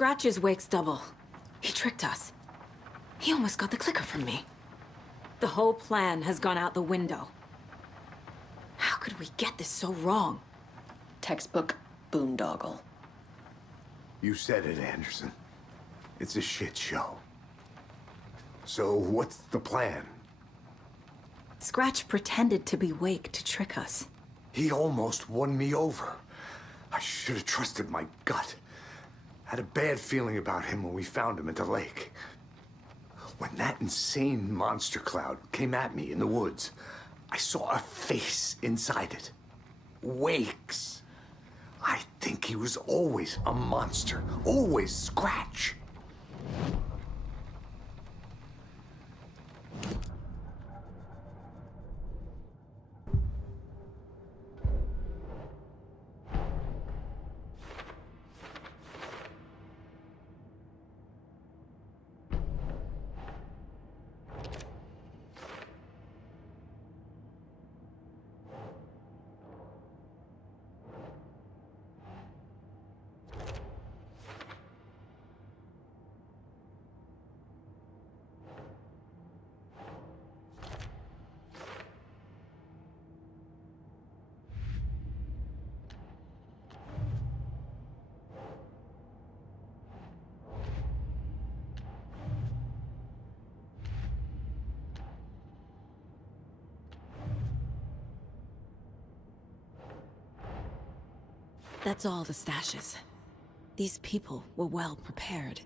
Scratch's wake's double. He tricked us. He almost got the clicker from me. The whole plan has gone out the window. How could we get this so wrong? Textbook boondoggle. You said it, Anderson. It's a shit show. So what's the plan? Scratch pretended to be Wake to trick us. He almost won me over. I should have trusted my gut. Had a bad feeling about him when we found him at the lake. When that insane monster cloud came at me in the woods, I saw a face inside it. Wake's. I think he was always a monster. Always Scratch. That's all the stashes. These people were well prepared.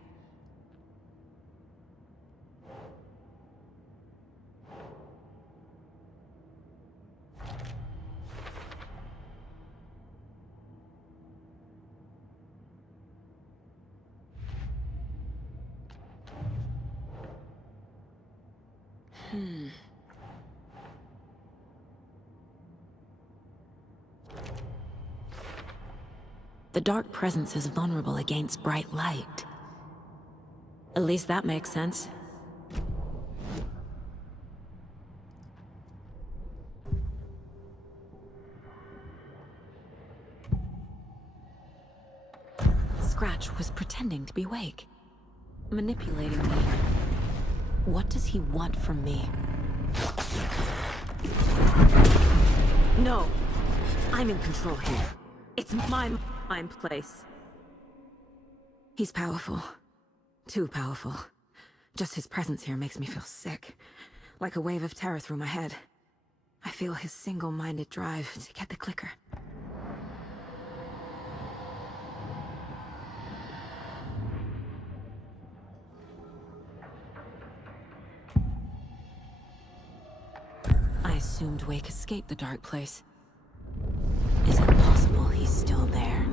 The dark presence is vulnerable against bright light. At least that makes sense. Scratch was pretending to be Wake, manipulating me. What does he want from me? No! I'm in control here. It's my place. He's powerful. Too powerful. Just his presence here makes me feel sick. Like a wave of terror through my head. I feel his single-minded drive to get the clicker. I assumed Wake escaped the dark place. Is it possible he's still there?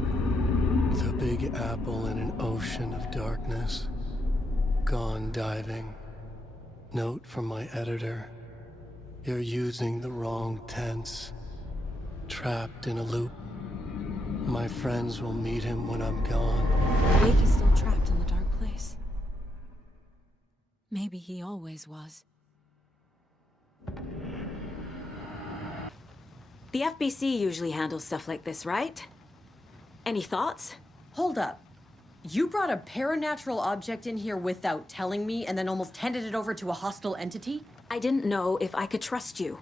The Big Apple in an ocean of darkness. Gone diving. Note from my editor. You're using the wrong tense. Trapped in a loop. My friends will meet him when I'm gone. Wake is still trapped in the dark place. Maybe he always was. The FBC usually handles stuff like this, right? Any thoughts? Hold up. You brought a paranatural object in here without telling me and then almost handed it over to a hostile entity? I didn't know if I could trust you.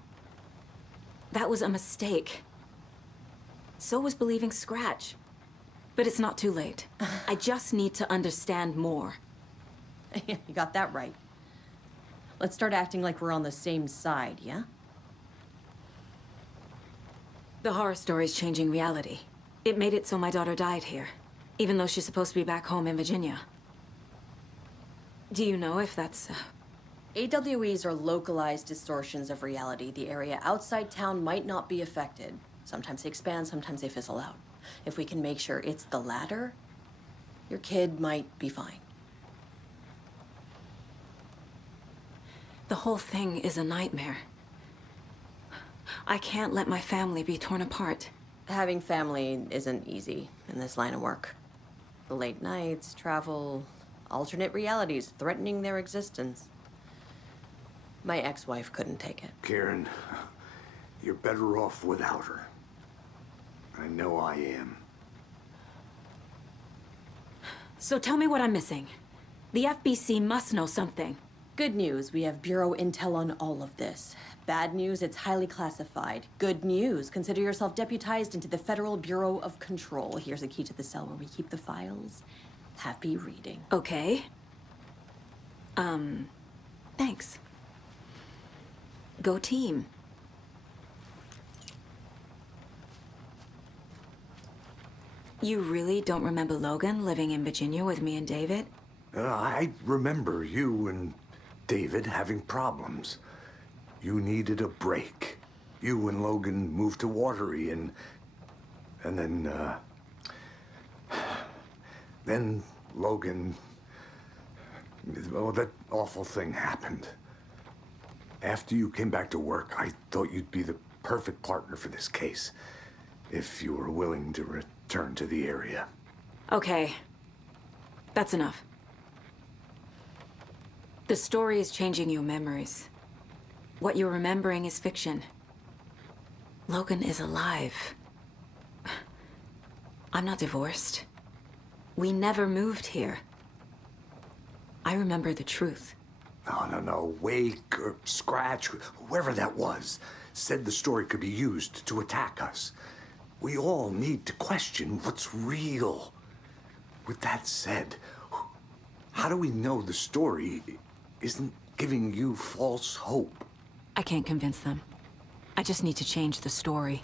That was a mistake. So was believing Scratch. But it's not too late. I just need to understand more. You got that right. Let's start acting like we're on the same side, yeah? The horror story's changing reality. It made it so my daughter died here, even though she's supposed to be back home in Virginia. Do you know if that's... AWEs are localized distortions of reality. The area outside town might not be affected. Sometimes they expand, sometimes they fizzle out. If we can make sure it's the latter, your kid might be fine. The whole thing is a nightmare. I can't let my family be torn apart. Having family isn't easy in this line of work. The late nights, travel, alternate realities threatening their existence. My ex-wife couldn't take it. Karen, you're better off without her. I know I am. So tell me what I'm missing. The FBC must know something. Good news, we have Bureau intel on all of this. Bad news, it's highly classified. Good news, consider yourself deputized into the Federal Bureau of Control. Here's a key to the cell where we keep the files. Happy reading. Okay. Thanks. Go team. You really don't remember Logan living in Virginia with me and David? I remember you and David having problems. You needed a break. You and Logan moved to Watery and then Logan, well, that awful thing happened. After you came back to work, I thought you'd be the perfect partner for this case, if you were willing to return to the area. Okay. That's enough. The story is changing your memories. What you're remembering is fiction. Logan is alive. I'm not divorced. We never moved here. I remember the truth. No. Wake or Scratch, whoever that was, said the story could be used to attack us. We all need to question what's real. With that said, how do we know the story isn't giving you false hope? I can't convince them. I just need to change the story.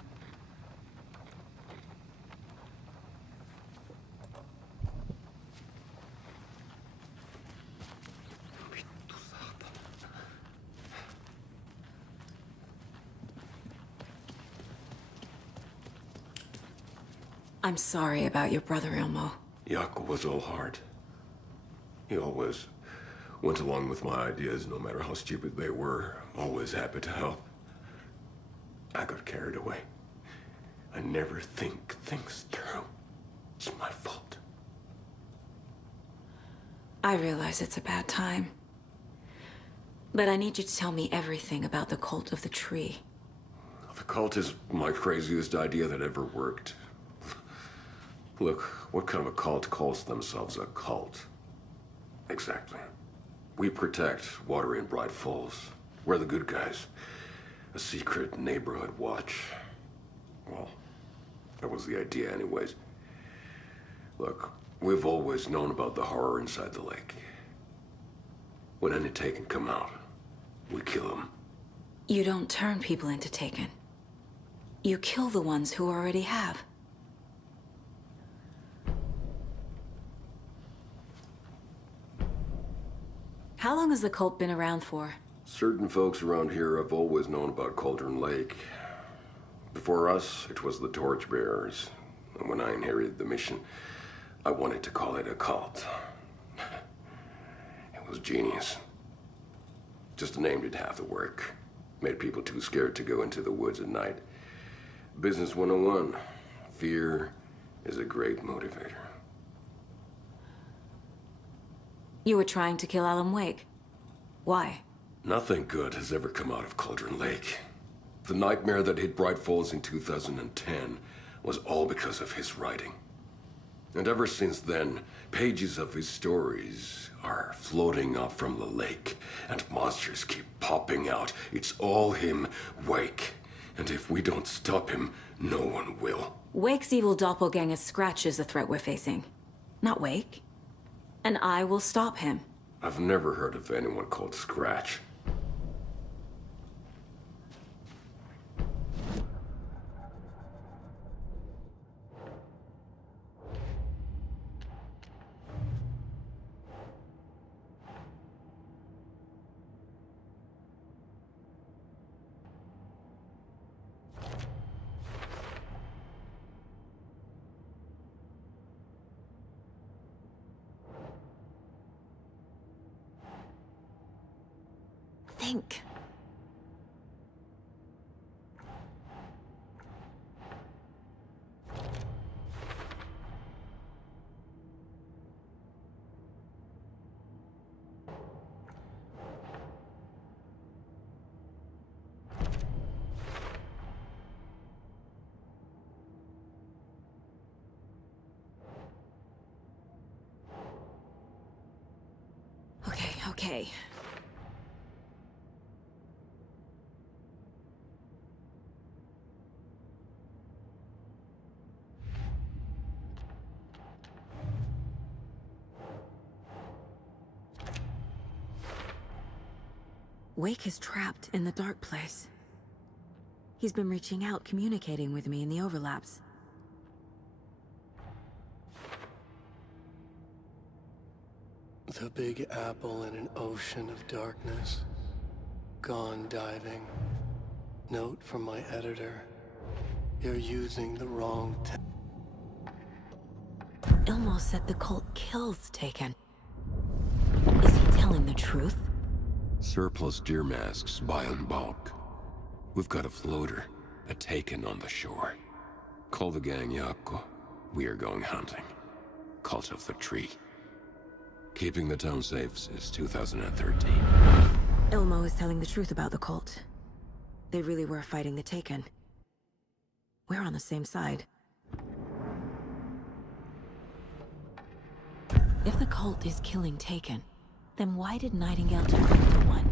I'm sorry about your brother, Ilmo. Jaakko was all heart. He always went along with my ideas, no matter how stupid they were. Always happy to help. I got carried away. I never think things through. It's my fault. I realize it's a bad time. But I need you to tell me everything about the cult of the tree. The cult is my craziest idea that ever worked. Look, what kind of a cult calls themselves a cult? Exactly. We protect Watery and Bright Falls. We're the good guys. A secret neighborhood watch. Well, that was the idea anyways. Look, we've always known about the horror inside the lake. When any Taken come out, we kill them. You don't turn people into Taken. You kill the ones who already have. How long has the cult been around for? Certain folks around here have always known about Cauldron Lake. Before us, it was the Torchbearers. And when I inherited the mission, I wanted to call it a cult. It was genius. Just a name did half the work. Made people too scared to go into the woods at night. Business 101. Fear is a great motivator. You were trying to kill Alan Wake. Why? Nothing good has ever come out of Cauldron Lake. The nightmare that hit Bright Falls in 2010 was all because of his writing. And ever since then, pages of his stories are floating up from the lake, and monsters keep popping out. It's all him, Wake. And if we don't stop him, no one will. Wake's evil doppelganger Scratch is the threat we're facing. Not Wake. And I will stop him. I've never heard of anyone called Scratch. Think. Okay. Wake is trapped in the dark place. He's been reaching out, communicating with me in the overlaps. The Big Apple in an ocean of darkness. Gone diving. Note from my editor. You're using the wrong Ilmo said the cult kills Taken. Is he telling the truth? Surplus deer masks buy in bulk. We've got a floater, a Taken on the shore. Call the gang Yako. We are going hunting. Cult of the Tree. Keeping the town safe since 2013. Ilmo is telling the truth about the cult. They really were fighting the Taken. We're on the same side. If the cult is killing Taken, then why did Nightingale turn into one?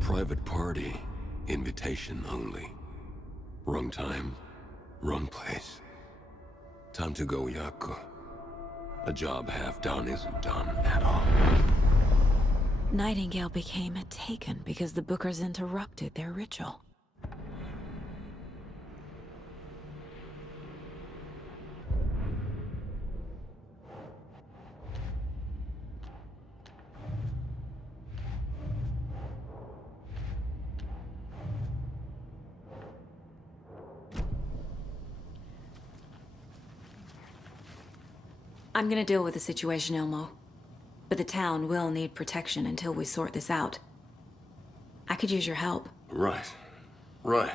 Private party. Invitation only. Wrong time, wrong place. Time to go, Yako. A job half done isn't done at all. Nightingale became a Taken because the Bookers interrupted their ritual. I'm gonna deal with the situation, Ilmo. But the town will need protection until we sort this out. I could use your help. Right. Right.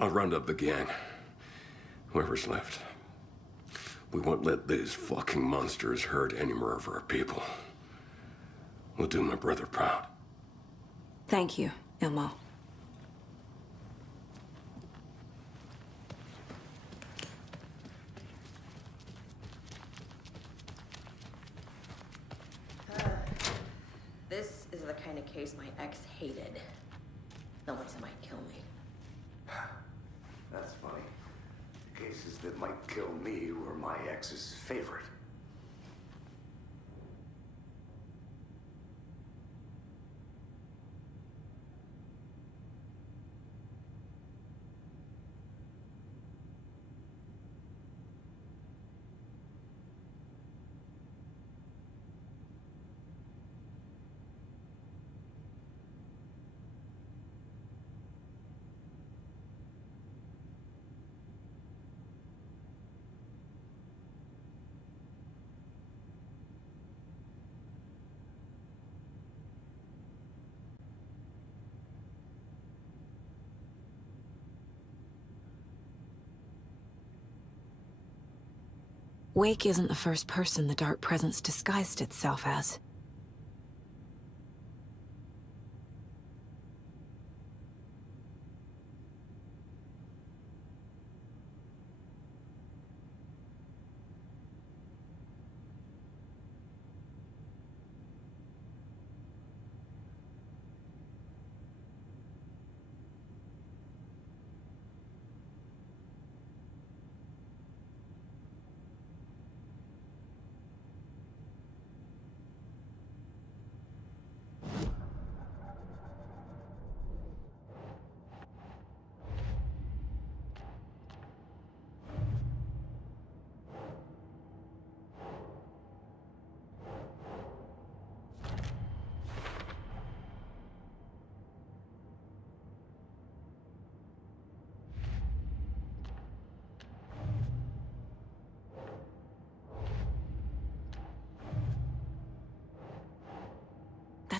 I'll round up the gang. Whoever's left. We won't let these fucking monsters hurt any more of our people. We'll do my brother proud. Thank you, Ilmo. This is the kind of case my ex hated. Someone said might kill me. That's funny. The cases that might kill me were my ex's favorite. Wake isn't the first person the Dark Presence disguised itself as.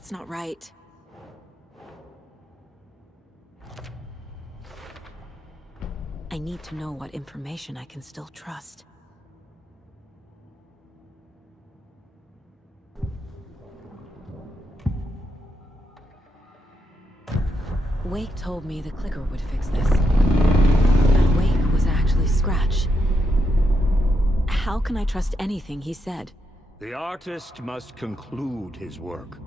That's not right. I need to know what information I can still trust. Wake told me the clicker would fix this. But Wake was actually Scratch. How can I trust anything he said? The artist must conclude his work.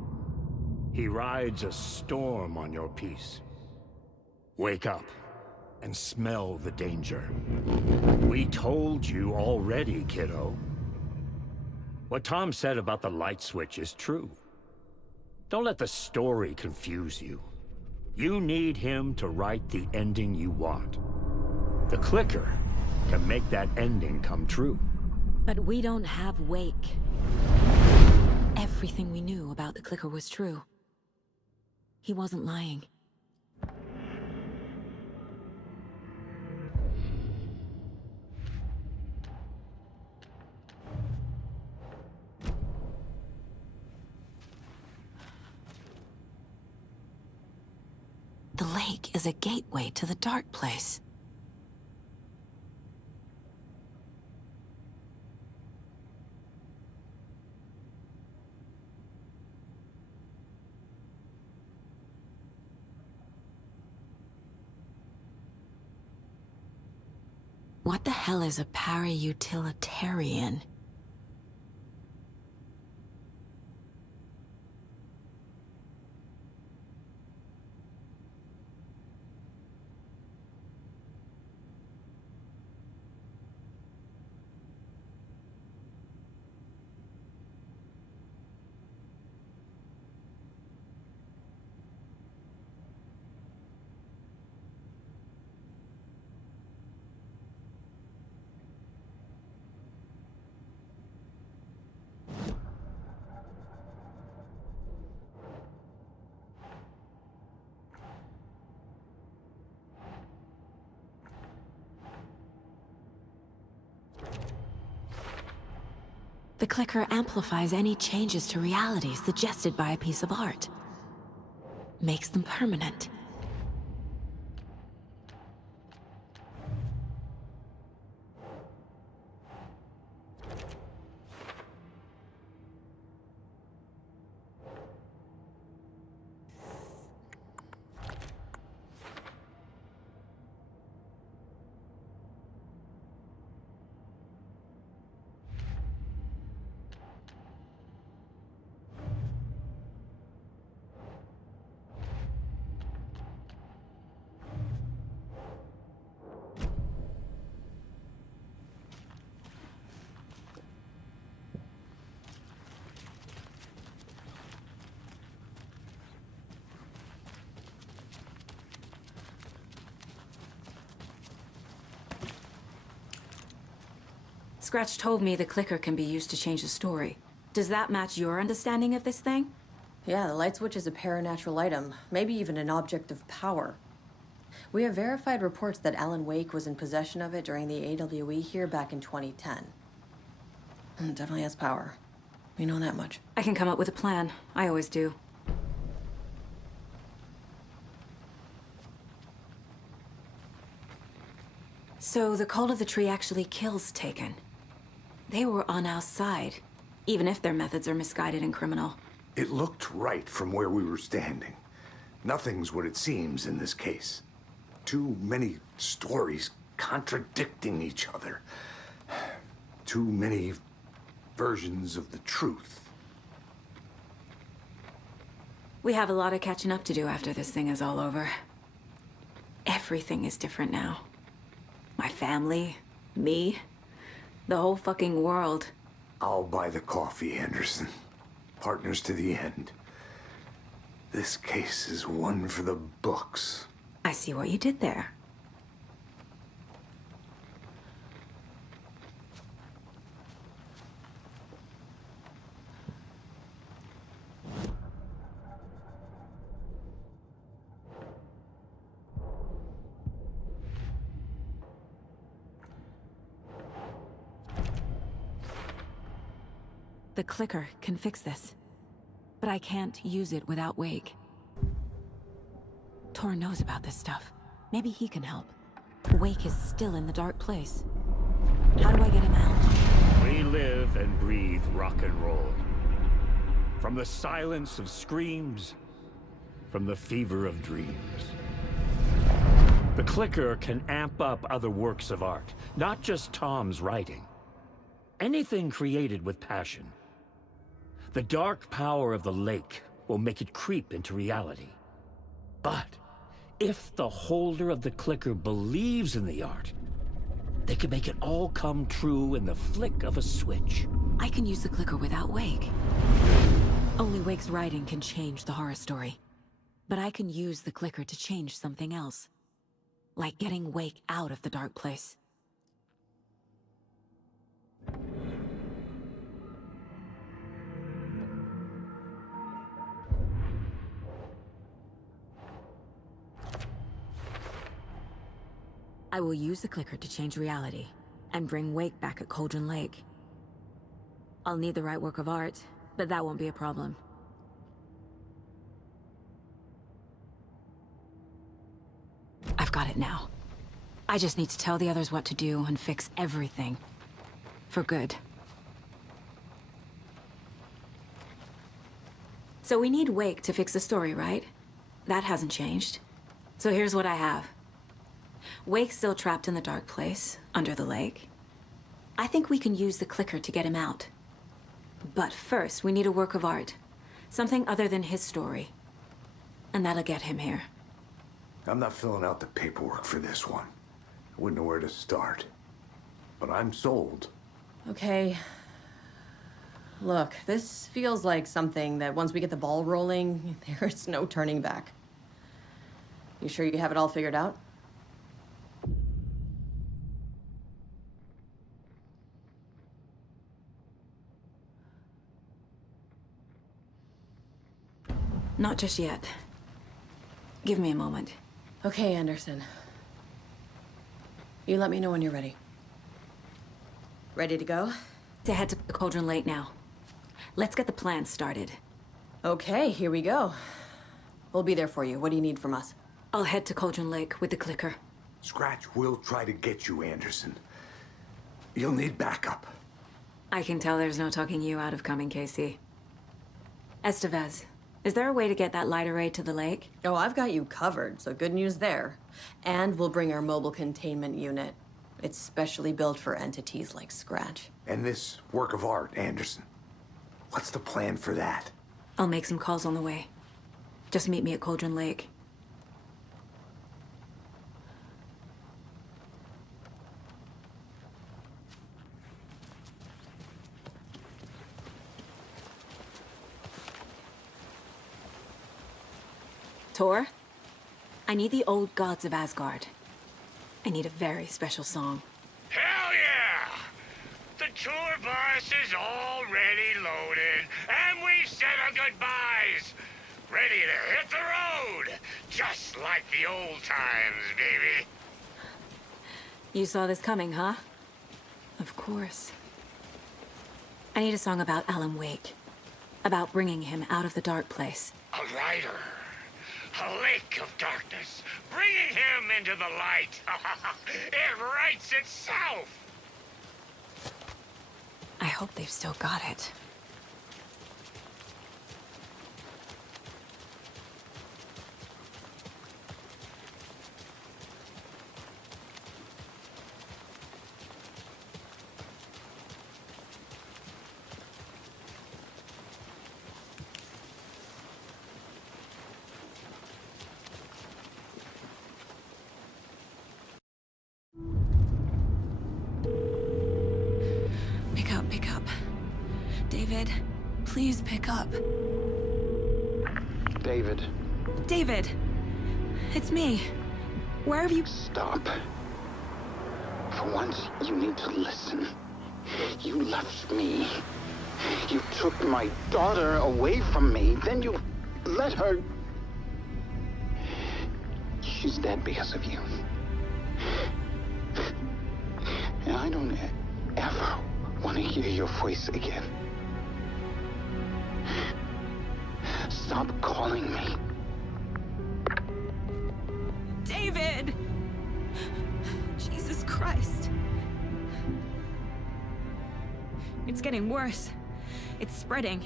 He rides a storm on your piece. Wake up and smell the danger. We told you already, kiddo. What Tom said about the light switch is true. Don't let the story confuse you. You need him to write the ending you want. The clicker can make that ending come true. But we don't have Wake. Everything we knew about the clicker was true. He wasn't lying. The lake is a gateway to the dark place. What the hell is a para-utilitarian? The clicker amplifies any changes to reality suggested by a piece of art. Makes them permanent. Scratch told me the clicker can be used to change the story. Does that match your understanding of this thing? Yeah, the light switch is a paranatural item, maybe even an object of power. We have verified reports that Alan Wake was in possession of it during the AWE here back in 2010. It definitely has power. We know that much. I can come up with a plan. I always do. So the cult of the tree actually kills Taken. They were on our side, even if their methods are misguided and criminal. It looked right from where we were standing. Nothing's what it seems in this case. Too many stories contradicting each other. Too many versions of the truth. We have a lot of catching up to do after this thing is all over. Everything is different now. My family, me, the whole fucking world. I'll buy the coffee, Anderson. Partners to the end. This case is one for the books. I see what you did there. The clicker can fix this, but I can't use it without Wake. Tor knows about this stuff. Maybe he can help. Wake is still in the dark place. How do I get him out? We live and breathe rock and roll. From the silence of screams, from the fever of dreams. The clicker can amp up other works of art, not just Tom's writing. Anything created with passion The dark power of the lake will make it creep into reality. But if the holder of the clicker believes in the art, they can make it all come true in the flick of a switch. I can use the clicker without Wake. Only Wake's writing can change the horror story. But I can use the clicker to change something else. Like getting Wake out of the dark place. I will use the clicker to change reality, and bring Wake back at Cauldron Lake. I'll need the right work of art, but that won't be a problem. I've got it now. I just need to tell the others what to do and fix everything. For good. So we need Wake to fix the story, right? That hasn't changed. So here's what I have. Wake's still trapped in the dark place, under the lake. I think we can use the clicker to get him out. But first, we need a work of art. Something other than his story. And that'll get him here. I'm not filling out the paperwork for this one. I wouldn't know where to start. But I'm sold. Okay. Look, this feels like something that once we get the ball rolling, there's no turning back. You sure you have it all figured out? Not just yet. Give me a moment. Okay, Anderson. You let me know when you're ready. Ready to go? To head to the Cauldron Lake now. Let's get the plan started. Okay, here we go. We'll be there for you. What do you need from us? I'll head to Cauldron Lake with the clicker. Scratch will try to get you, Anderson. You'll need backup. I can tell there's no talking you out of coming, Casey. Estevez, is there a way to get that light array to the lake? Oh, I've got you covered, so good news there. And we'll bring our mobile containment unit. It's specially built for entities like Scratch. And this work of art, Anderson. What's the plan for that? I'll make some calls on the way. Just meet me at Cauldron Lake. Tor, I need the old gods of Asgard. I need a very special song. Hell yeah! The tour bus is already loaded, and we said our goodbyes. Ready to hit the road, just like the old times, baby. You saw this coming, huh? Of course. I need a song about Alan Wake. About bringing him out of the dark place. A rider. A lake of darkness, bringing him into the light. It writes itself. I hope they've still got it. Pick up. David, please pick up. David. David! It's me. Where have you... Stop. For once, you need to listen. You left me. You took my daughter away from me. Then you let her... She's dead because of you. And I don't ever want to hear your voice again. Stop calling me. David! Jesus Christ. It's getting worse. It's spreading.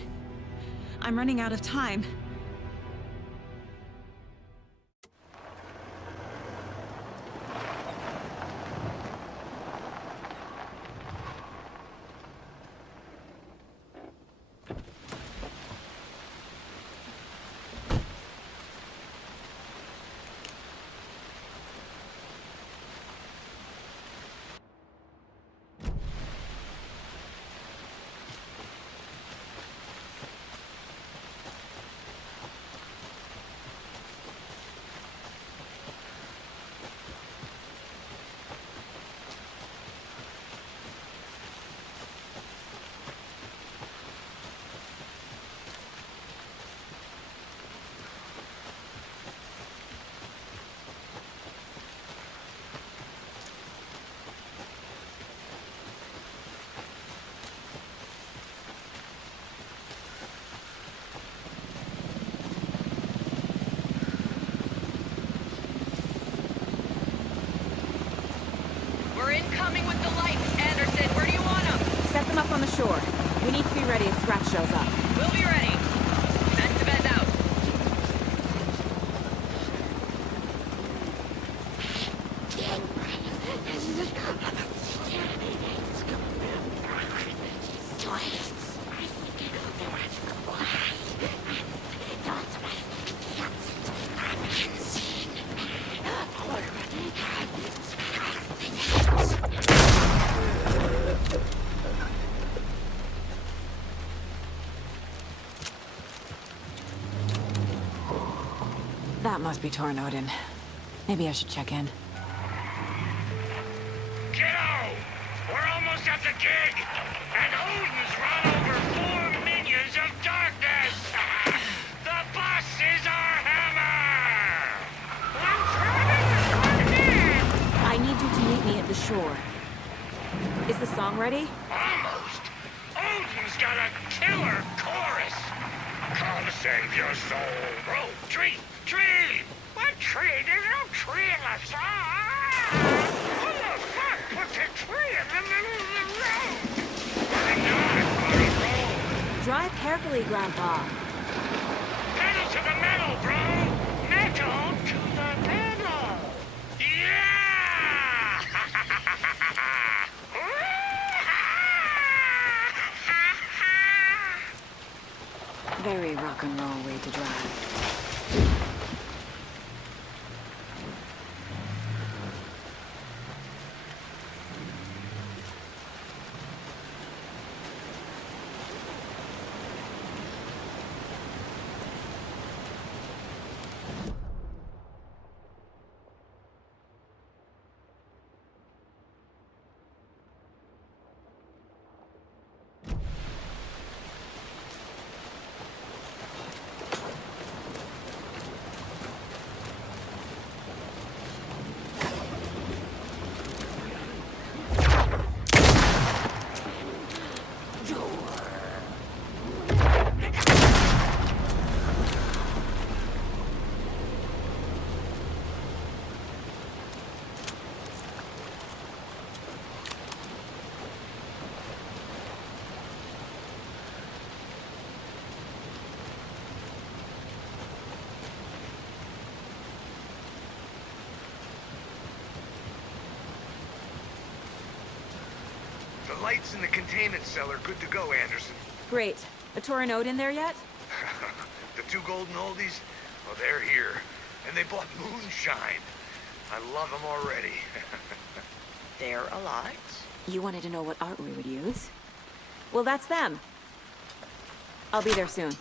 I'm running out of time. incoming with the lights. Anderson, where do you want them? Set them up on the shore. We need to be ready if Scratch shows up. We'll be ready. Vent to vent out. That must be Tornodin. Maybe I should check in. Kiddo! We're almost at the gig! And Odin's run over 4 minions of darkness! The boss is our hammer! I need you to meet me at the shore. Is the song ready? Almost! Odin's got a killer chorus! Come save your soul, bro! Tree! Tree! What tree? There's no tree in the song! What the fuck put the tree in the middle of the road? Why not on a road? Drive carefully, Grandpa. Pedal to the metal, bro! Metal to the metal! Yeah! Very rock and roll way to drive. The lights in the containment cell are good to go, Anderson. Great. A Tornodin in there yet? The 2 golden oldies? Well, they're here. And they bought moonshine. I love them already. They're alive. You wanted to know what art we would use? Well, that's them. I'll be there soon.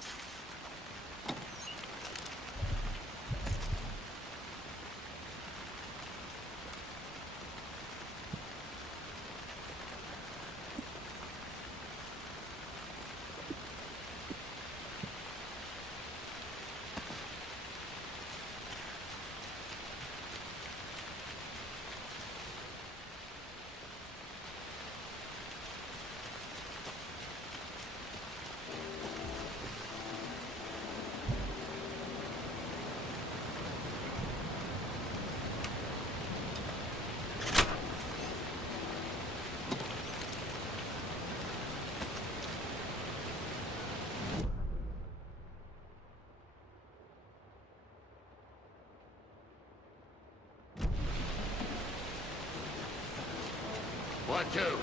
One, two.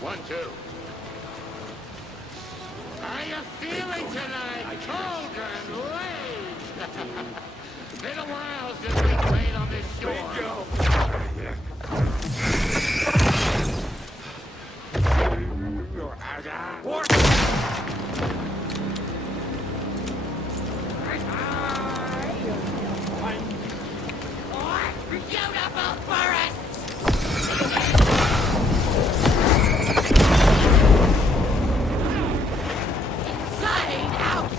1, 2. How you feeling tonight, children? Late. Been a while since we played on this shore. Beautiful forest! Inside out!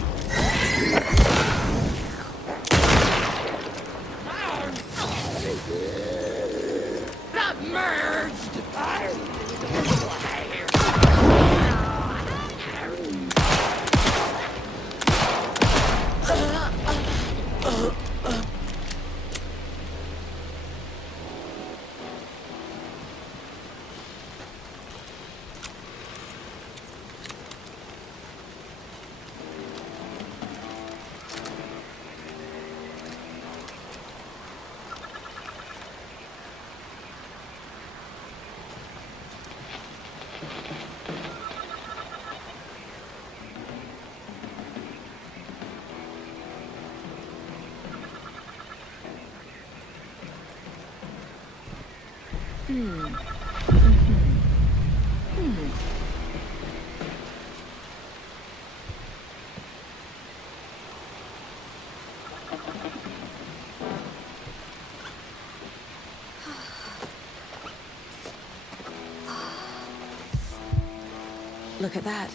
Look at that.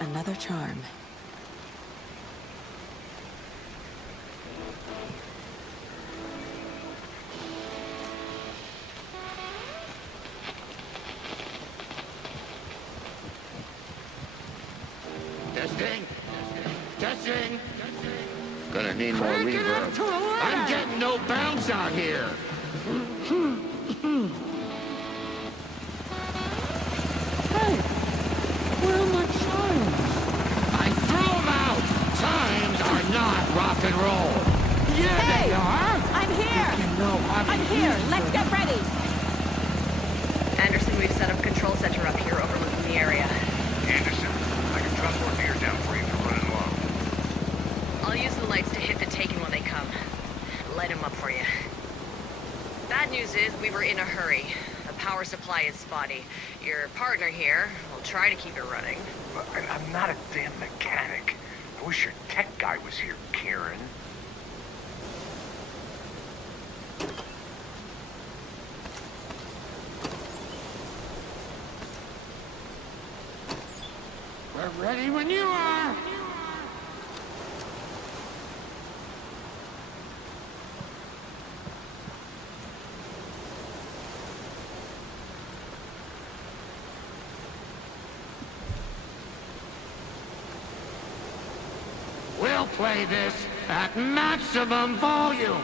Another charm. Testing. Testing. Gonna need more reverb. I'm getting no bounce out here. Hey! Where are my chimes? I threw them out. Chimes are not rock and roll. Yeah, Hey! they are! I'm here! You know how to I'm use here! them. Let's get ready! Anderson, we've set up a control center up here overlooking the area. Anderson, I can drop more beer down for you if you're running low. I'll use the lights to hit the Taken when they come. Light them up for you. Bad news is we were in a hurry. The power supply is spotty. Your partner here will try to keep it running. I'm not a damn mechanic. I wish your tech guy was here, Karen. We're ready when you are! We'll play this at maximum volume.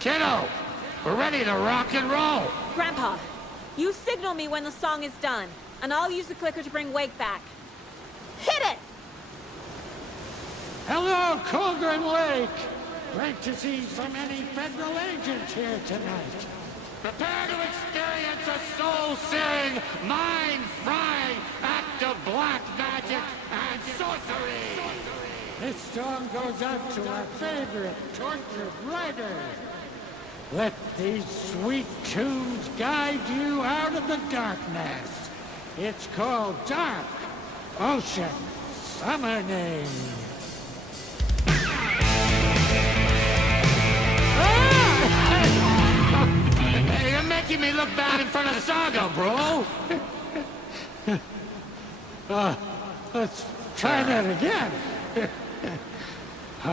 Kiddo, we're ready to rock and roll. Grandpa, you signal me when the song is done, and I'll use the clicker to bring Wake back. Hit it! Hello, Cauldron Lake! Great to see so many federal agents here tonight. Prepare to experience a soul-searing, mind-frying act of black magic and sorcery. This song goes out to our favorite tortured writer. Let these sweet tunes guide you out of the darkness. It's called Dark Ocean Summoning. Hey, you're making me look bad in front of Saga, bro. Let's try that again. A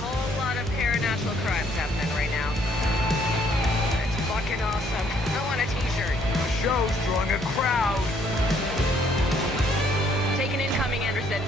whole lot of paranatural crimes happening right now. It's fucking awesome. I want a t-shirt. The show's drawing a crowd. Taken incoming, Anderson.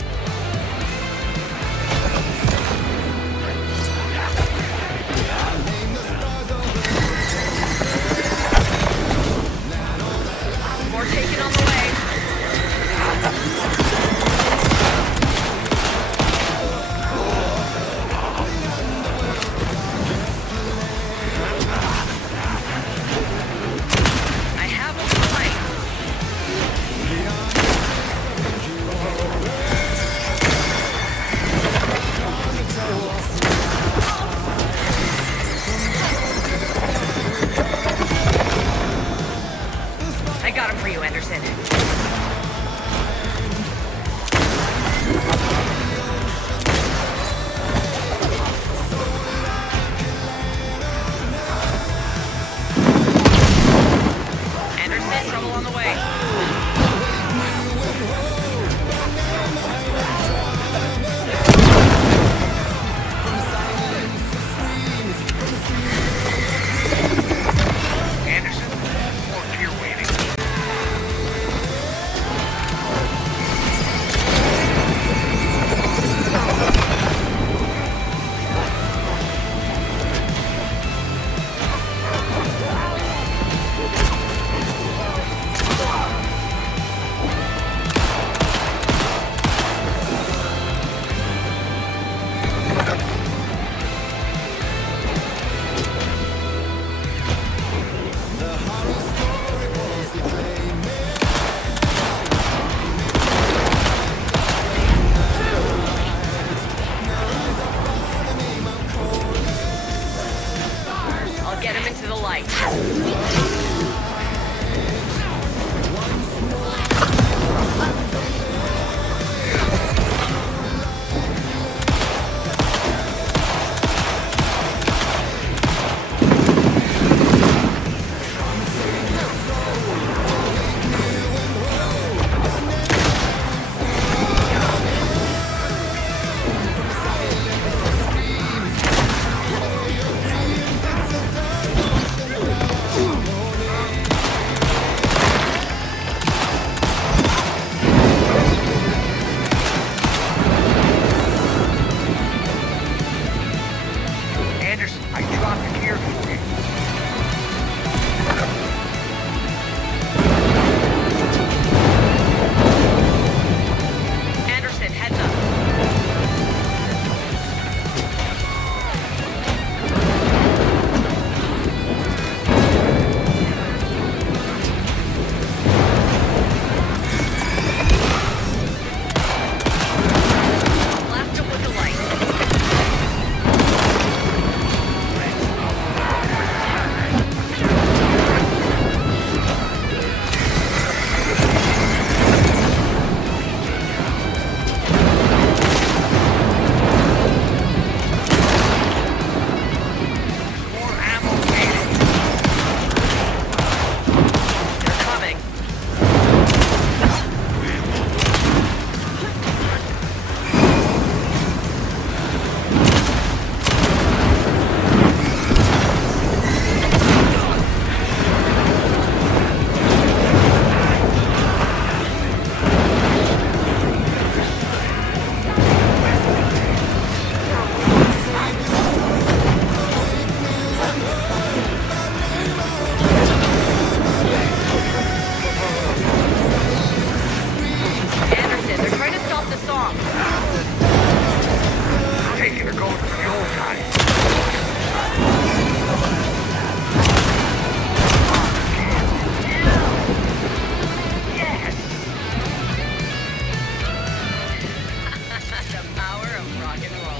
rock and roll.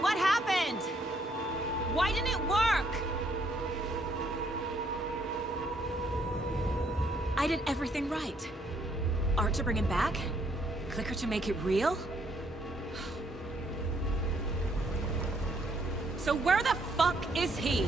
What happened? Why didn't it work? I did everything right. Art to bring him back? Clicker to make it real? So where the fuck is he?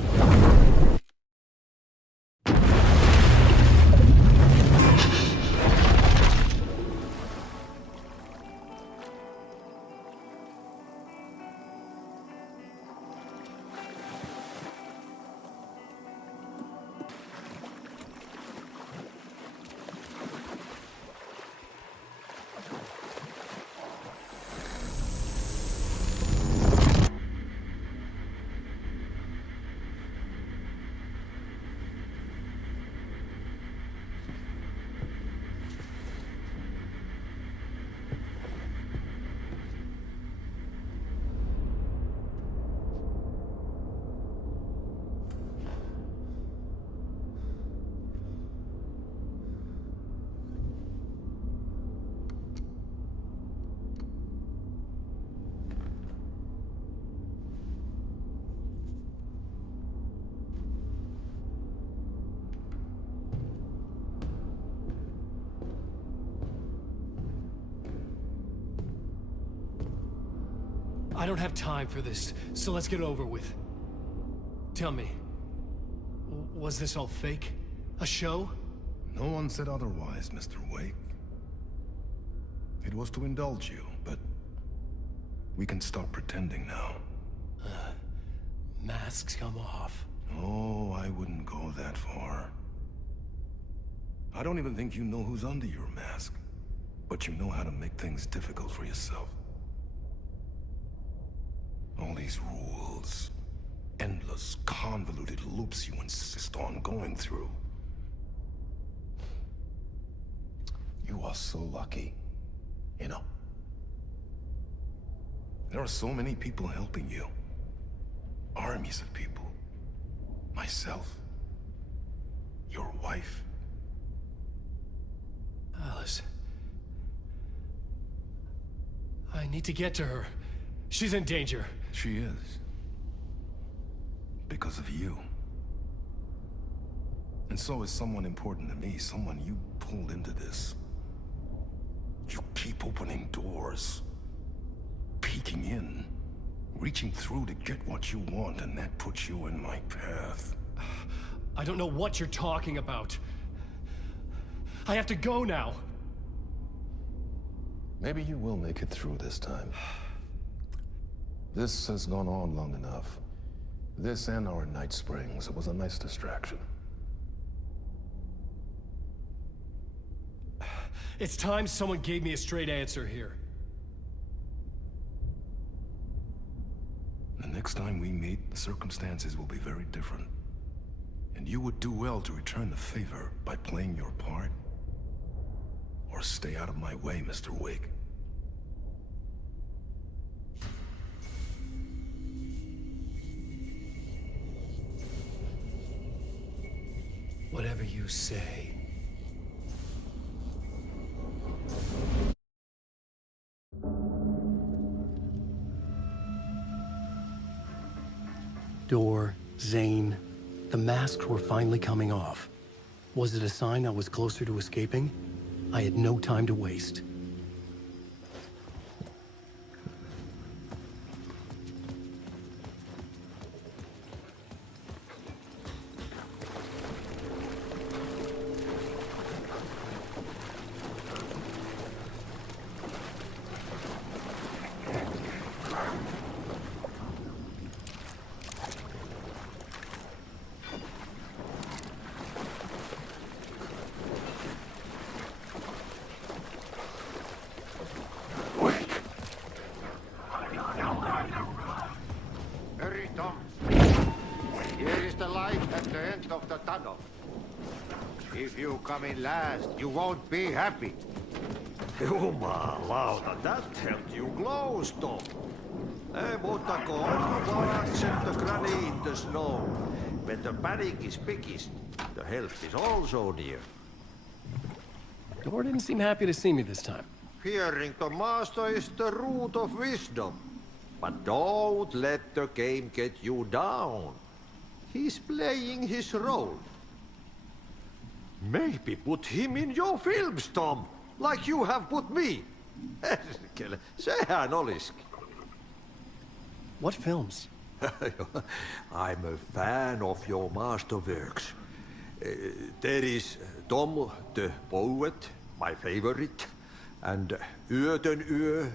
I don't have time for this, so let's get it over with. Tell me, was this all fake? A show? No one said otherwise, Mr. Wake. It was to indulge you, but we can stop pretending now. Masks come off. Oh, I wouldn't go that far. I don't even think you know who's under your mask, but you know how to make things difficult for yourself. All these rules, endless, convoluted loops you insist on going through. You are so lucky, you know. There are so many people helping you. Armies of people. Myself. Your wife. Alice. I need to get to her. She's in danger. She is. Because of you. And so is someone important to me, someone you pulled into this. You keep opening doors, peeking in, reaching through to get what you want, and that puts you in my path. I don't know what you're talking about. I have to go now. Maybe you will make it through this time. This has gone on long enough. This and our Night Springs, it was a nice distraction. It's time someone gave me a straight answer here. The next time we meet, the circumstances will be very different. And you would do well to return the favor by playing your part. Or stay out of my way, Mr. Wake. Whatever you say. Door, Zane, the masks were finally coming off. Was it a sign I was closer to escaping? I had no time to waste. come in last, you won't be happy. Jumalauta, that helped you close, Tom. Ei muuta kuin onko set the granny in the snow. When the panic is biggest, the help is also near. Door didn't seem happy to see me this time. Fearing the master is the root of wisdom. But don't let the game get you down. He's playing his role. Maybe put him in your films, Tom, like you have put me. Sehän olisikin. What films? I'm a fan of your masterworks. There is Tom the Poet, my favorite, and Yötön Yö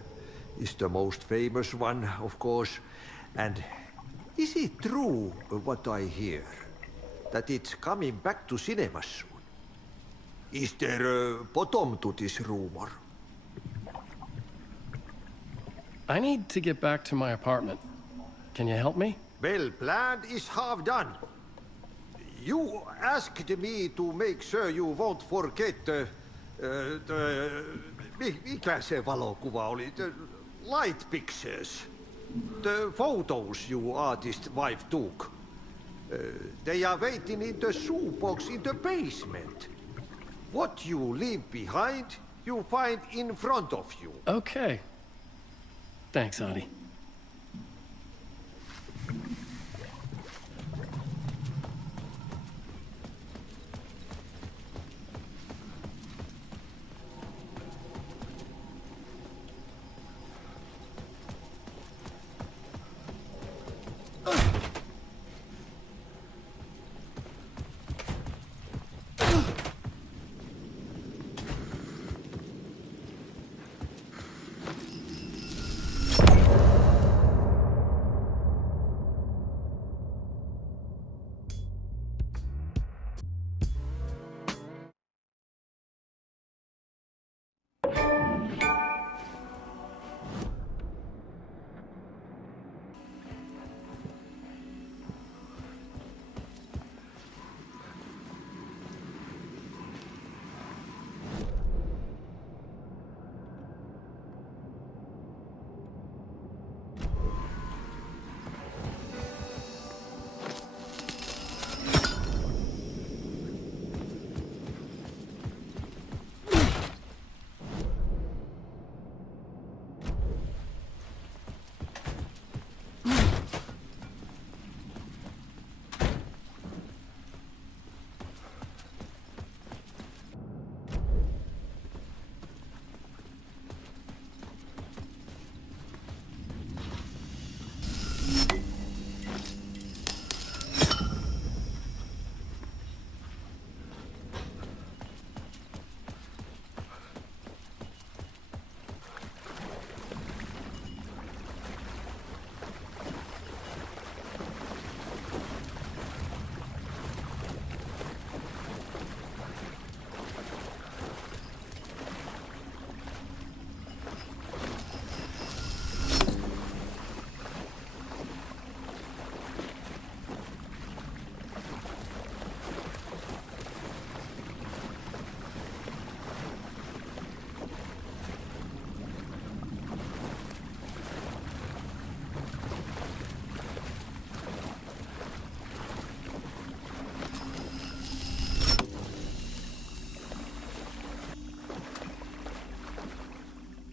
is the most famous one, of course. And is it true what I hear, that it's coming back to cinemas soon? Is there a bottom to this rumor? I need to get back to my apartment. Can you help me? Well, planned is half done. You asked me to make sure you won't forget mikä se valokuva oli? The light pictures. The photos you artist wife took. They are waiting in the shoebox in the basement. What you leave behind, you find in front of you. Okay. Thanks, Adi.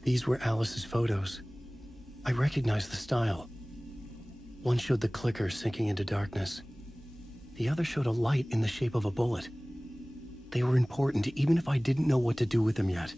These were Alice's photos. I recognized the style. One showed the clicker sinking into darkness. The other showed a light in the shape of a bullet. They were important, even if I didn't know what to do with them yet.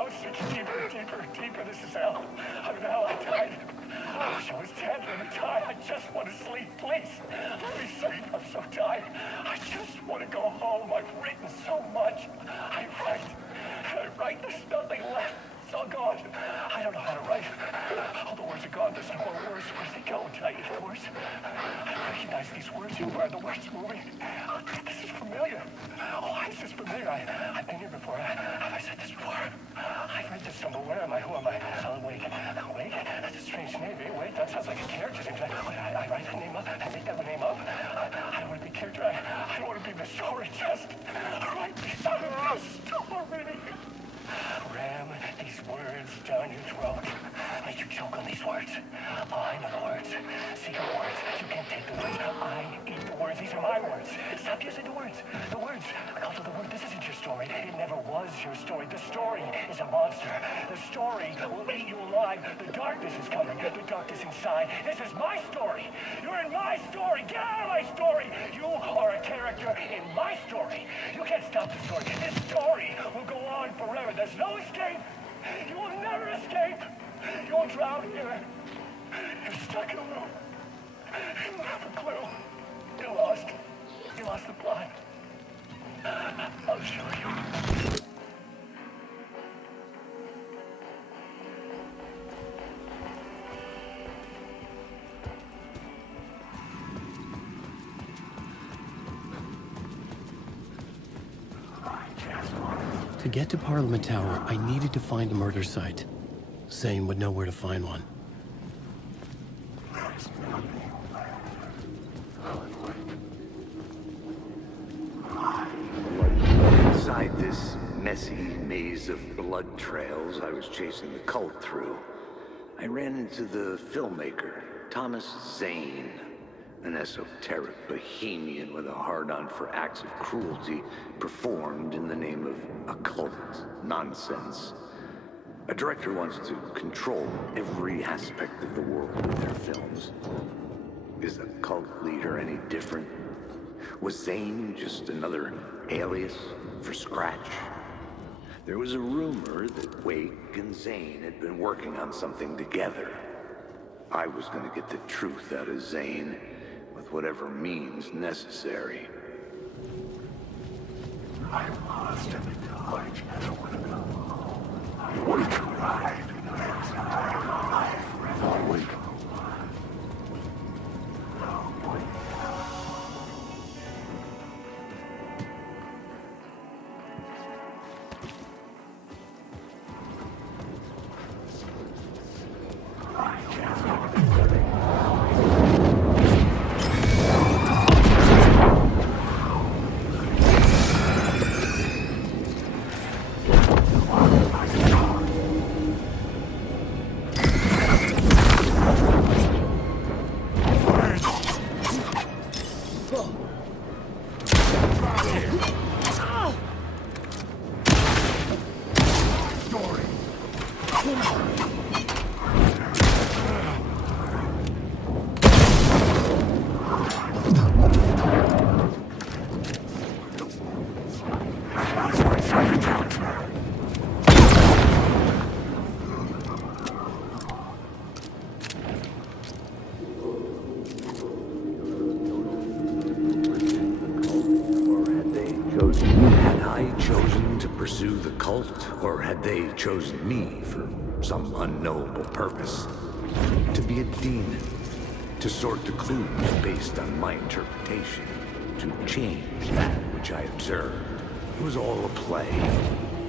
house. It's deeper, deeper, deeper. This is hell. I mean, hell, I died. I wish I was dead. Let me die. I just want to sleep, please. Let me sleep. I'm so tired. I just want to go home. I've written so much. I write. There's nothing left. It's all gone. I don't know how to write. All the words are gone. There's no more words. Where do they go? Did I eat the words? I recognize these words. Who are the words moving? Oh, this is familiar. Oh, why is this familiar? I've been here before. Have I said this before? I've read this somewhere. Where am I? Who am I? Oh, wait. Wait. That's a strange name. Wait, that sounds like a character name. I write the name up. I make that name up. I don't want to be character. I don't want to be the story. Just write me out of the story. Ram these words down your throat. Make you choke on these words. Oh, I know the words. Secret words. You can't take the words. I eat the words. These are my words. Stop using the words. The words. Also, the word. This isn't your story. It never was your story. The story is a monster. The story will eat you alive. The darkness is coming. The darkness inside. This is my story. You're in my story. Get out of my story. You are a character in my story. You can't stop the story. This story will go on forever. There's no escape. You will never escape. You will drown here. You're stuck in a room. You don't have a clue. You're lost. You lost the plot. I'll show you. To get to Parliament Tower, I needed to find a murder site. Zane would know where to find one. Inside this messy maze of blood trails I was chasing the cult through, I ran into the filmmaker, Thomas Zane, an esoteric bohemian with a hard-on for acts of cruelty performed in the name of occult nonsense. A director wants to control every aspect of the world with their films. Is a cult leader any different? Was Zane just another alias for Scratch? There was a rumor that Wake and Zane had been working on something together. I was going to get the truth out of Zane with whatever means necessary. I'm lost in the dark. I just want to go home. We tried this entire life. We go on. No, wait. Chosen me for some unknowable purpose. To be a demon. To sort the clues based on my interpretation. To change that which I observed. It was all a play.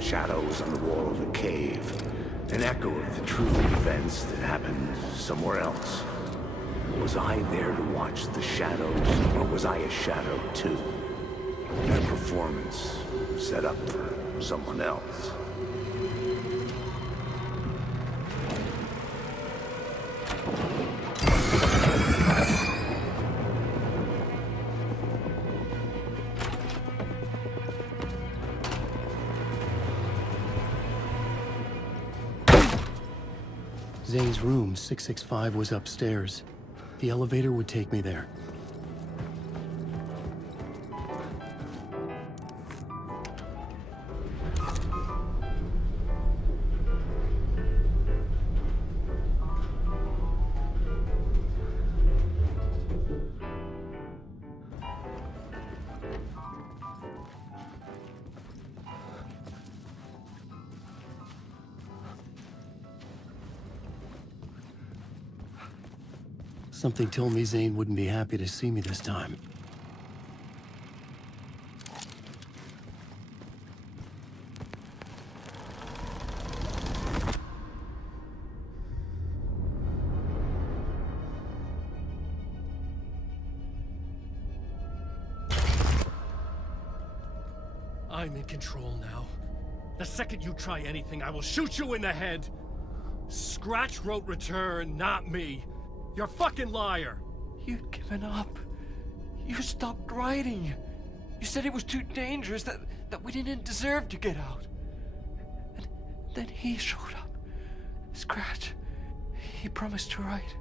Shadows on the wall of a cave. An echo of the true events that happened somewhere else. Was I there to watch the shadows, or was I a shadow too? That performance set up for someone else. Zane's room, 665, was upstairs. The elevator would take me there. Something told me Zane wouldn't be happy to see me this time. I'm in control now. The second you try anything, I will shoot you in the head. Scratch wrote return, not me. You're a fucking liar. You'd given up. You stopped writing. You said it was too dangerous, that we didn't deserve to get out. And then he showed up. Scratch. He promised to write.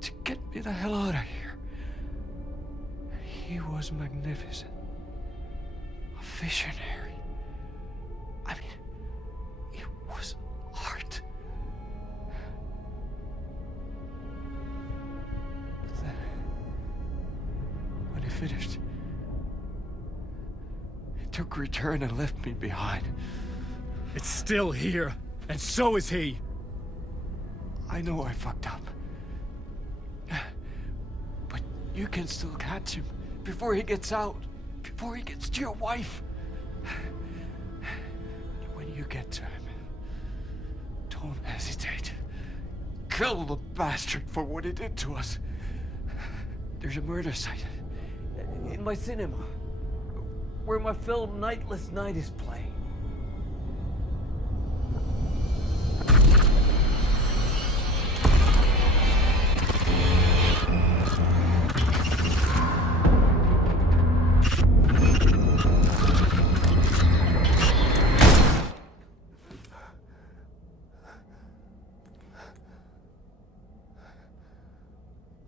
To get me the hell out of here. He was magnificent. A visionary. I mean, it was art. But then, when he finished, he took return and left me behind. It's still here, and so is he. I know I fucked up. But you can still catch him before he gets out. Before he gets to your wife. When you get to him, don't hesitate. Kill the bastard for what he did to us. There's a murder site in my cinema where my film Nightless Night is playing.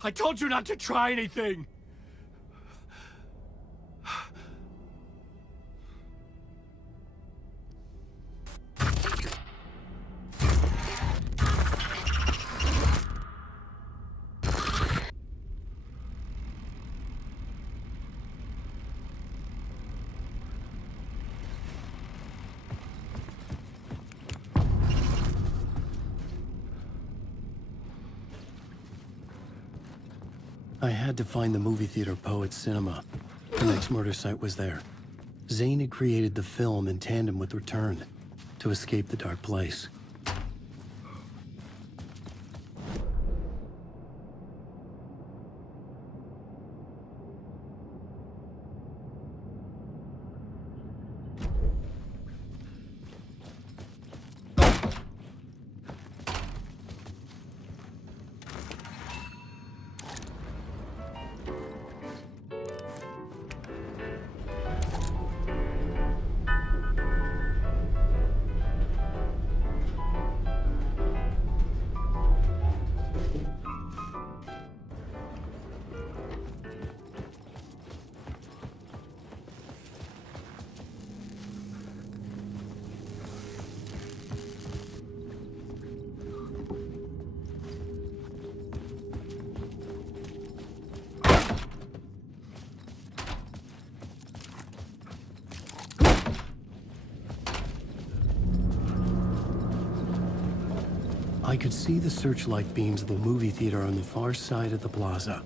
I told you not to try anything! I had to find the movie theater Poet Cinema. The next murder site was there. Zane had created the film in tandem with Returned to escape the dark place. I could see the searchlight beams of the movie theater on the far side of the plaza.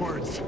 words.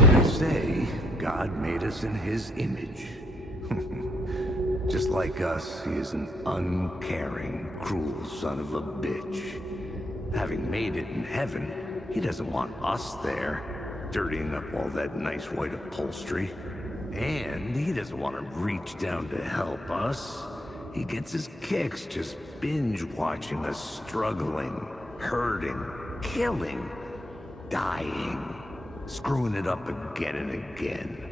They say God made us in his image. Just like us, he is an uncaring, cruel son of a bitch. Having made it in heaven, he doesn't want us there, dirtying up all that nice white upholstery. And he doesn't want to reach down to help us. He gets his kicks just binge-watching us struggling, hurting, killing, dying, screwing it up again and again.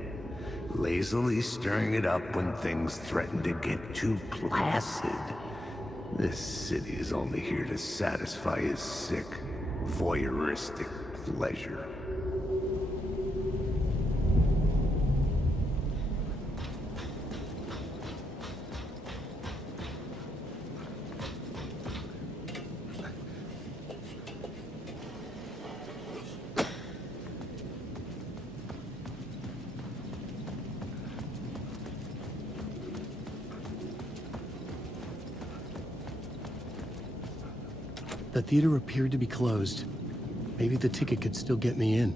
Lazily stirring it up when things threaten to get too placid. This city is only here to satisfy his sick, voyeuristic pleasure. The theater appeared to be closed. Maybe the ticket could still get me in.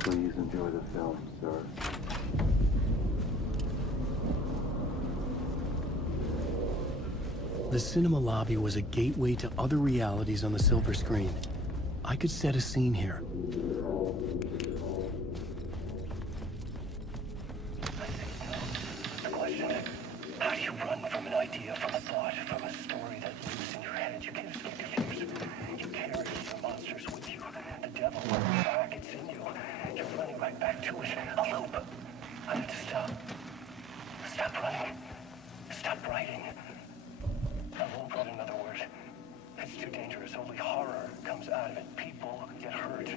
Please enjoy the film, sir. The cinema lobby was a gateway to other realities on the silver screen. I could set a scene here. right back to it. A loop. I need to stop. Stop running. Stop writing. I won't write another word. It's too dangerous. Only horror comes out of it. People get hurt.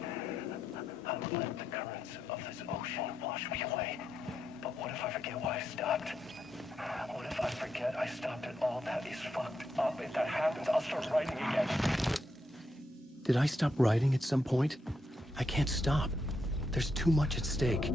I'll let the currents of this ocean wash me away. But what if I forget why I stopped? What if I forget I stopped at all? That is fucked up. If that happens, I'll start writing again. Did I stop writing at some point? I can't stop. There's too much at stake.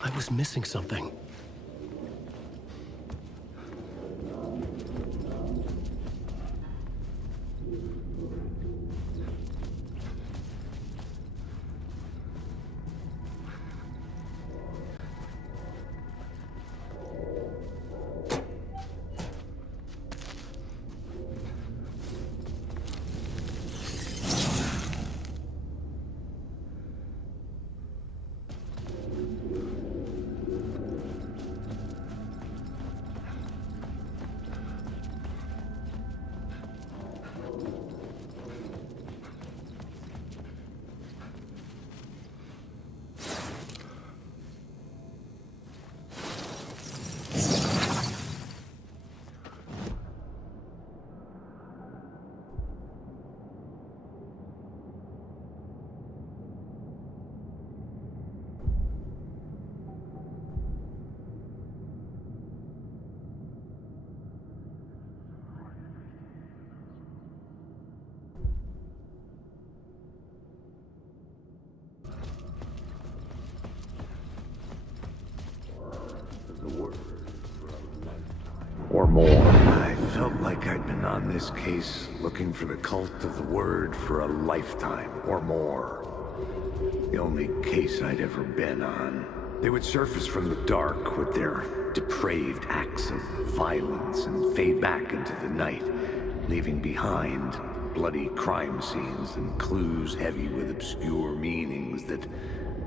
I was missing something. Or more. I felt like I'd been on this case looking for the cult of the word for a lifetime or more. The only case I'd ever been on. They would surface from the dark with their depraved acts of violence and fade back into the night, leaving behind bloody crime scenes and clues heavy with obscure meanings that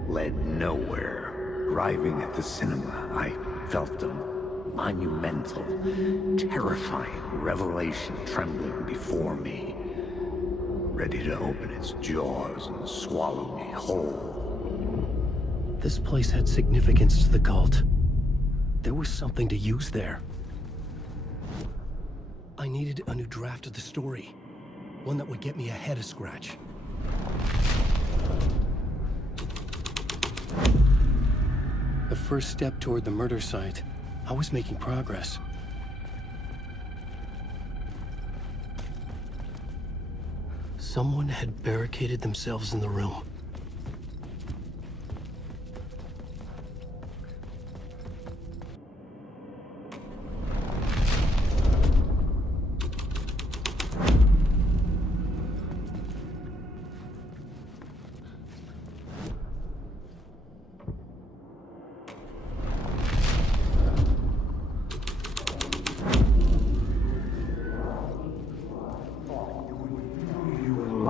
led nowhere. Arriving at the cinema, I felt a monumental, terrifying revelation trembling before me, ready to open its jaws and swallow me whole. This place had significance to the cult. There was something to use there. I needed a new draft of the story. One that would get me ahead of Scratch. The first step toward the murder site. I was making progress. Someone had barricaded themselves in the room.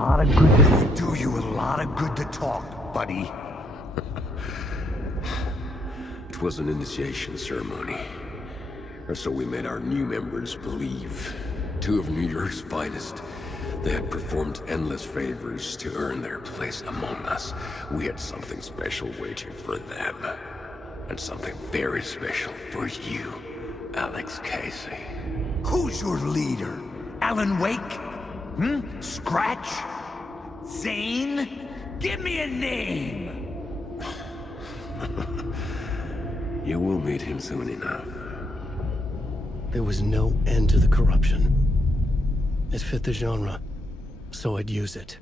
lot of good to do you a lot of good to talk, buddy. It was an initiation ceremony. Or so we made our new members believe. 2 of New York's finest. They had performed endless favors to earn their place among us. We had something special waiting for them. And something very special for you, Alex Casey. Who's your leader? Alan Wake? Scratch? Zane? Give me a name! You will meet him soon enough. There was no end to the corruption. It fit the genre, so I'd use it.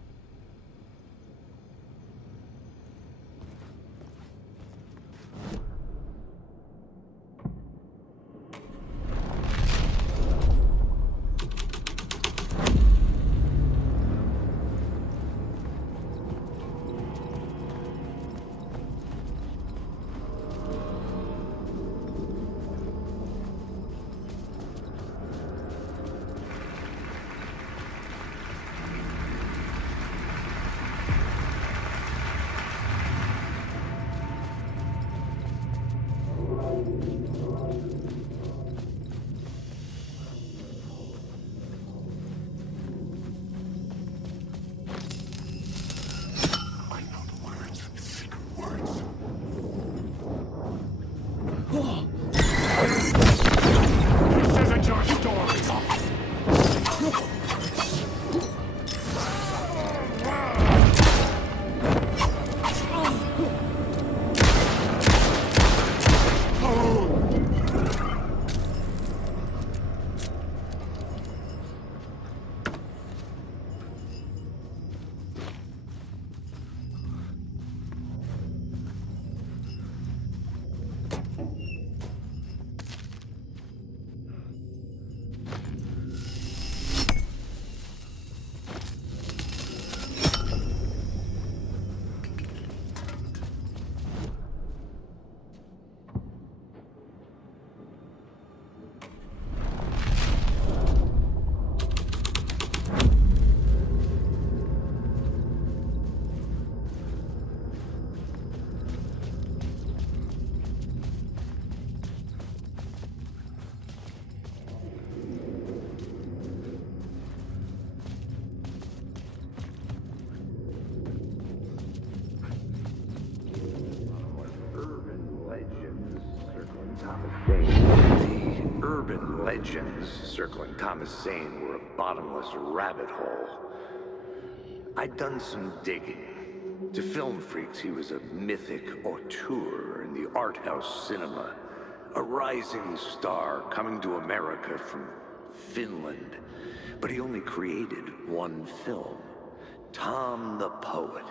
The urban legends circling Thomas Zane were a bottomless rabbit hole. I'd done some digging. To film freaks, he was a mythic auteur in the art house cinema. A rising star coming to America from Finland. But he only created one film, Tom the Poet,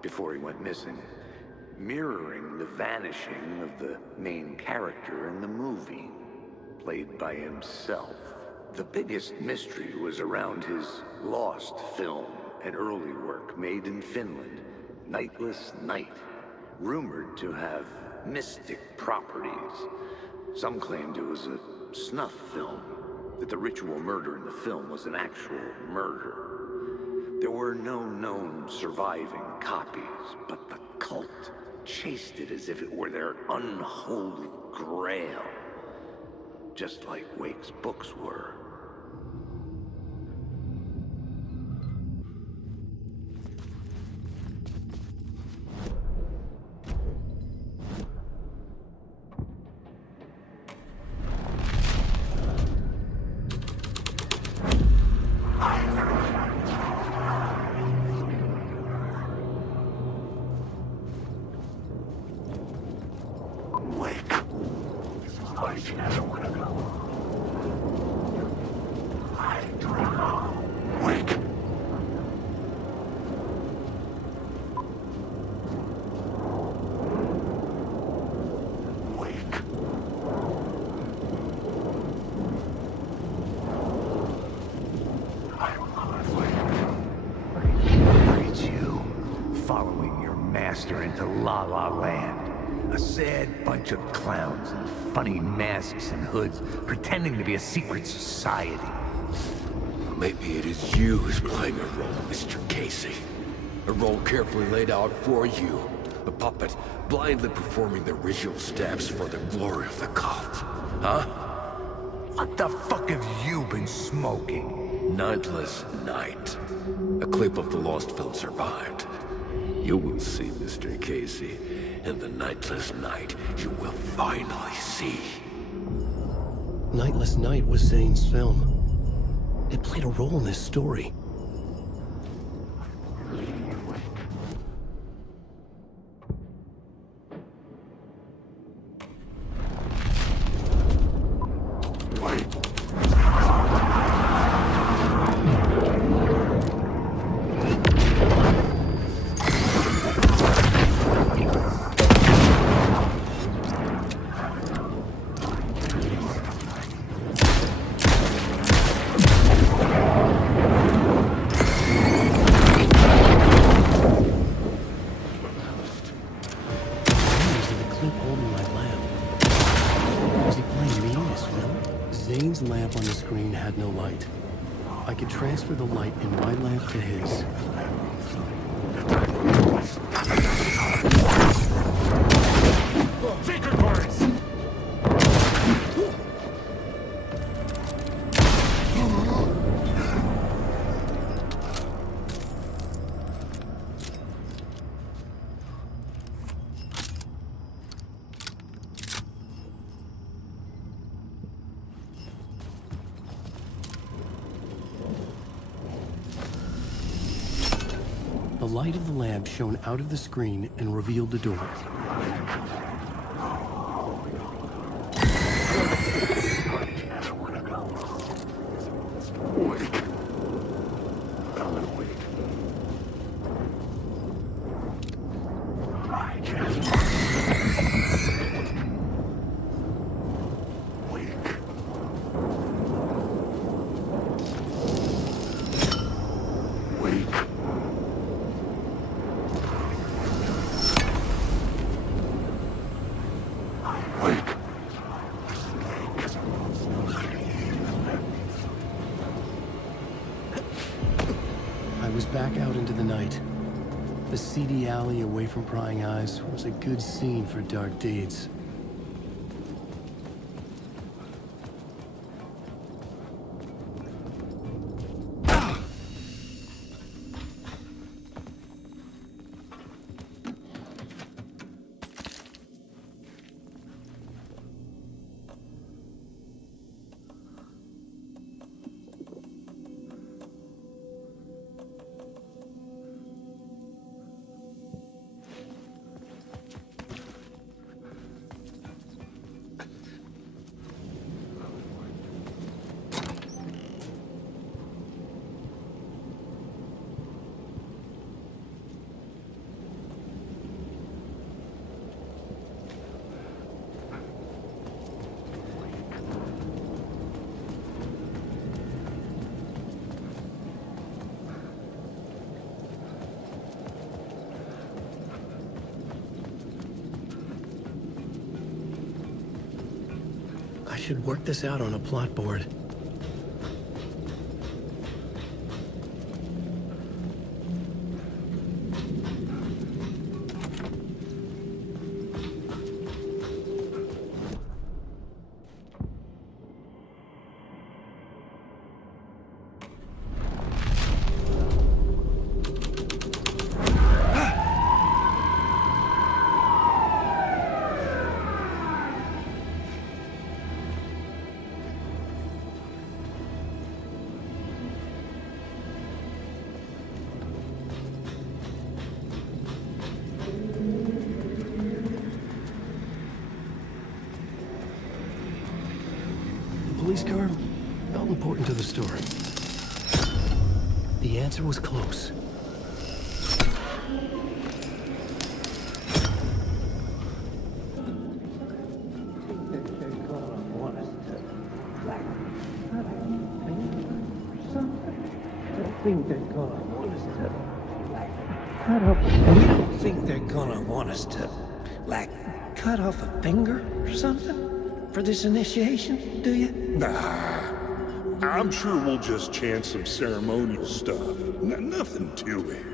before he went missing. Mirroring the vanishing of the main character in the movie, played by himself. The biggest mystery was around his lost film, an early work made in Finland, Nightless Night, rumored to have mystic properties. Some claimed it was a snuff film, that the ritual murder in the film was an actual murder. There were no known surviving copies, but the cult chased it as if it were their unholy grail. Just like Wake's books were. Into La La Land. A sad bunch of clowns in funny masks and hoods pretending to be a secret society. Maybe it is you who's playing a role, Mr. Casey. A role carefully laid out for you. A puppet, blindly performing the ritual steps for the glory of the cult. Huh? What the fuck have you been smoking? Nightless Night. A clip of the lost film survived. You will see, Mr. Casey. In the Nightless Night, you will finally see. Nightless Night was Zane's film. It played a role in this story. Zane's lamp on the screen had no light. I could transfer the light in my lamp to his. Secret parts! The light of the lamp shone out of the screen and revealed the door. I was back out into the night. The seedy alley away from prying eyes was a good scene for dark deeds. I should work this out on a plot board. Police car felt important to the story. The answer was close. We don't think they're gonna want us to, like, cut off a finger or something for this initiation, do you? Nah. I'm sure we'll just chant some ceremonial stuff. Nothing to it.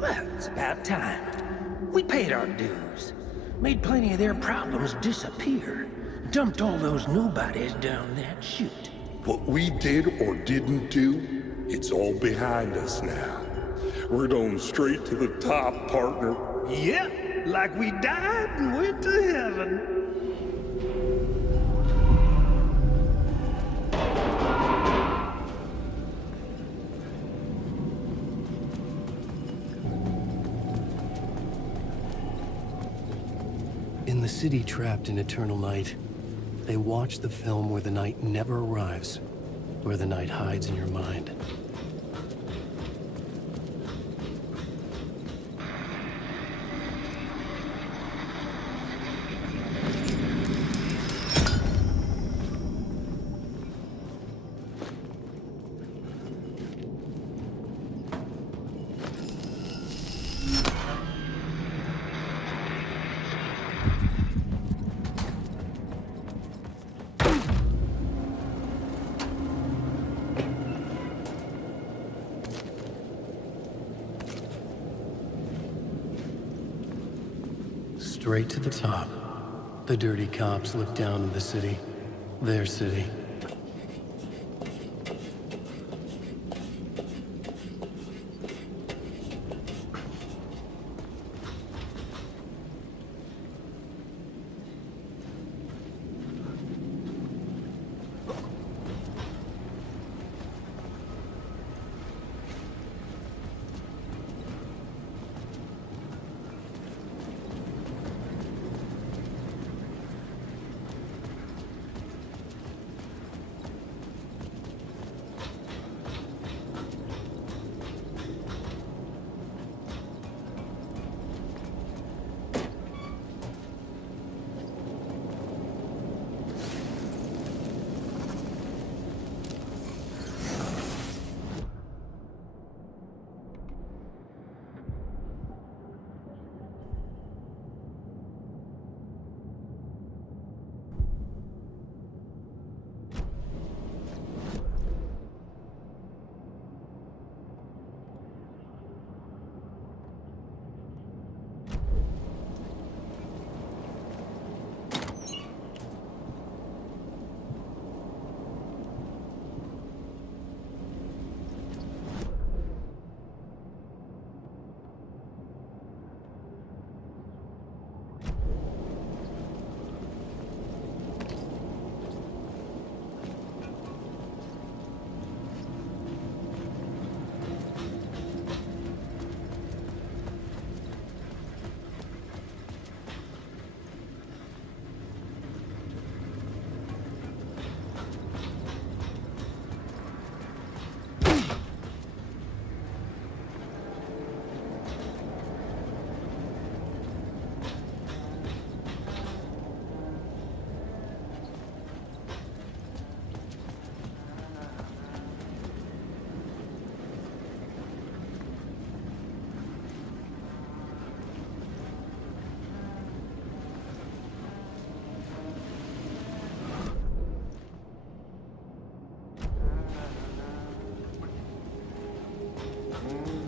Well, it's about time. We paid our dues. Made plenty of their problems disappear. Dumped all those nobodies down that chute. What we did or didn't do, it's all behind us now. We're going straight to the top, partner. Yep, like we died and went to heaven. In the city trapped in eternal night, they watch the film where the night never arrives, where the night hides in your mind. Straight to the top. The dirty cops look down on the city. Their city.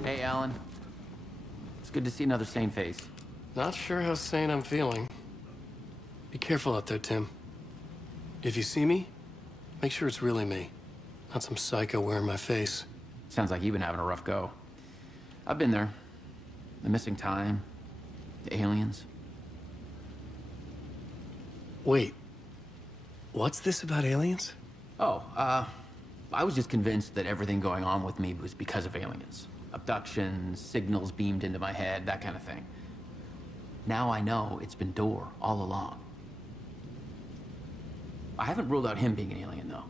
Hey, Alan. It's good to see another sane face. Not sure how sane I'm feeling. Be careful out there, Tim. If you see me, make sure it's really me, not some psycho wearing my face. Sounds like you've been having a rough go. I've been there. The missing time, the aliens. Wait, what's this about aliens? Oh, I was just convinced that everything going on with me was because of aliens. Abductions, signals beamed into my head, that kind of thing. Now I know it's been Door all along. I haven't ruled out him being an alien, though.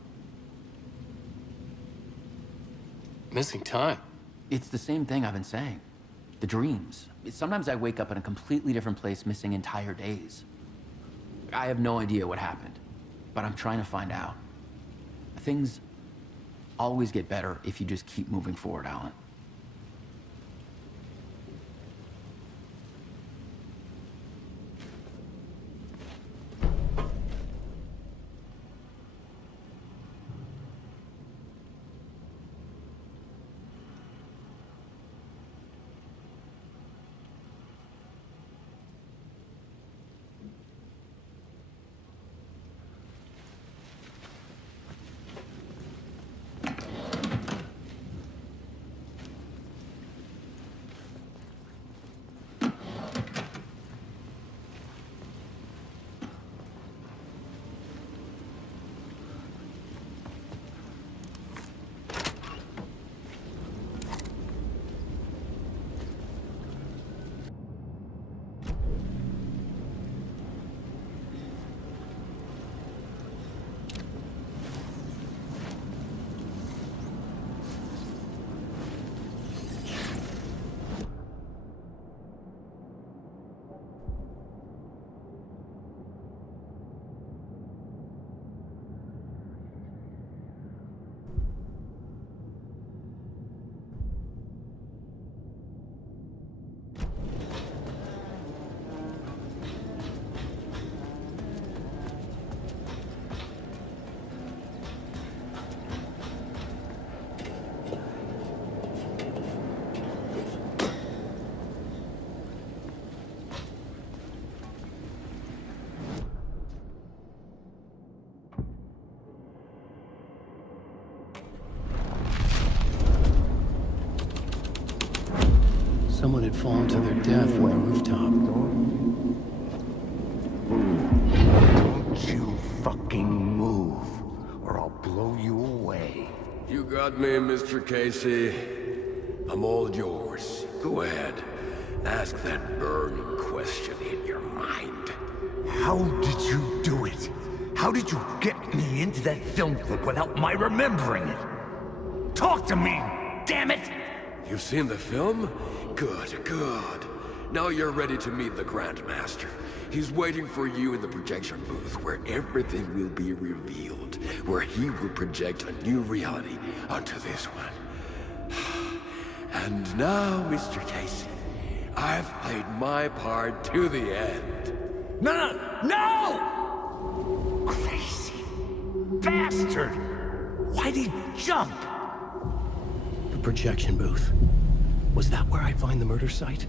Missing time? It's the same thing I've been saying. The dreams. Sometimes I wake up in a completely different place, missing entire days. I have no idea what happened, but I'm trying to find out. Things always get better if you just keep moving forward, Alan. Someone had fallen to their death from the rooftop. Don't you fucking move, or I'll blow you away. You got me, Mr. Casey. I'm all yours. Go ahead. Ask that burning question in your mind. How did you do it? How did you get me into that film clip without my remembering it? Talk to me, damn it! You've seen the film? Good, good. Now you're ready to meet the Grandmaster. He's waiting for you in the projection booth where everything will be revealed, where he will project a new reality onto this one. And now, Mr. Casey, I've played my part to the end. No! Crazy bastard! Why'd he jump? The projection booth. Was that where I find the murder site?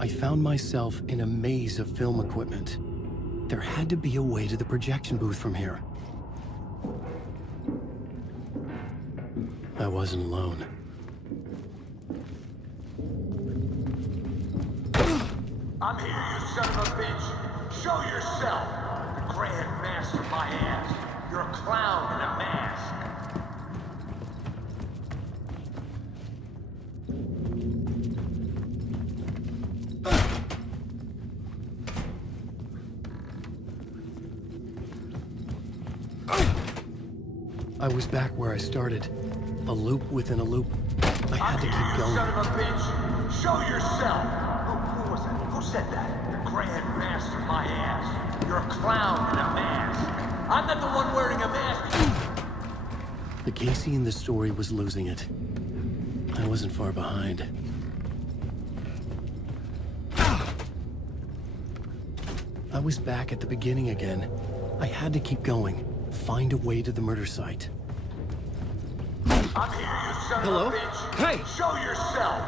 I found myself in a maze of film equipment. There had to be a way to the projection booth from here. I wasn't alone. I'm here, you son of a bitch. Show yourself. The Grand Master my ass. You're a clown in a mask. I was back where I started. A loop within a loop. I had to keep going. Son of a bitch. Show yourself. Who was that? Who said that? The Grand Master my ass. You're a clown in a mask. I'm not the one wearing a mask. The Casey in the story was losing it. I wasn't far behind. I was back at the beginning again. I had to keep going. Find a way to the murder site. I'm here, you son of a bitch. Hey! Show yourself.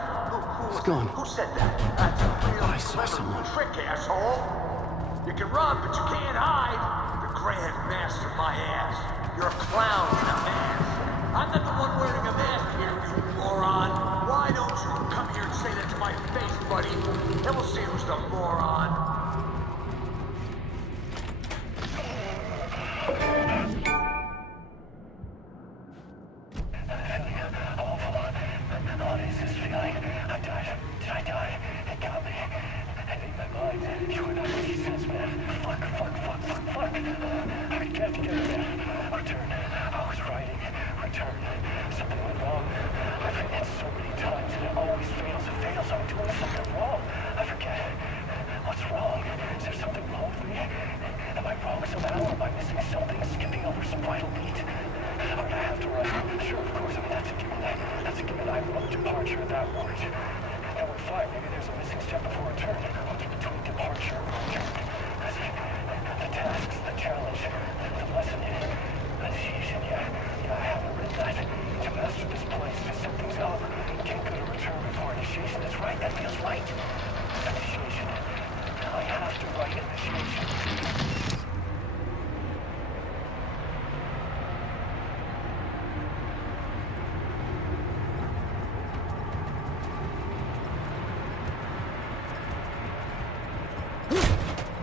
It's gone. Who said that? That's a real I saw someone. trick, asshole. You can run, but you can't hide. The Grand Master my ass. You're a clown in a mask. I'm not the one wearing a mask here, you moron. Why don't you come here and say that to my face, buddy? Then we'll see who's the moron.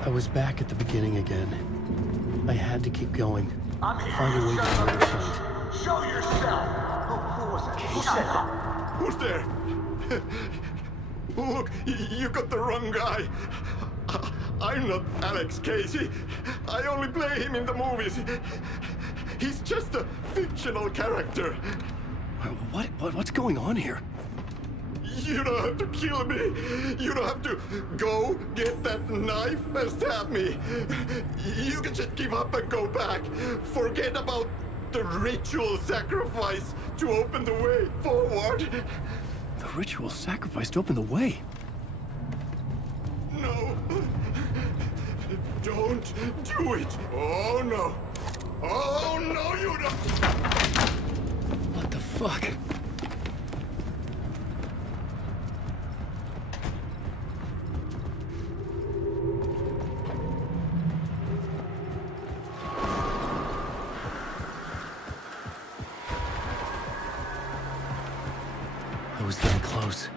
I was back at the beginning again. I had to keep going. I'm here, Find a way to the murder site. Show yourself. Who was that? Who said that? Who's there? Look, you got the wrong guy. I'm not Alex Casey. I only play him in the movies. He's just a fictional character. What's going on here? You don't have to kill me. You don't have to go get that knife and stab me. You can just give up and go back. Forget about the ritual sacrifice to open the way forward. The ritual sacrifice to open the way? No. Don't do it. Oh, no. Oh, no, you don't. What the fuck? I was getting close.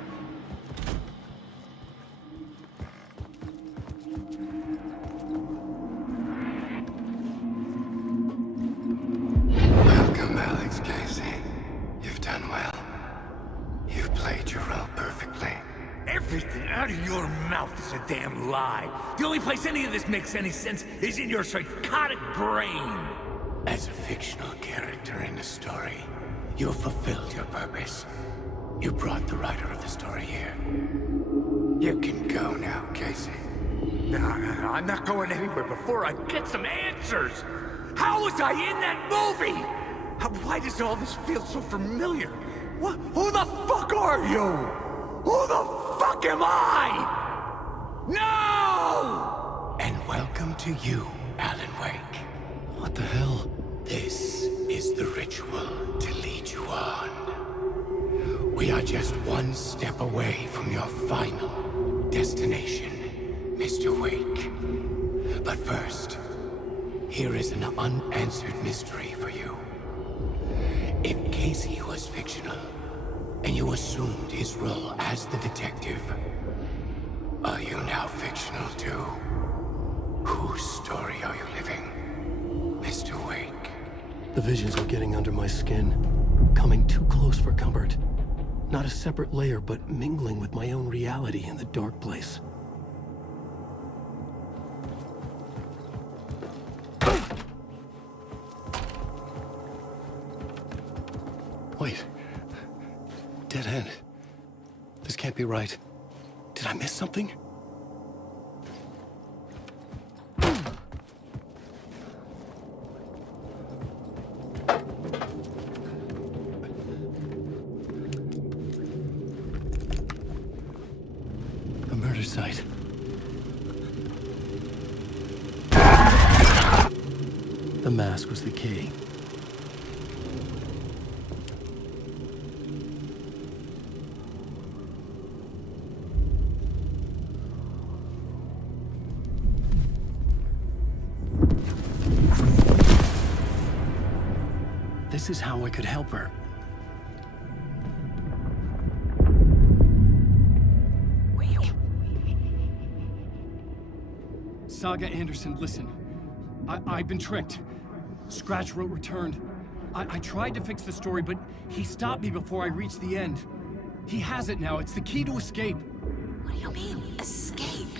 Welcome, Alex Casey. You've done well. You've played your role perfectly. Everything out of your mouth is a damn lie. The only place any of this makes any sense is in your psychotic brain. As a fictional character in a story, you've fulfilled your purpose. You brought the writer of the story here. You can go now, Casey. No, I'm not going anywhere before I get some answers. How was I in that movie? Why does all this feel so familiar? Who the fuck are you? Who the fuck am I? No! And welcome to you, Alan Wake. What the hell? This is the ritual to lead you on. We are just one step away from your final destination, Mr. Wake. But first, here is an unanswered mystery for you. If Casey was fictional, and you assumed his role as the detective, are you now fictional too? Whose story are you living, Mr. Wake? The visions are getting under my skin, coming too close for comfort. Not a separate layer, but mingling with my own reality in the dark place. Wait. Dead end. This can't be right. Did I miss something? A murder site. The mask was the key. This is how I could help her. Saga Anderson, listen. I've been tricked. Scratch wrote returned. I tried to fix the story, but he stopped me before I reached the end. He has it now. It's the key to escape. What do you mean, escape?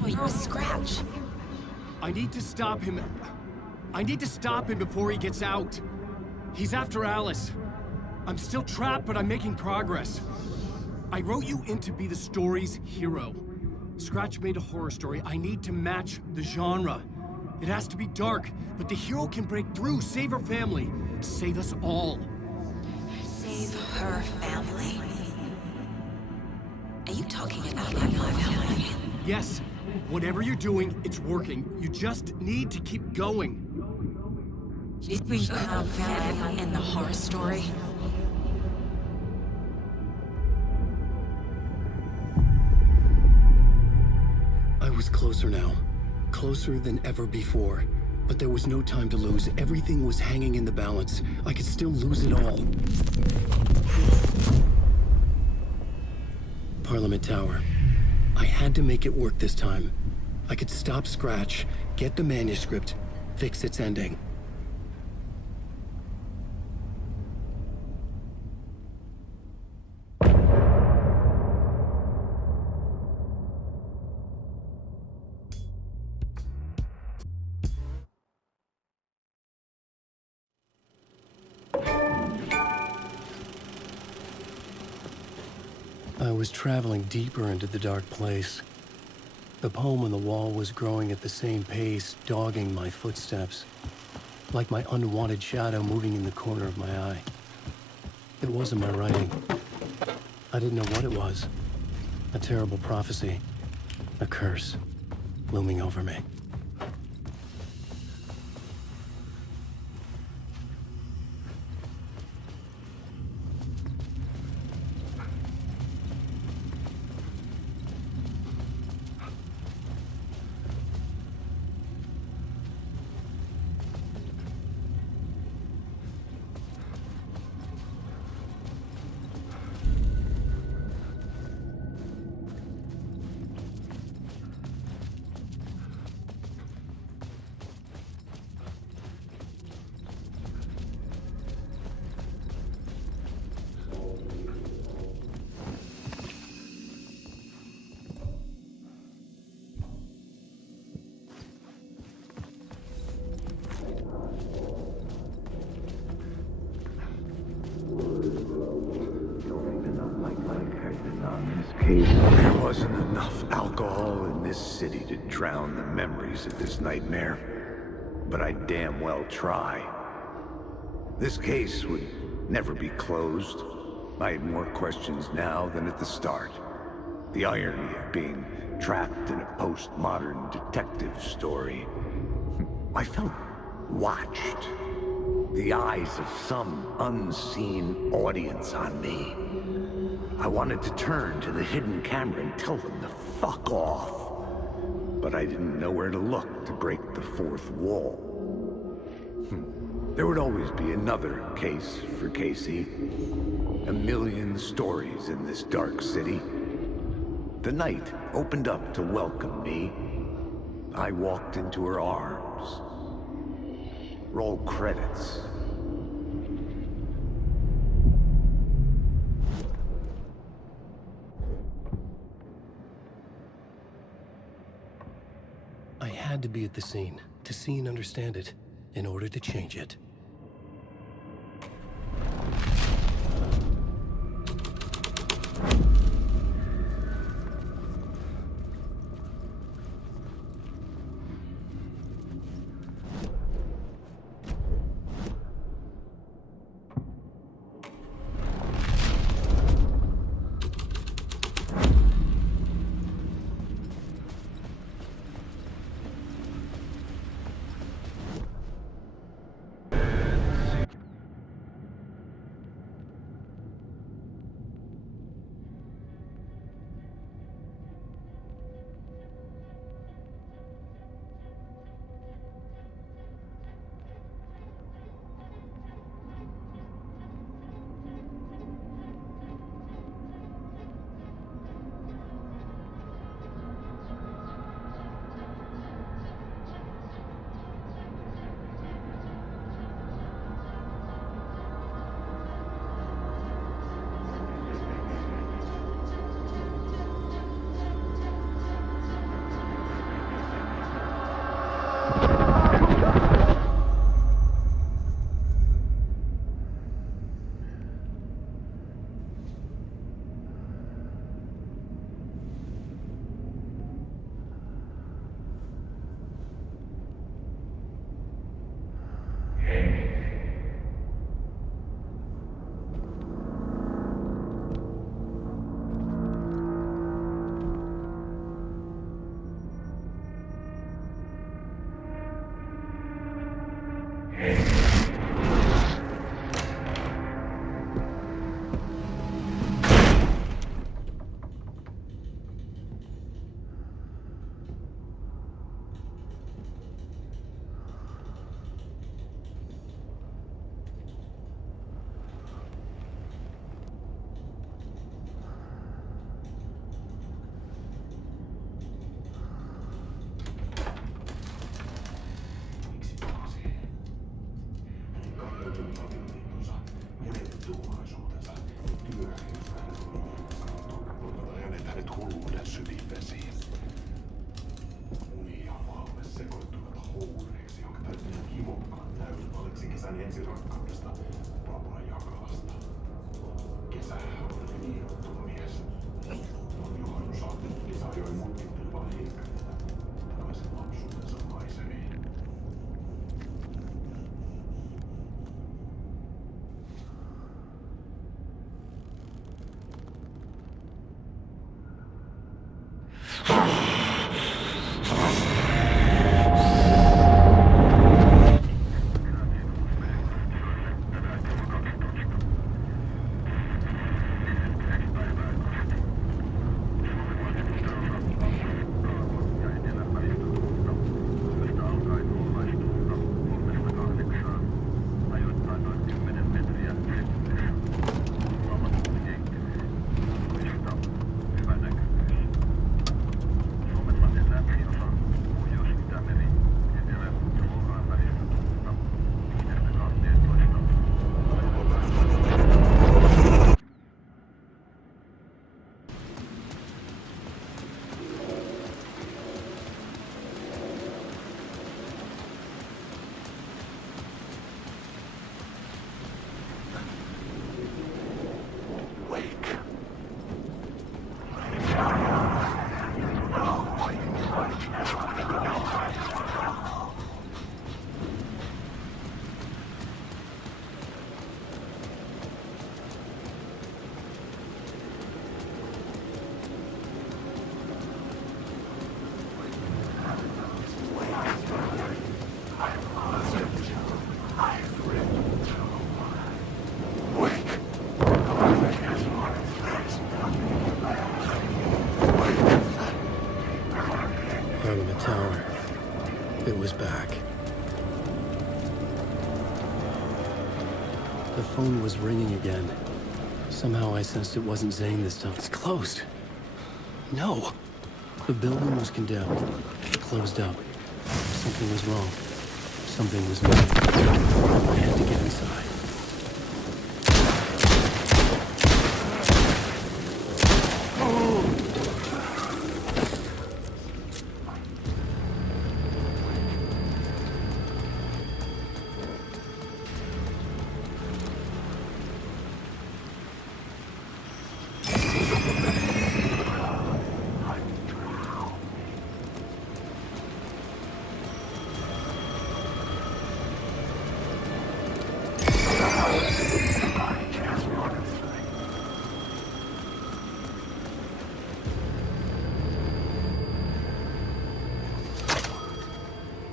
Oh, you're a Scratch. I need to stop him. I need to stop him before he gets out. He's after Alice. I'm still trapped, but I'm making progress. I wrote you in to be the story's hero. Scratch made a horror story. I need to match the genre. It has to be dark, but the hero can break through, save her family, save us all. Save her family? Are you talking about my family? Yes, whatever you're doing, it's working. You just need to keep going. We have family in the horror story. I was closer now. Closer than ever before. But there was no time to lose. Everything was hanging in the balance. I could still lose it all. Parliament Tower. I had to make it work this time. I could stop Scratch, get the manuscript, fix its ending. I was traveling deeper into the dark place. The poem on the wall was growing at the same pace, dogging my footsteps, like my unwanted shadow moving in the corner of my eye. It wasn't my writing. I didn't know what it was. A terrible prophecy, a curse, looming over me. There wasn't enough alcohol in this city to drown the memories of this nightmare. But I'd damn well try. This case would never be closed. I had more questions now than at the start. The irony of being trapped in a postmodern detective story. I felt watched. The eyes of some unseen audience on me. I wanted to turn to the hidden camera and tell them to fuck off. But I didn't know where to look to break the fourth wall. There would always be another case for Casey. A million stories in this dark city. The night opened up to welcome me. I walked into her arms. Roll credits. I had to be at the scene, to see and understand it, in order to change it. Parliament Tower. It was back. The phone was ringing again. Somehow I sensed it wasn't Zane this time. It's closed. No. The building was condemned. Closed up. Something was wrong. Something was missing. I had to get inside.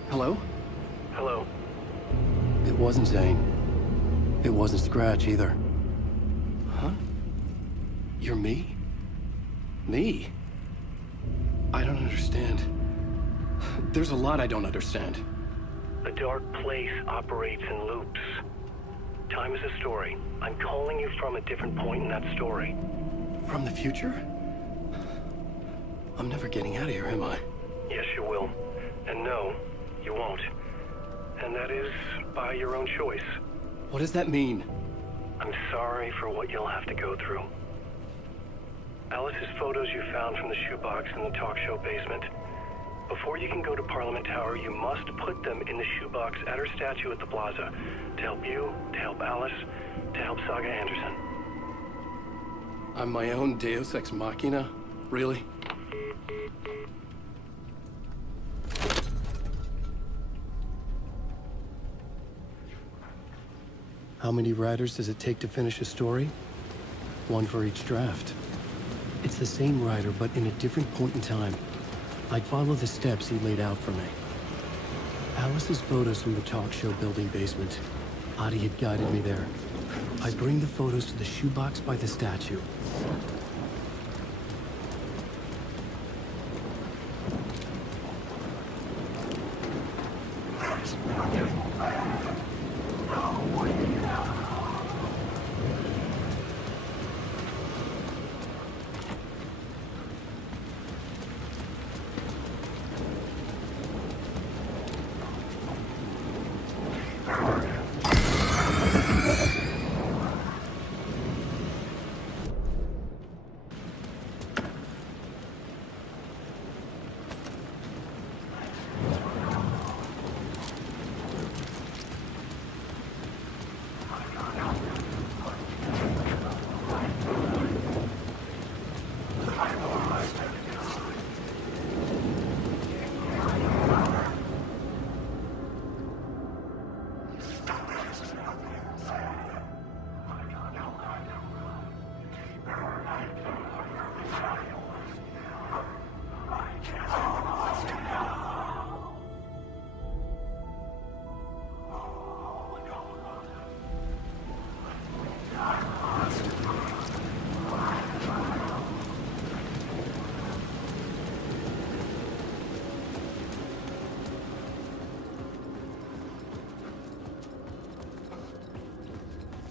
Hello? Hello. It wasn't Zane. It wasn't Scratch either. Huh? You're me? Me? I don't understand. There's a lot I don't understand. A dark place operates in loops. Time is a story. I'm calling you from a different point in that story. From the future? I'm never getting out of here, am I? Yes, you will. And no, you won't. And that is by your own choice. What does that mean? I'm sorry for what you'll have to go through. Alice's photos you found from the shoebox in the talk show basement. Before you can go to Parliament Tower, you must put them in the shoebox at her statue at the plaza. To help you, to help Alice, to help Saga Anderson. I'm my own Deus Ex Machina? Really? How many writers does it take to finish a story? One for each draft. It's the same writer, but in a different point in time. I'd follow the steps he laid out for me. Alice's photos from the talk show building basement. Adi had guided me there. I'd bring the photos to the shoebox by the statue.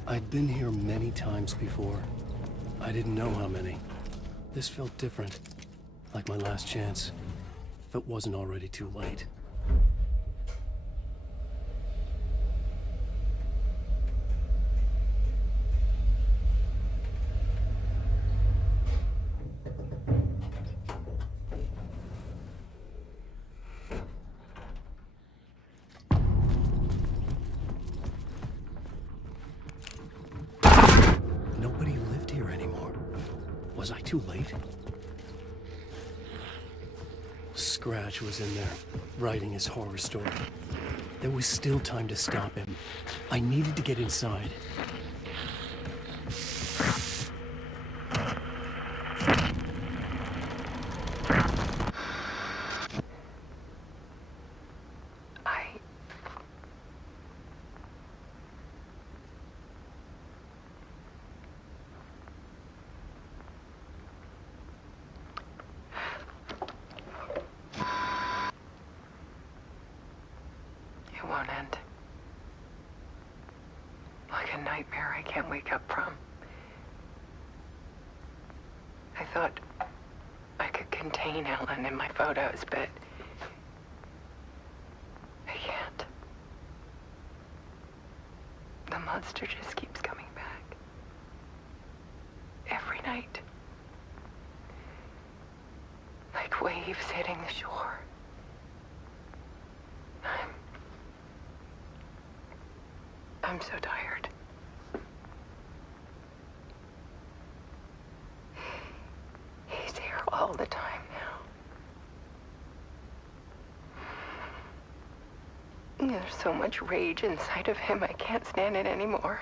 I'd been here many times before. I didn't know how many. This felt different, like my last chance, if it wasn't already too late. Nobody lived here anymore. Was I too late? Scratch was in there, writing his horror story. There was still time to stop him. I needed to get inside. wake up from. I thought I could contain Ellen in my photos, but I can't. The monster just keeps coming back. Every night. Like waves hitting the shore. I'm so tired. He's here all the time now. There's so much rage inside of him, I can't stand it anymore.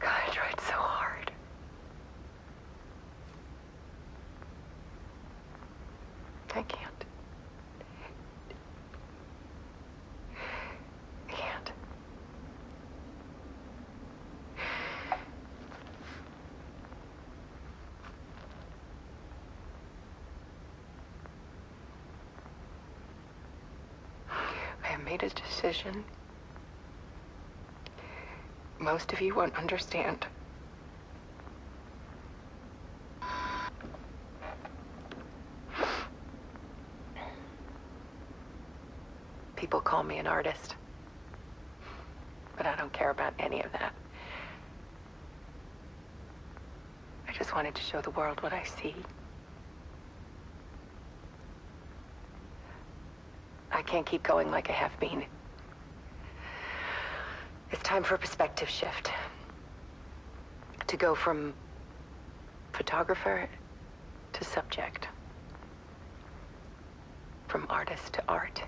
God, I tried so hard. I can't. I can't. I have made a decision. Most of you won't understand. People call me an artist, but I don't care about any of that. I just wanted to show the world what I see. I can't keep going like I have been. It's time for a perspective shift. To go from photographer to subject. From artist to art.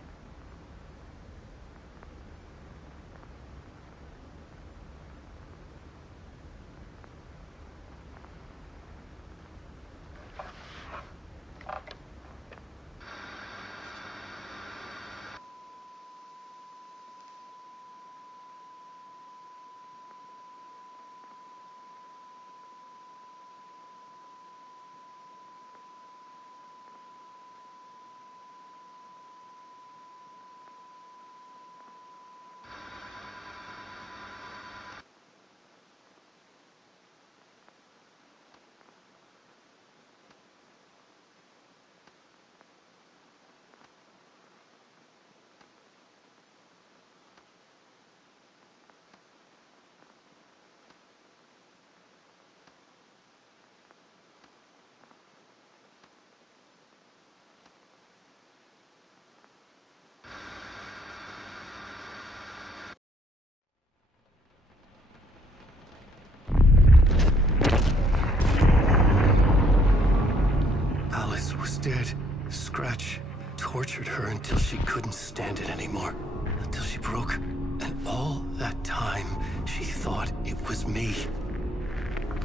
Alice was dead. Scratch tortured her until she couldn't stand it anymore. Until she broke. And all that time, she thought it was me.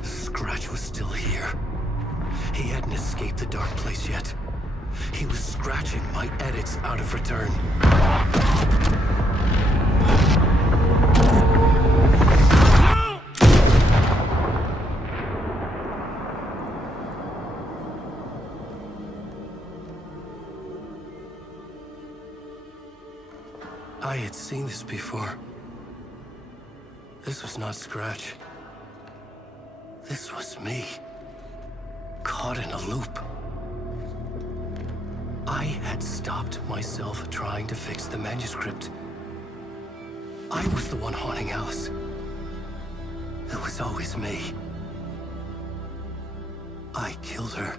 Scratch was still here. He hadn't escaped the dark place yet. He was scratching my edits out of return. I had seen this before. This was not Scratch. This was me. Caught in a loop. I had stopped myself trying to fix the manuscript. I was the one haunting Alice. It was always me. I killed her.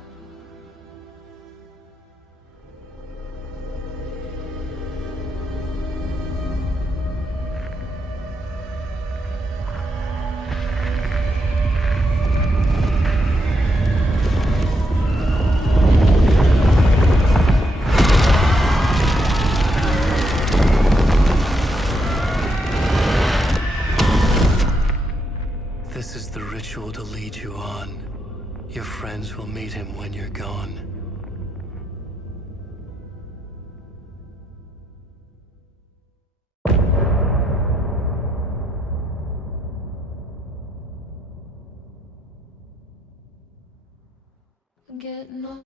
This is the ritual to lead you on. Your friends will meet him when you're gone. Getting on.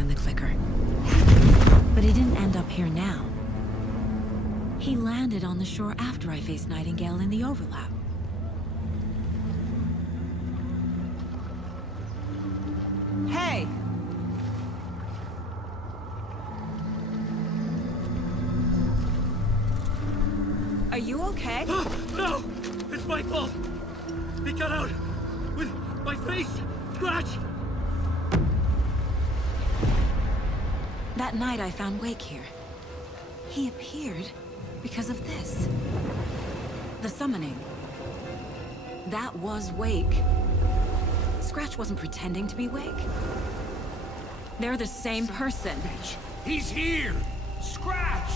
open the clicker. But he didn't end up here now. He landed on the shore after I faced Nightingale in the overlap. Hey! Are you okay? No! It's my fault! He got out with my face scratch! That night I found Wake here. He appeared because of this. The summoning. That was Wake. Scratch wasn't pretending to be Wake. They're the same person. He's here! Scratch!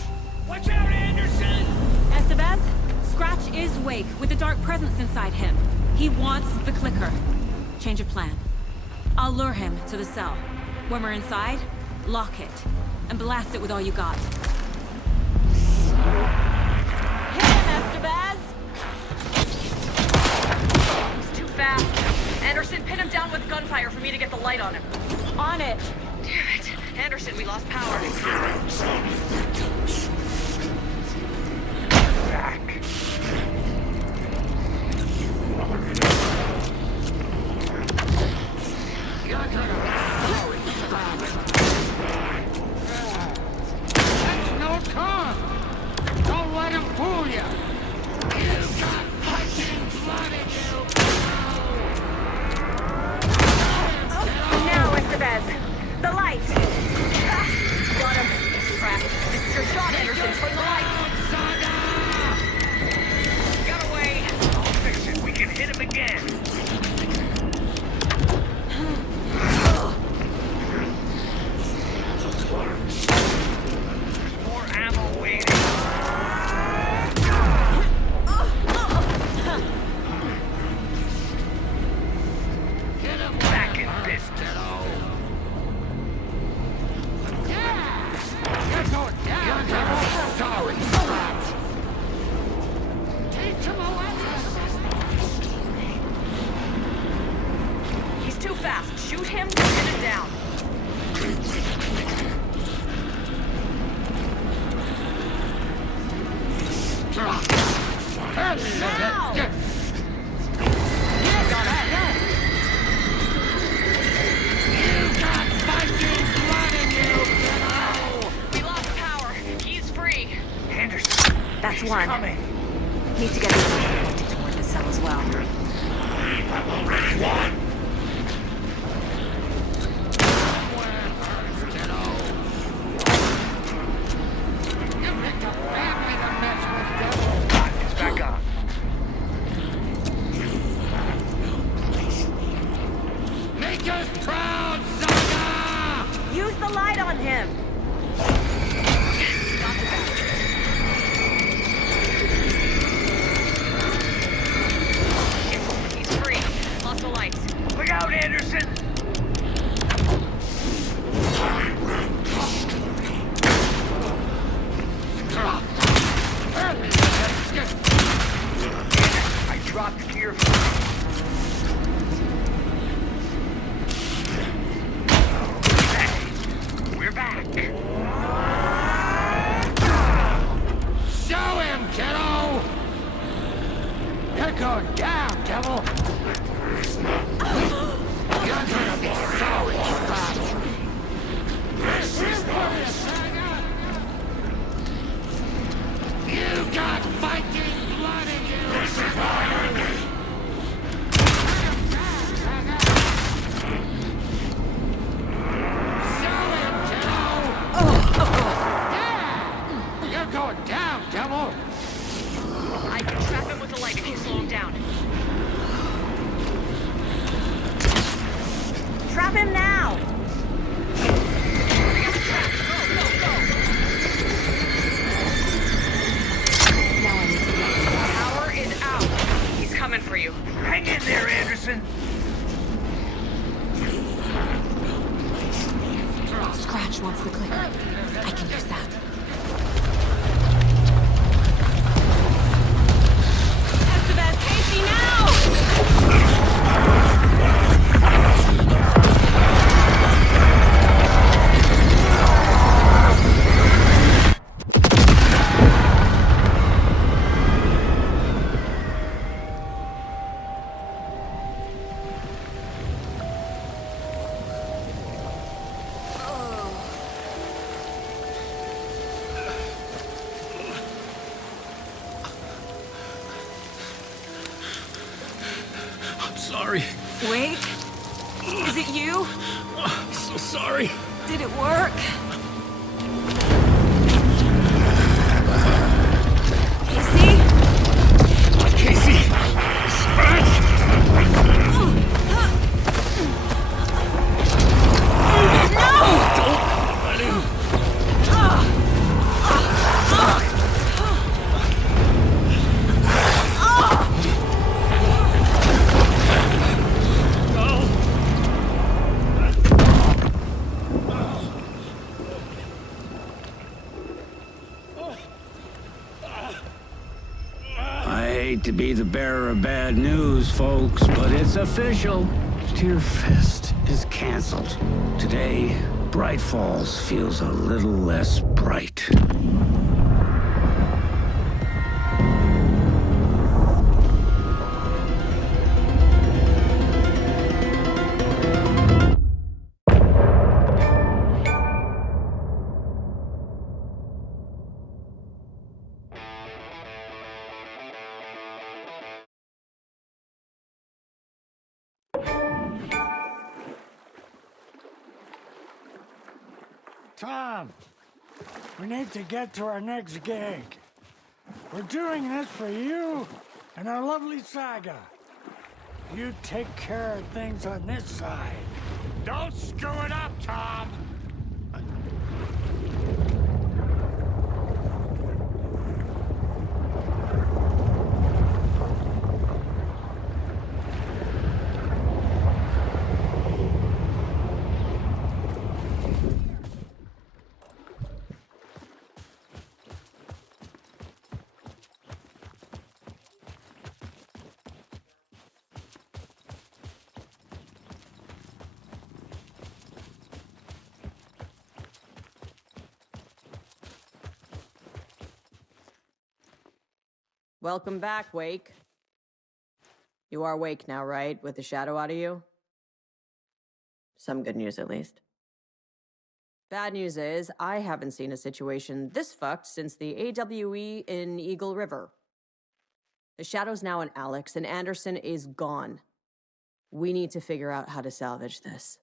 Watch out, Anderson! Estevez, Scratch is Wake with a dark presence inside him. He wants the clicker. Change of plan. I'll lure him to the cell. When we're inside, lock it. And blast it with all you got. Hit him, Estevez! He's too fast. Anderson, pin him down with gunfire for me to get the light on him. On it! Damn it. Anderson, we lost power. Back. That's no time! Don't let him fool you! You've got fucking blood in you! Now, Estevez. The light! Got him. Crap. This is your shot, Anderson. Turn the light. Got away. I'll fix it. We can hit him again. More ammo waiting. Get him back in business. You're going down, devil! Sorry, Scratch! Teach him a lesson! He's too fast. Shoot him, pin him down. You've got fighting blood in you, kiddo! We lost power. He's free. Anderson, That's he's one. coming. Need to get these pointed toward the cell as well. You picked a family to mess with, devil! It's back on. Make us proud, Saga! Use the light on him. Got the back. He's free. Lost the lights. Look out, Anderson! I dropped gear. We're back. Show him, kiddo! You're going down, devil! You're gonna be sorry, Scratch! This is You got fighting blood in you! This is Show him, kiddo! Yeah! You're going down, devil! I can trap him with the light if you slow him down. Trap him now! Power is out. He's coming for you. Hang in there, Anderson. Scratch wants the clicker. I can use that. Estevez, Casey, now! Wait, is it you? So sorry. Did it work? Casey! Scratch! I hate to be the bearer of bad news, folks, but it's official. Tear Fest is canceled. Today, Bright Falls feels a little less bright. Tom, we need to get to our next gig. We're doing this for you and our lovely saga. You take care of things on this side. Don't screw it up, Tom! Welcome back, Wake. You are Wake now, right? With the shadow out of you? Some good news, at least. Bad news is, I haven't seen a situation this fucked since the AWE in Eagle River. The shadow's now in Alex, and Anderson is gone. We need to figure out how to salvage this.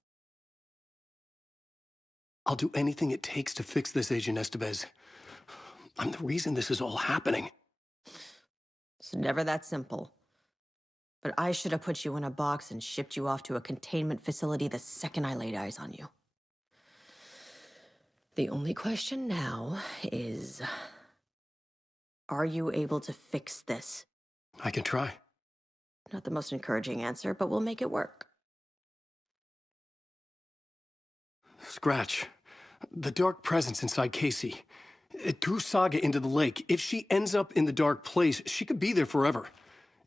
I'll do anything it takes to fix this, Agent Estevez. I'm the reason this is all happening. It's never that simple. But I should have put you in a box and shipped you off to a containment facility the second I laid eyes on you. The only question now is, are you able to fix this? I can try. Not the most encouraging answer, but we'll make it work. Scratch. The dark presence inside Casey. It threw Saga into the lake. If she ends up in the dark place, she could be there forever.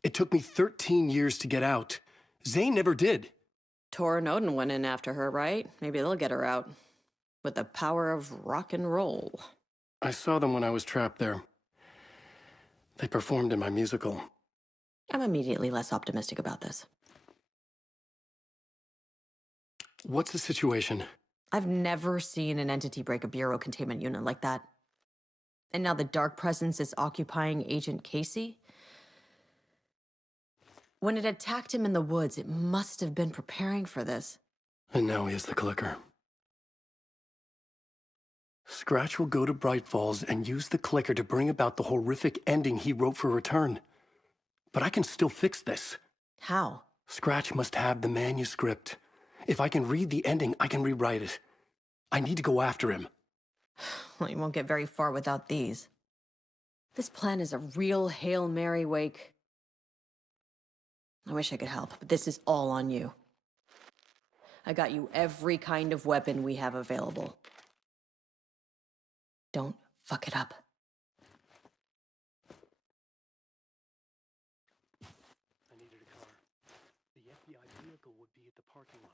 It took me 13 years to get out. Zane never did. Tor and Odin went in after her, right? Maybe they'll get her out. With the power of rock and roll. I saw them when I was trapped there. They performed in my musical. I'm immediately less optimistic about this. What's the situation? I've never seen an entity break a bureau containment unit like that. And now the dark presence is occupying Agent Casey? When it attacked him in the woods, it must have been preparing for this. And now he has the clicker. Scratch will go to Bright Falls and use the clicker to bring about the horrific ending he wrote for Return. But I can still fix this. How? Scratch must have the manuscript. If I can read the ending, I can rewrite it. I need to go after him. Well, you won't get very far without these. This plan is a real Hail Mary, Wake. I wish I could help, but this is all on you. I got you every kind of weapon we have available. Don't fuck it up. I needed a car. The FBI vehicle would be at the parking lot.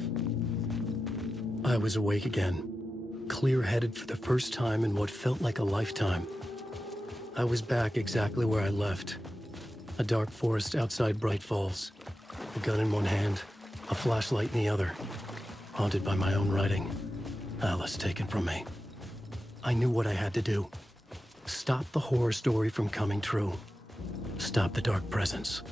I was awake again, clear-headed for the first time in what felt like a lifetime. I was back exactly where I left. A dark forest outside Bright Falls. A gun in one hand, a flashlight in the other. Haunted by my own writing. Alice taken from me. I knew what I had to do. Stop the horror story from coming true. Stop the dark presence.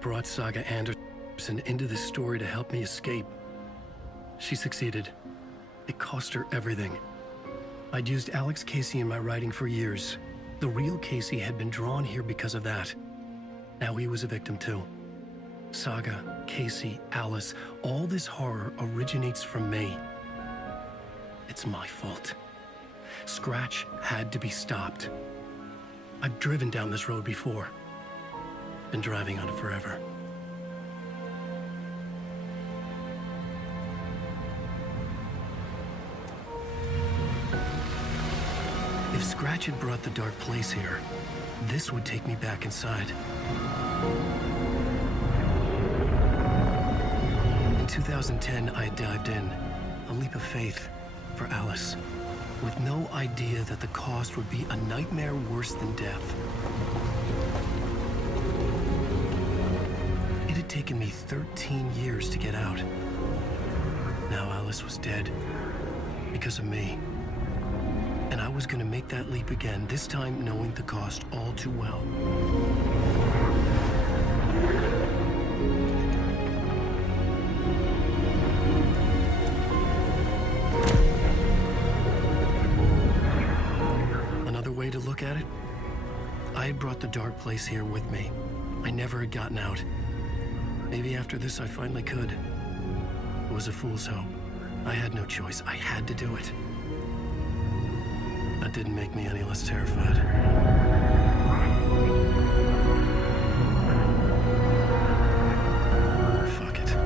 brought Saga Anderson into this story to help me escape. She succeeded. It cost her everything. I'd used Alex Casey in my writing for years. The real Casey had been drawn here because of that. Now he was a victim too. Saga, Casey, Alice, all this horror originates from me. It's my fault. Scratch had to be stopped. I've driven down this road before. Been driving on it forever. If Scratch had brought the dark place here, this would take me back inside. In 2010, I dived in, a leap of faith for Alice, with no idea that the cost would be a nightmare worse than death. It had taken me 13 years to get out. Now Alice was dead, because of me. And I was gonna make that leap again, this time knowing the cost all too well. Another way to look at it, I had brought the dark place here with me. I never had gotten out. Maybe after this I finally could. It was a fool's hope. I had no choice. I had to do it. That didn't make me any less terrified. Fuck it.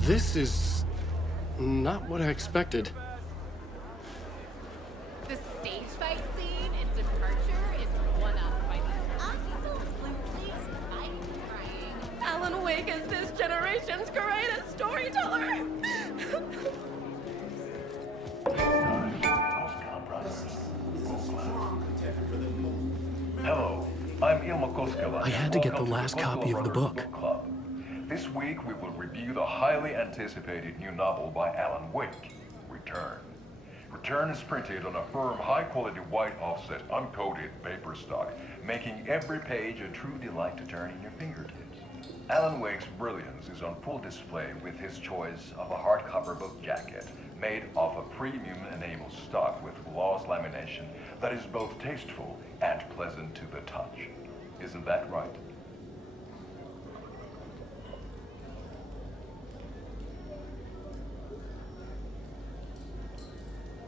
This is not what I expected. The stage fight scene in Departure is one up by the absolutely eye-crying. Alan Wake is this generation's greatest storyteller. Hello, I'm Ilma Koskela. I had to get the last copy of the book. This week we will review the highly anticipated new novel by Alan Wake, Return. Return is printed on a firm, high-quality white offset, uncoated paper stock, making every page a true delight to turn in your fingertips. Alan Wake's brilliance is on full display with his choice of a hardcover book jacket made of a premium enamel stock with gloss lamination that is both tasteful and pleasant to the touch. Isn't that right?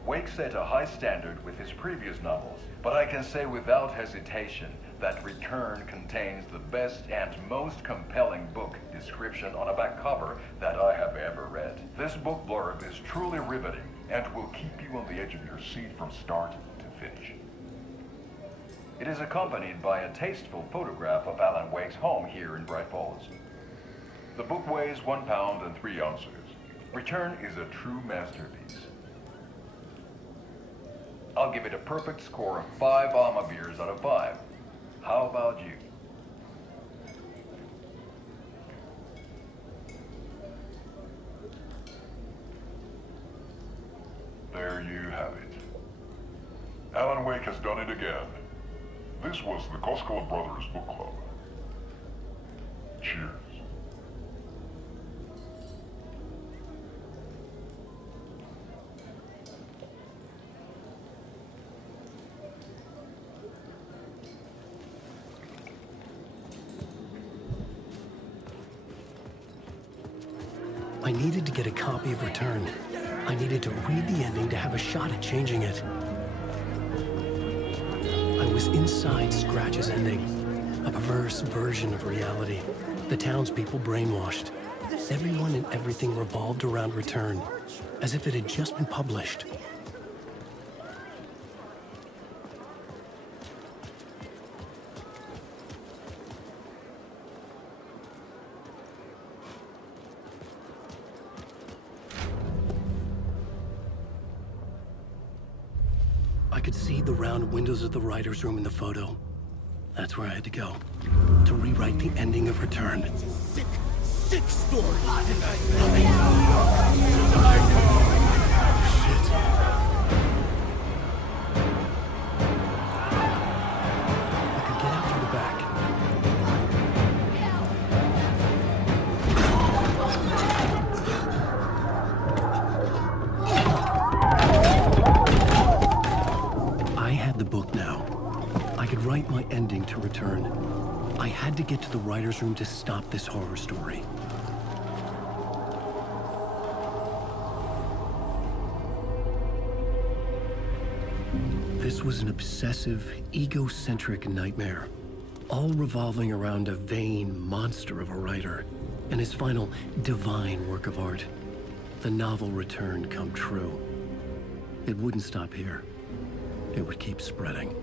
Wake set a high standard with his previous novels, but I can say without hesitation that Return contains the best and most compelling book description on a back cover that I have ever read. This book blurb is truly riveting and will keep you on the edge of your seat from start to finish. It is accompanied by a tasteful photograph of Alan Wake's home here in Bright Falls. The book weighs 1 pound and 3 ounces. Return is a true masterpiece. I'll give it a perfect score of 5 Alma beers out of 5. How about you? There you have it. Alan Wake has done it again. This was the Koskela Brothers Book Club. Cheers. I needed to get a copy of Return. I needed to read the ending to have a shot at changing it. I was inside Scratch's ending, a perverse version of reality. The townspeople brainwashed. Everyone and everything revolved around Return, as if it had just been published. I could see the round windows of the writer's room in the photo. That's where I had to go, to rewrite the ending of Return. Sick story. Write my ending to Return. I had to get to the writer's room to stop this horror story. This was an obsessive, egocentric nightmare, all revolving around a vain monster of a writer and his final divine work of art, the novel Return come true. It wouldn't stop here. It would keep spreading.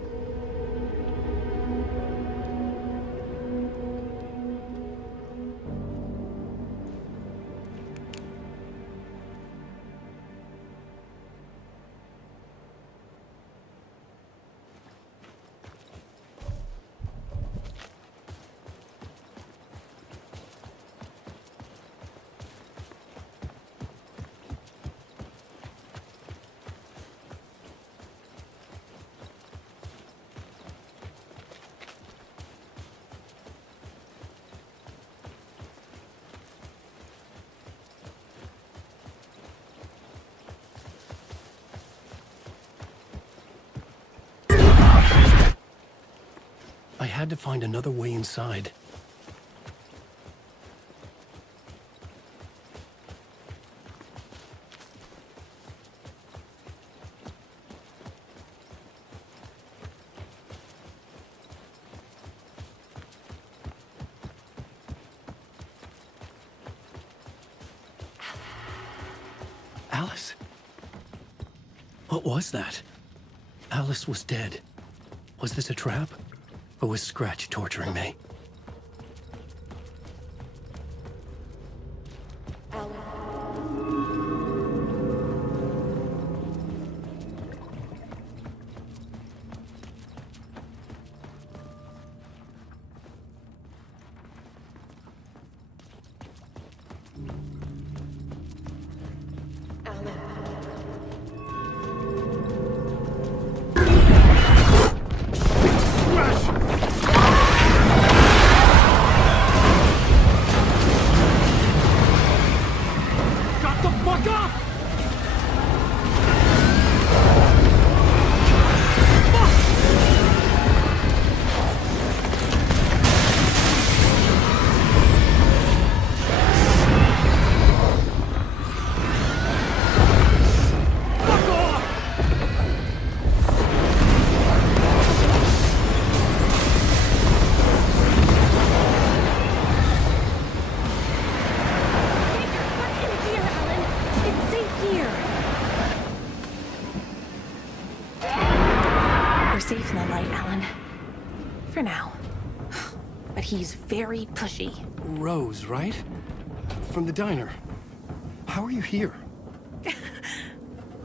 I had to find another way inside. Alice? What was that? Alice was dead. Was this a trap? Or was Scratch torturing me? Safe in the light, Alan. For now. But he's very pushy. Rose, right? From the diner. How are you here?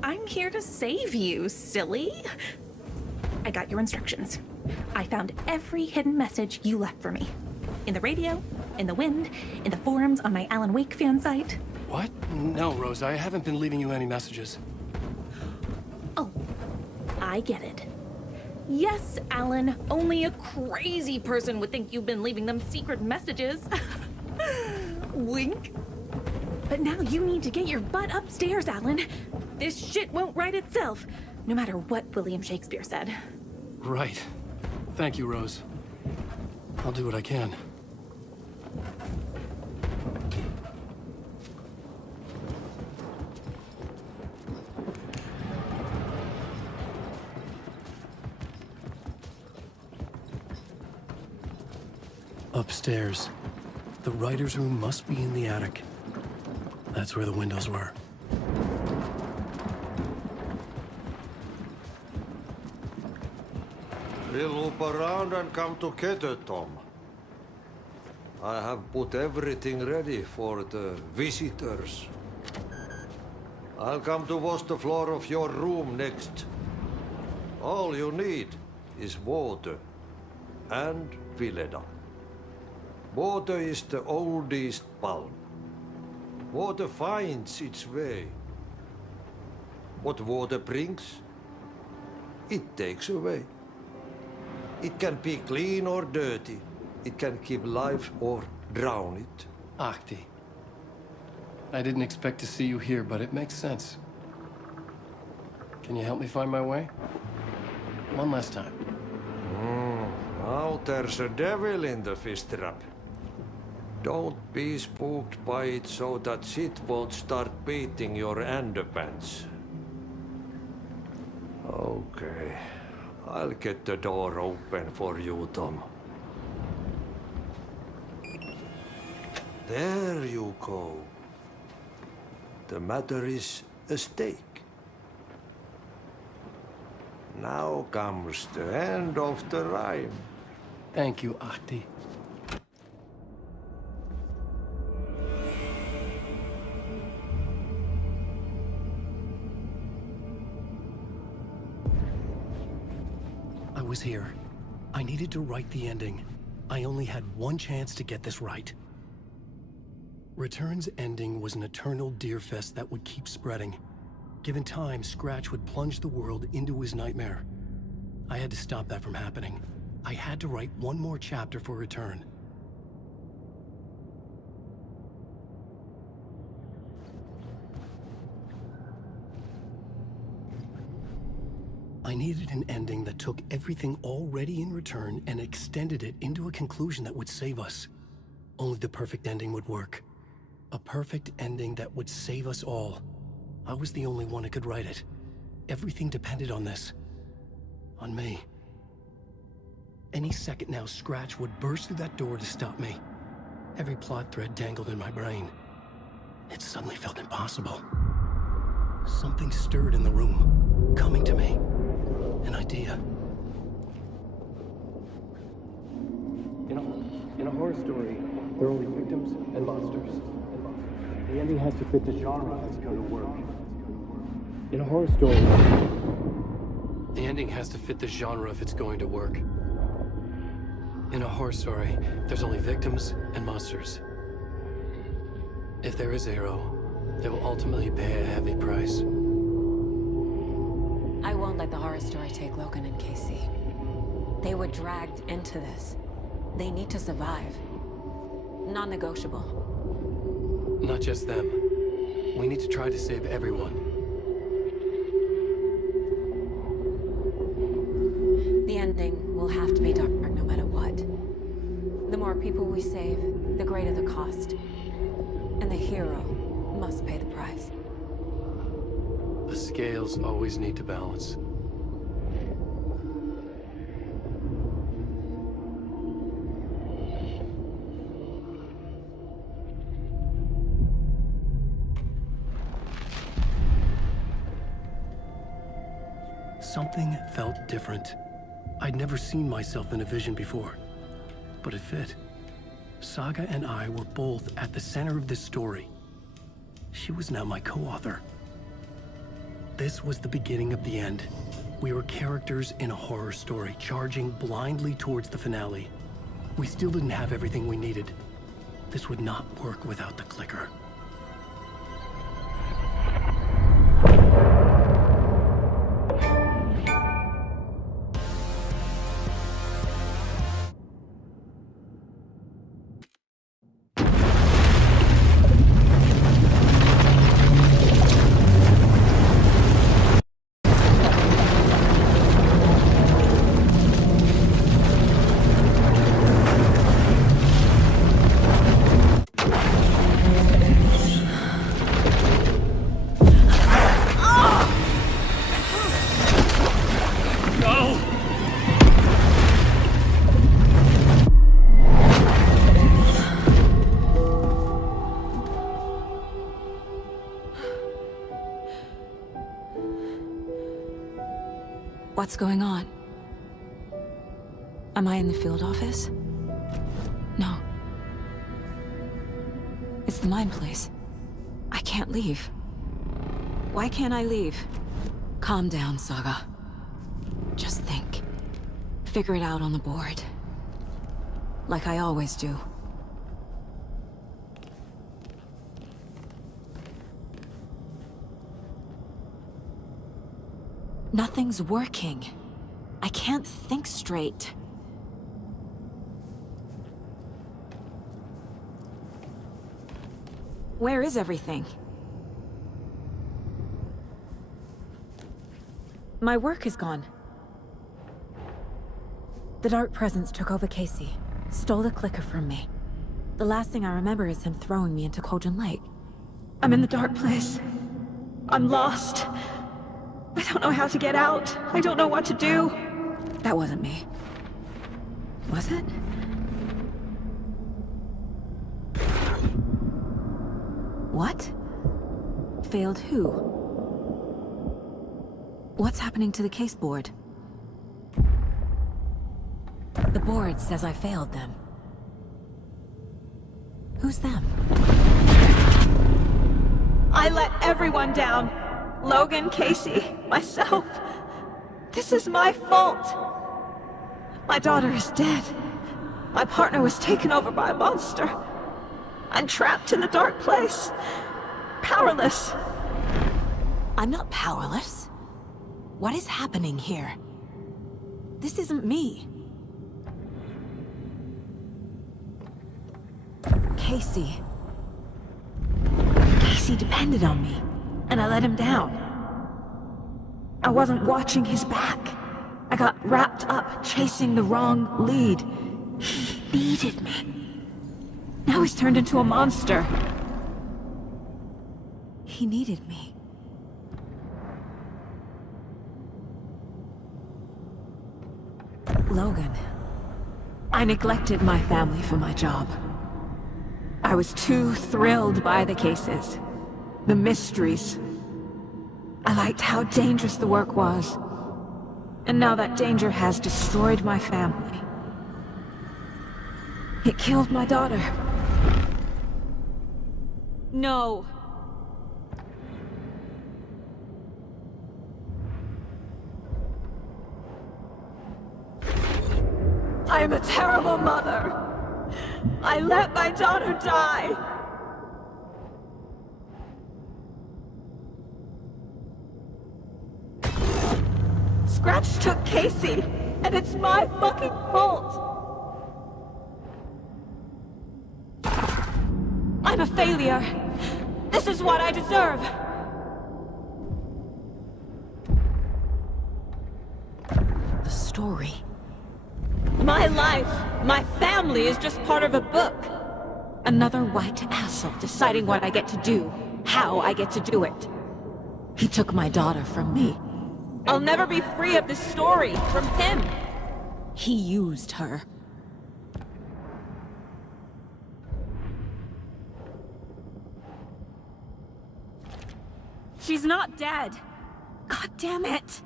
I'm here to save you, silly. I got your instructions. I found every hidden message you left for me. In the radio, in the wind, in the forums on my Alan Wake fan site. What? No, Rose, I haven't been leaving you any messages. Oh, I get it. Yes, Alan, only a crazy person would think you've been leaving them secret messages. Wink. But now you need to get your butt upstairs, Alan. This shit won't right itself, no matter what William Shakespeare said. Right. Thank you, Rose. I'll do what I can. Upstairs. The writer's room must be in the attic. That's where the windows were. We'll loop around and come together, Tom. I have put everything ready for the visitors. I'll come to wash the floor of your room next. All you need is water and Vileda. Water is the oldest bulb. Water finds its way. What water brings, it takes away. It can be clean or dirty. It can keep life or drown it. Ahti. I didn't expect to see you here, but it makes sense. Can you help me find my way? One last time. Now there's a devil in the fish trap. Don't be spooked by it so that shit won't start beating your underpants. Okay. I'll get the door open for you, Tom. There you go. The matter is a stake. Now comes the end of the rhyme. Thank you, Ahti. I was here. I needed to write the ending. I only had one chance to get this right. Return's ending was an eternal deerfest that would keep spreading. Given time, Scratch would plunge the world into his nightmare. I had to stop that from happening. I had to write one more chapter for Return. I needed an ending that took everything already in Return and extended it into a conclusion that would save us. Only the perfect ending would work. A perfect ending that would save us all. I was the only one who could write it. Everything depended on this. On me. Any second now, Scratch would burst through that door to stop me. Every plot thread tangled in my brain. It suddenly felt impossible. Something stirred in the room, coming to me. An idea. In a horror story, there are only victims and monsters. The ending has to fit the genre if it's going to work. In a horror story... The ending has to fit the genre if it's going to work. In a horror story, there's only victims and monsters. If there is Arrow, they will ultimately pay a heavy price. I won't let the horror story take Logan and Casey. They were dragged into this. They need to survive. Non-negotiable. Not just them. We need to try to save everyone. The ending will have to be dark no matter what. The more people we save, the greater the cost. And the hero must pay the price. The scales always need to balance. Something felt different. I'd never seen myself in a vision before, but it fit. Saga and I were both at the center of this story. She was now my co-author. This was the beginning of the end. We were characters in a horror story, charging blindly towards the finale. We still didn't have everything we needed. This would not work without the clicker. What's going on? Am I in the field office? No. It's the mine place. I can't leave. Why can't I leave? Calm down, Saga. Just think. Figure it out on the board. Like I always do. Nothing's working. I can't think straight. Where is everything? My work is gone. The Dark Presence took over Casey, stole the clicker from me. The last thing I remember is him throwing me into Cauldron Lake. I'm in the dark place. I'm lost. I don't know how to get out. I don't know what to do. That wasn't me. Was it? What? Failed who? What's happening to the case board? The board says I failed them. Who's them? I let everyone down. Logan, Casey, myself. This is my fault. My daughter is dead. My partner was taken over by a monster. I'm trapped in the dark place. Powerless. I'm not powerless. What is happening here? This isn't me. Casey. Casey depended on me, and I let him down. I wasn't watching his back. I got wrapped up chasing the wrong lead. He needed me. Now he's turned into a monster. He needed me. Logan. I neglected my family for my job. I was too thrilled by the cases, the mysteries. I liked how dangerous the work was. And now that danger has destroyed my family. It killed my daughter. No. I'm a terrible mother. I let my daughter die. Scratch took Casey, and it's my fucking fault. I'm a failure. This is what I deserve. The story. My life, my family is just part of a book. Another white asshole deciding what I get to do, how I get to do it. He took my daughter from me. I'll never be free of this story from him. He used her. She's not dead. God damn it.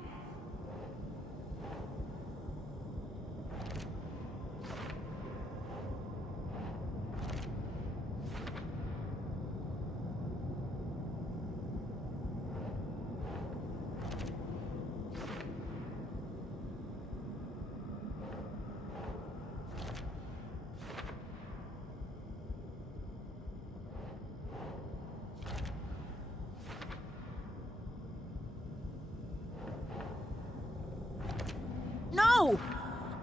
No!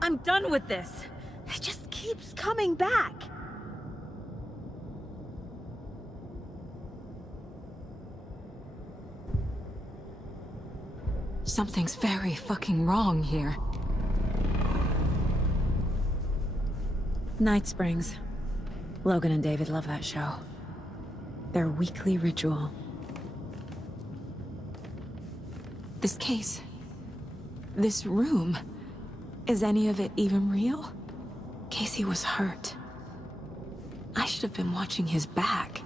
I'm done with this. It just keeps coming back. Something's very fucking wrong here. Night Springs. Logan and David love that show. Their weekly ritual. This case. This room. Is any of it even real? Casey was hurt. I should have been watching his back.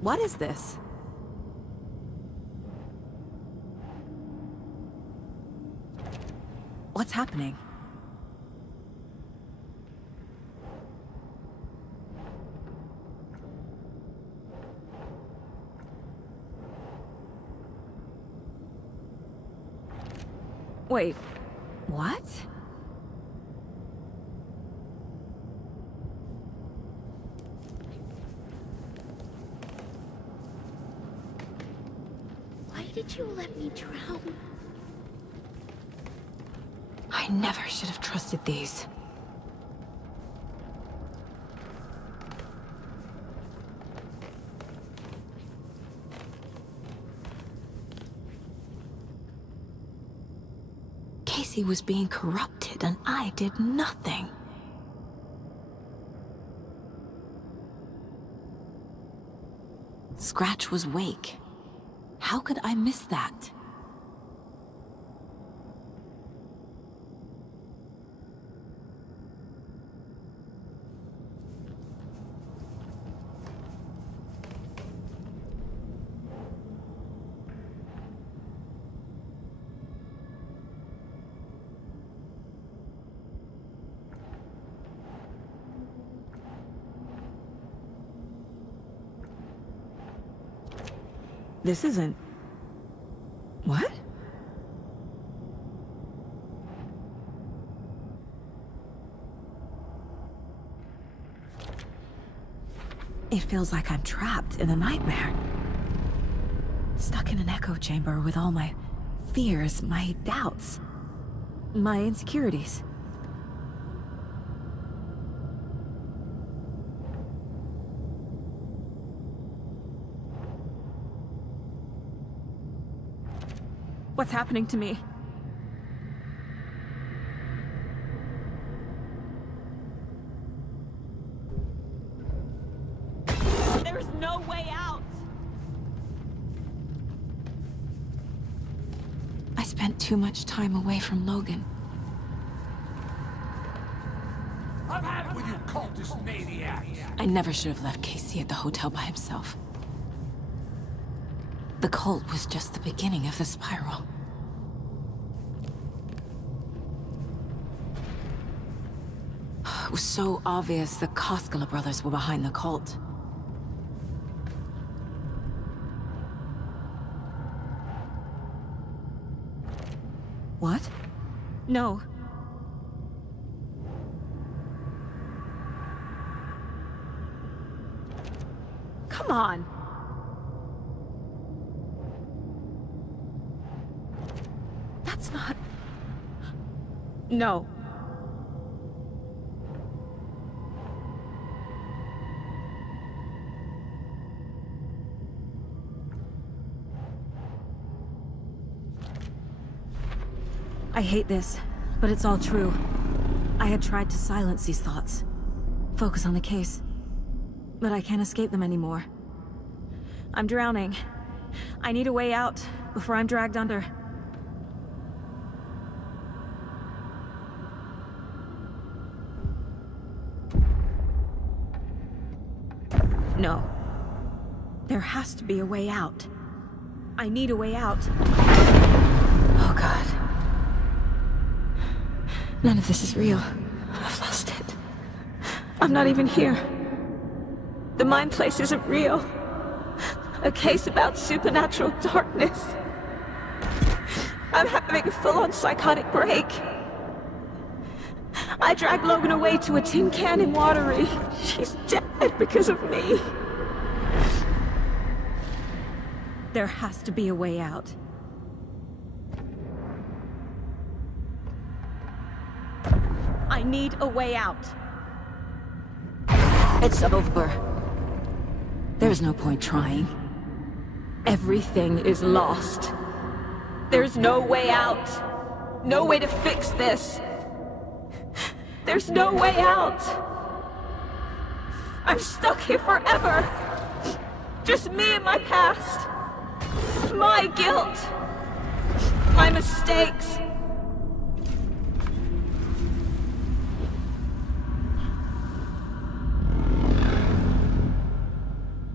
What is this? What's happening? Wait, what? Why did you let me drown? I never should have trusted these. Casey was being corrupted, and I did nothing. Scratch was Wake. How could I miss that? This isn't... What? It feels like I'm trapped in a nightmare. Stuck in an echo chamber with all my fears, my doubts, my insecurities. What's happening to me? There's no way out! I spent too much time away from Logan. I've had it with you cultist maniacs! I never should have left Casey at the hotel by himself. The cult was just the beginning of the spiral. It was so obvious the Koskela brothers were behind the cult. What? No. Come on! That's not... No. I hate this, but it's all true. I had tried to silence these thoughts. Focus on the case. But I can't escape them anymore. I'm drowning. I need a way out before I'm dragged under. No. There has to be a way out. I need a way out. Oh God. None of this is real. I've lost it. I'm not even here. The mind place isn't real. A case about supernatural darkness. I'm having a full-on psychotic break. I dragged Logan away to a tin can in Watery. She's dead because of me. There has to be a way out. I need a way out. It's over. There's no point trying. Everything is lost. There's no way out. No way to fix this. There's no way out. I'm stuck here forever. Just me and my past. My guilt. My mistakes.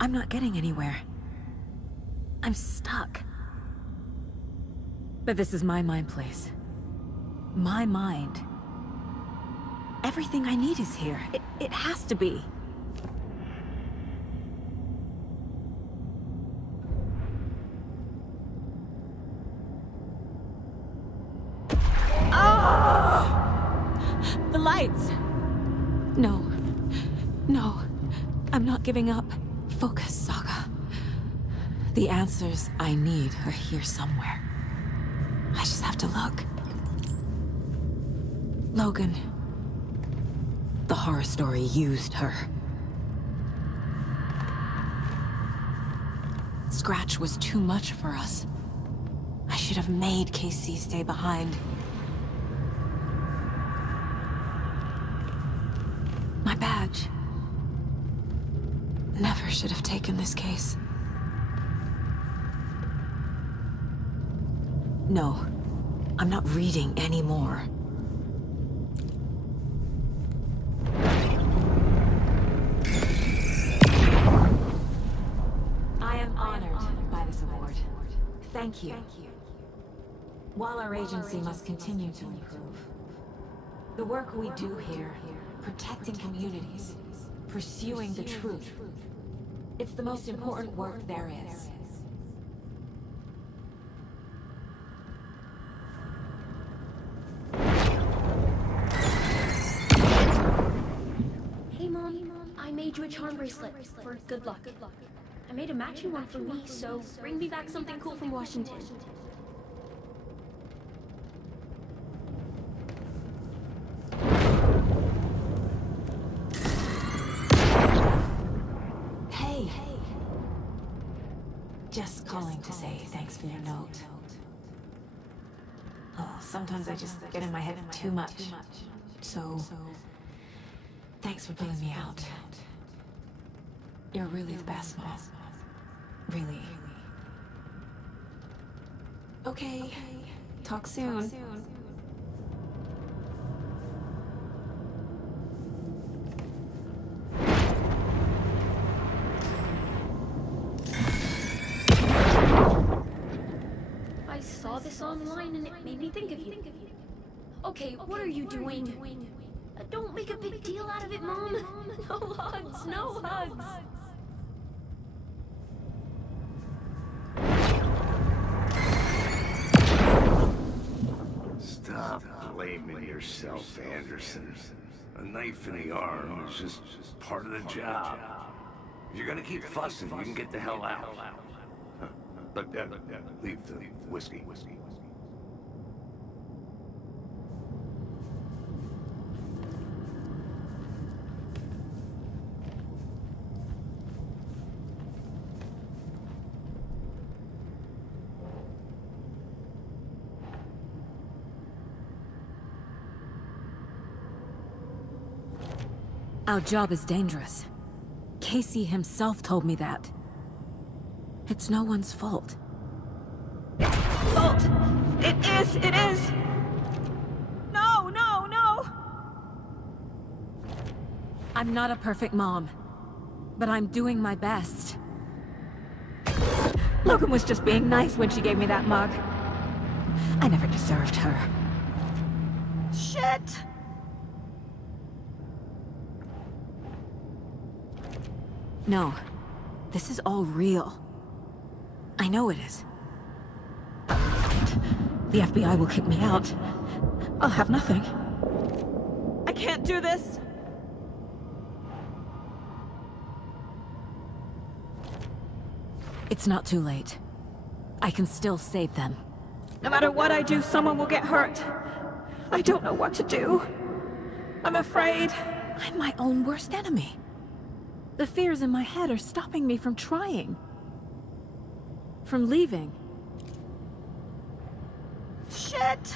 I'm not getting anywhere. I'm stuck. But this is my mind place. My mind. Everything I need is here. It has to be. lights! No. No. I'm not giving up. Focus, Saga. The answers I need are here somewhere. I just have to look. Logan. The horror story used her. Scratch was too much for us. I should have made KC stay behind. My badge. Never should have taken this case. No, I'm not reading anymore. I am honored by this award. Thank you. While our agency must continue to improve, the work we do here, protecting communities, pursuing the truth, it's the most important work there is. Hey Mom, I made you a charm bracelet for good luck. I made a matching one for me, so bring me back something cool from Washington. Hey. Just calling to say thanks for your note. Oh, sometimes I just get in my head too much. So, thanks for pulling me out. You're really the best, Mom. Really. Okay. Talk soon. I saw this online and it made me think of you. Okay, what are you doing? Don't make a big deal out of it, Mom. No hugs, no hugs. Stop blaming yourself, Anderson. A knife in the arm is just part of the job. If you're gonna keep fussing, you can get the hell out. But leave the whiskey. Our job is dangerous. Casey himself told me that. It's no one's fault. Fault! It is! No! I'm not a perfect mom, but I'm doing my best. Logan was just being nice when she gave me that mug. I never deserved her. Shit! No, this is all real. I know it is. The FBI will kick me out. I'll have nothing. I can't do this! It's not too late. I can still save them. No matter what I do, someone will get hurt. I don't know what to do. I'm afraid. I'm my own worst enemy. The fears in my head are stopping me from trying. From leaving. Shit!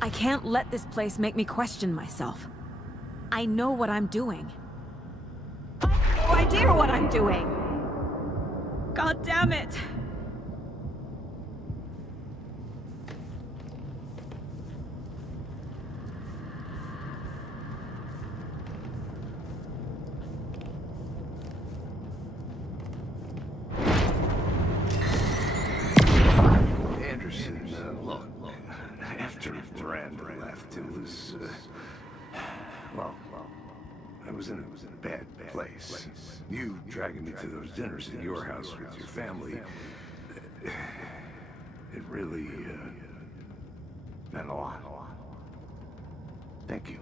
I can't let this place make me question myself. I know what I'm doing. I have no idea what I'm doing! God damn it! was in a bad place. You dragging me to those dinners at your house with your family, it really meant a lot. Thank you.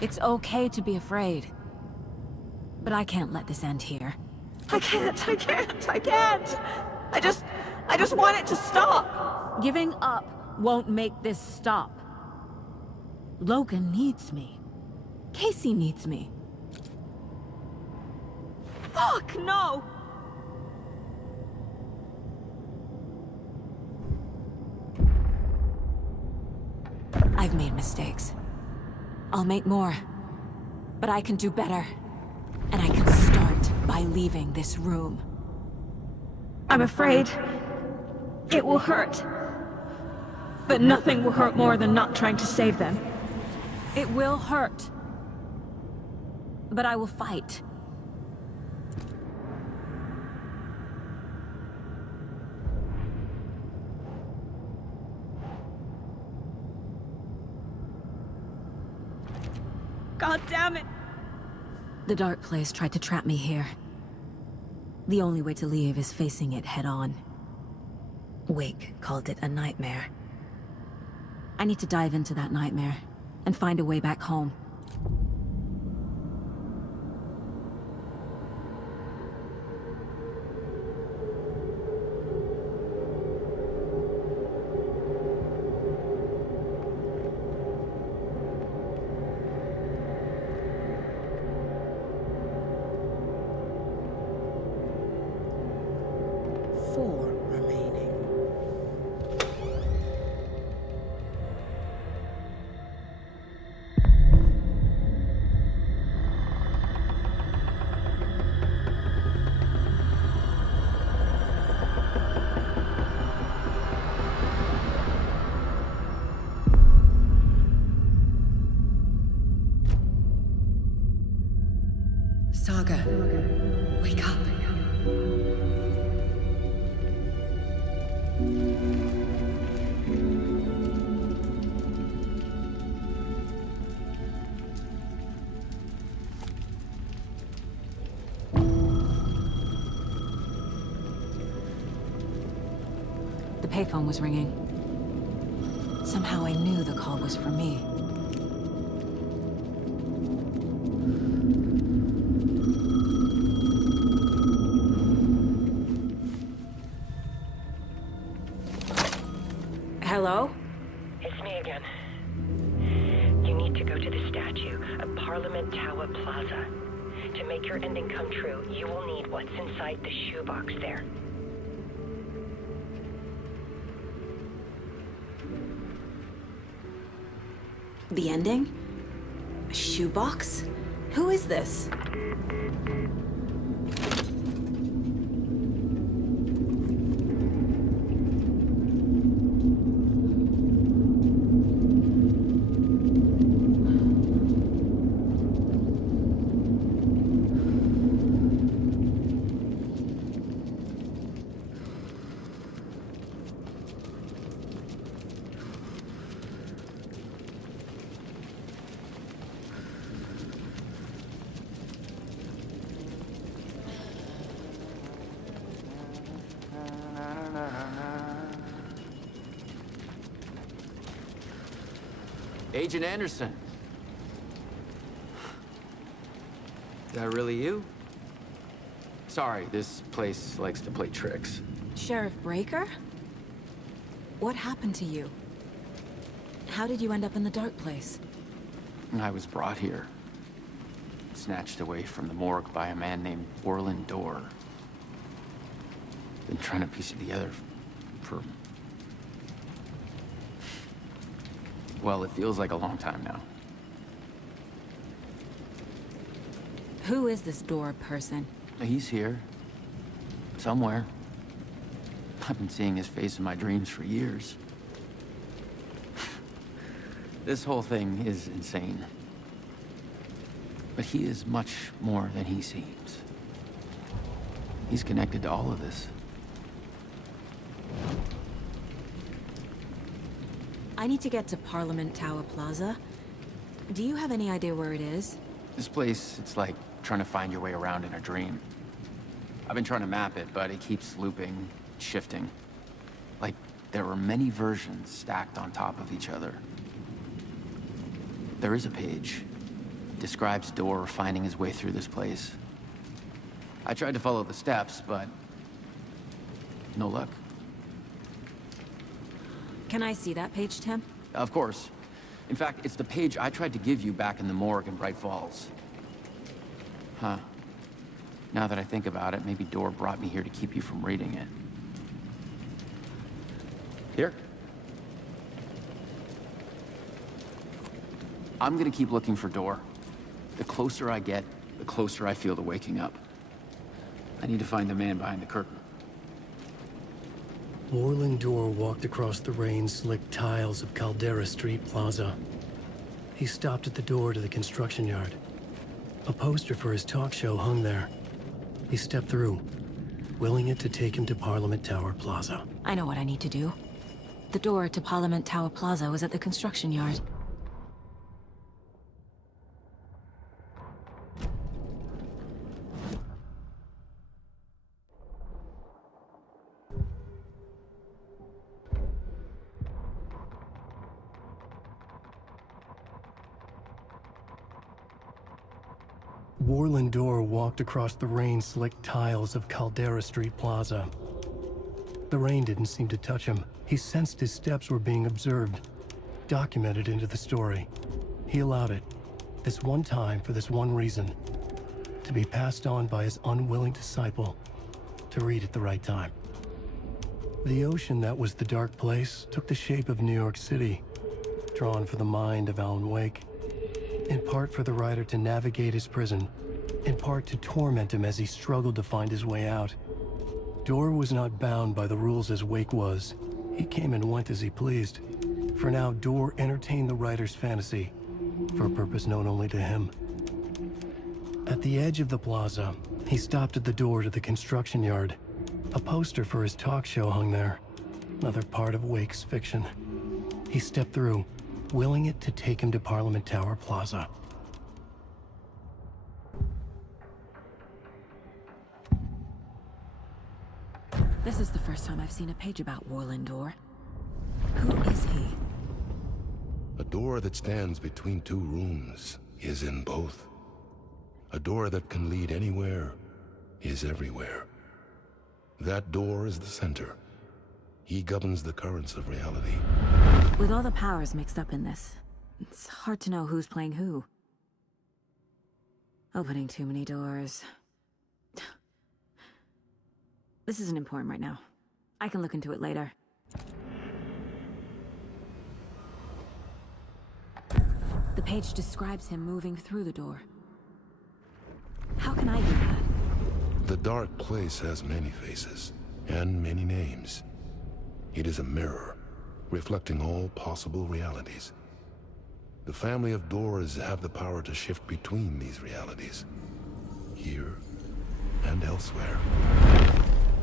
It's okay to be afraid. But I can't let this end here. I can't. I just want it to stop. Giving up won't make this stop. Logan needs me. Casey needs me. Fuck, no! I've made mistakes. I'll make more. But I can do better. And I can start by leaving this room. I'm afraid it will hurt. But nothing will hurt more than not trying to save them. It will hurt. But I will fight. God damn it! The dark place tried to trap me here. The only way to leave is facing it head-on. Wake called it a nightmare. I need to dive into that nightmare and find a way back home. Saga, wake up. The payphone was ringing. Somehow I knew the call was for me. Hello? It's me again. You need to go to the statue of Parliament Tower Plaza. To make your ending come true, you will need what's inside the shoebox there. The ending? A shoebox? Who is this? Agent Anderson. Is that really you? Sorry, this place likes to play tricks. Sheriff Breaker? What happened to you? How did you end up in the dark place? I was brought here. Snatched away from the morgue by a man named Orland Dorr. Been trying to piece it together for... well, it feels like a long time now. Who is this Dorr person? He's here. Somewhere. I've been seeing his face in my dreams for years. This whole thing is insane. But he is much more than he seems. He's connected to all of this. I need to get to Parliament Tower Plaza. Do you have any idea where it is? This place, it's like trying to find your way around in a dream. I've been trying to map it, but it keeps looping, shifting. Like there were many versions stacked on top of each other. There is a page. It describes Door finding his way through this place. I tried to follow the steps, but no luck. Can I see that page, Tim? Of course. In fact, it's the page I tried to give you back in the morgue in Bright Falls. Huh. Now that I think about it, maybe Door brought me here to keep you from reading it. Here. I'm gonna keep looking for Door. The closer I get, the closer I feel to waking up. I need to find the man behind the curtain. Warland Door walked across the rain-slicked tiles of Caldera Street Plaza. He stopped at the door to the construction yard. A poster for his talk show hung there. He stepped through, willing it to take him to Parliament Tower Plaza. I know what I need to do. The door to Parliament Tower Plaza was at the construction yard. Warland Door walked across the rain-slicked tiles of Caldera Street Plaza. The rain didn't seem to touch him. He sensed his steps were being observed, documented into the story. He allowed it, this one time for this one reason, to be passed on by his unwilling disciple, to read at the right time. The ocean that was the dark place took the shape of New York City, drawn for the mind of Alan Wake. In part for the writer to navigate his prison, in part to torment him as he struggled to find his way out. Door was not bound by the rules as Wake was. He came and went as he pleased. For now, Door entertained the writer's fantasy, for a purpose known only to him. At the edge of the plaza, he stopped at the door to the construction yard. A poster for his talk show hung there, another part of Wake's fiction. He stepped through, willing it to take him to Parliament Tower Plaza. This is the first time I've seen a page about Warland Door. Who is he? A door that stands between two rooms is in both. A door that can lead anywhere is everywhere. That door is the center. He governs the currents of reality. With all the powers mixed up in this, it's hard to know who's playing who. Opening too many doors. This isn't important right now. I can look into it later. The page describes him moving through the door. How can I do that? The dark place has many faces and many names. It is a mirror, reflecting all possible realities. The family of doors have the power to shift between these realities, here and elsewhere.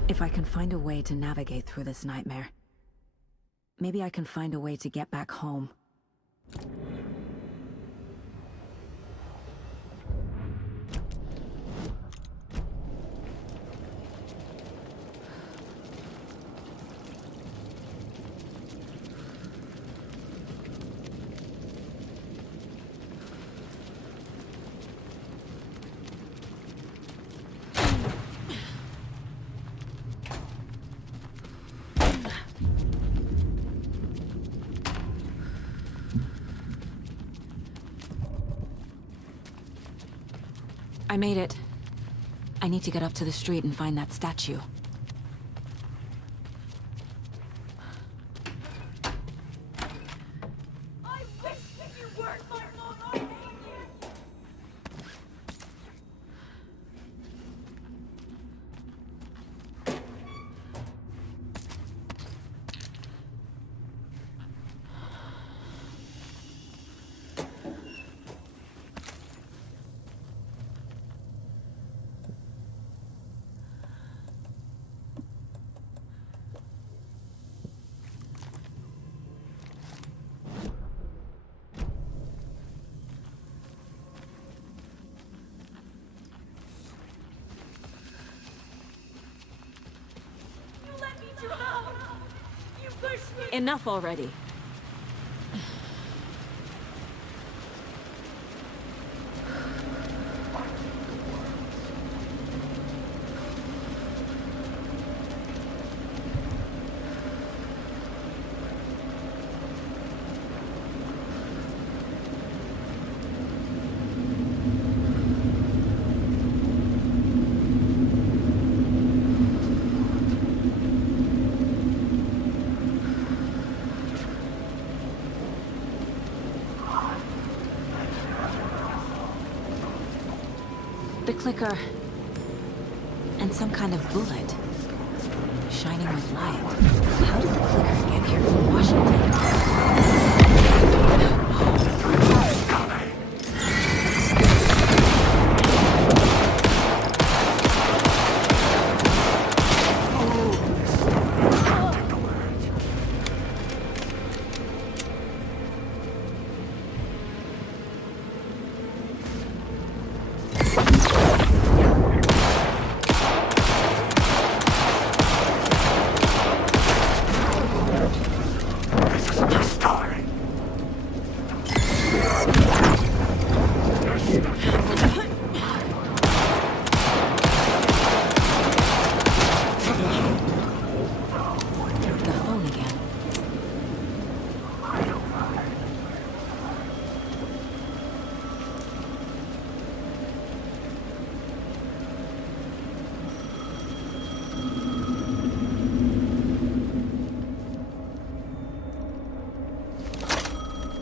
If I can find a way to navigate through this nightmare, maybe I can find a way to get back home. I made it. I need to get up to the street and find that statue. I wish that you weren't my mom. I hate you. Enough already. The clicker. And some kind of bullet. Shining with light. How did the clicker get here from Washington?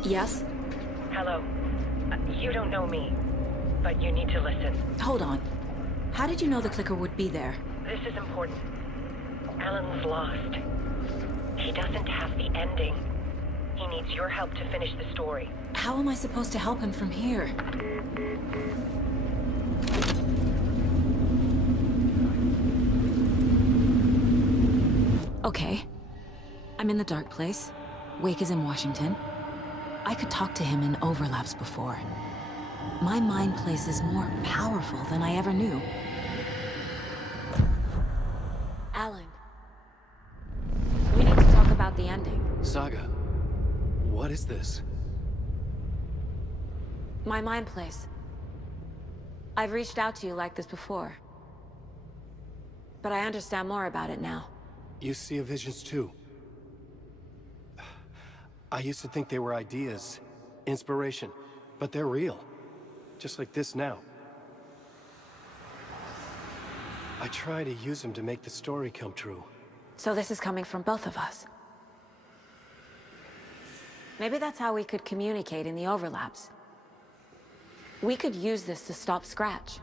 Yes? Hello. You don't know me, but you need to listen. Hold on. How did you know the clicker would be there? This is important. Alan's lost. He doesn't have the ending. He needs your help to finish the story. How am I supposed to help him from here? Okay. I'm in the dark place. Wake is in Washington. I could talk to him in overlaps before. My mind place is more powerful than I ever knew. Alan. We need to talk about the ending. Saga, what is this? My mind place. I've reached out to you like this before. But I understand more about it now. You see visions too. I used to think they were ideas, inspiration, but they're real. Just like this now. I try to use them to make the story come true. So this is coming from both of us. Maybe that's how we could communicate in the overlaps. We could use this to stop Scratch.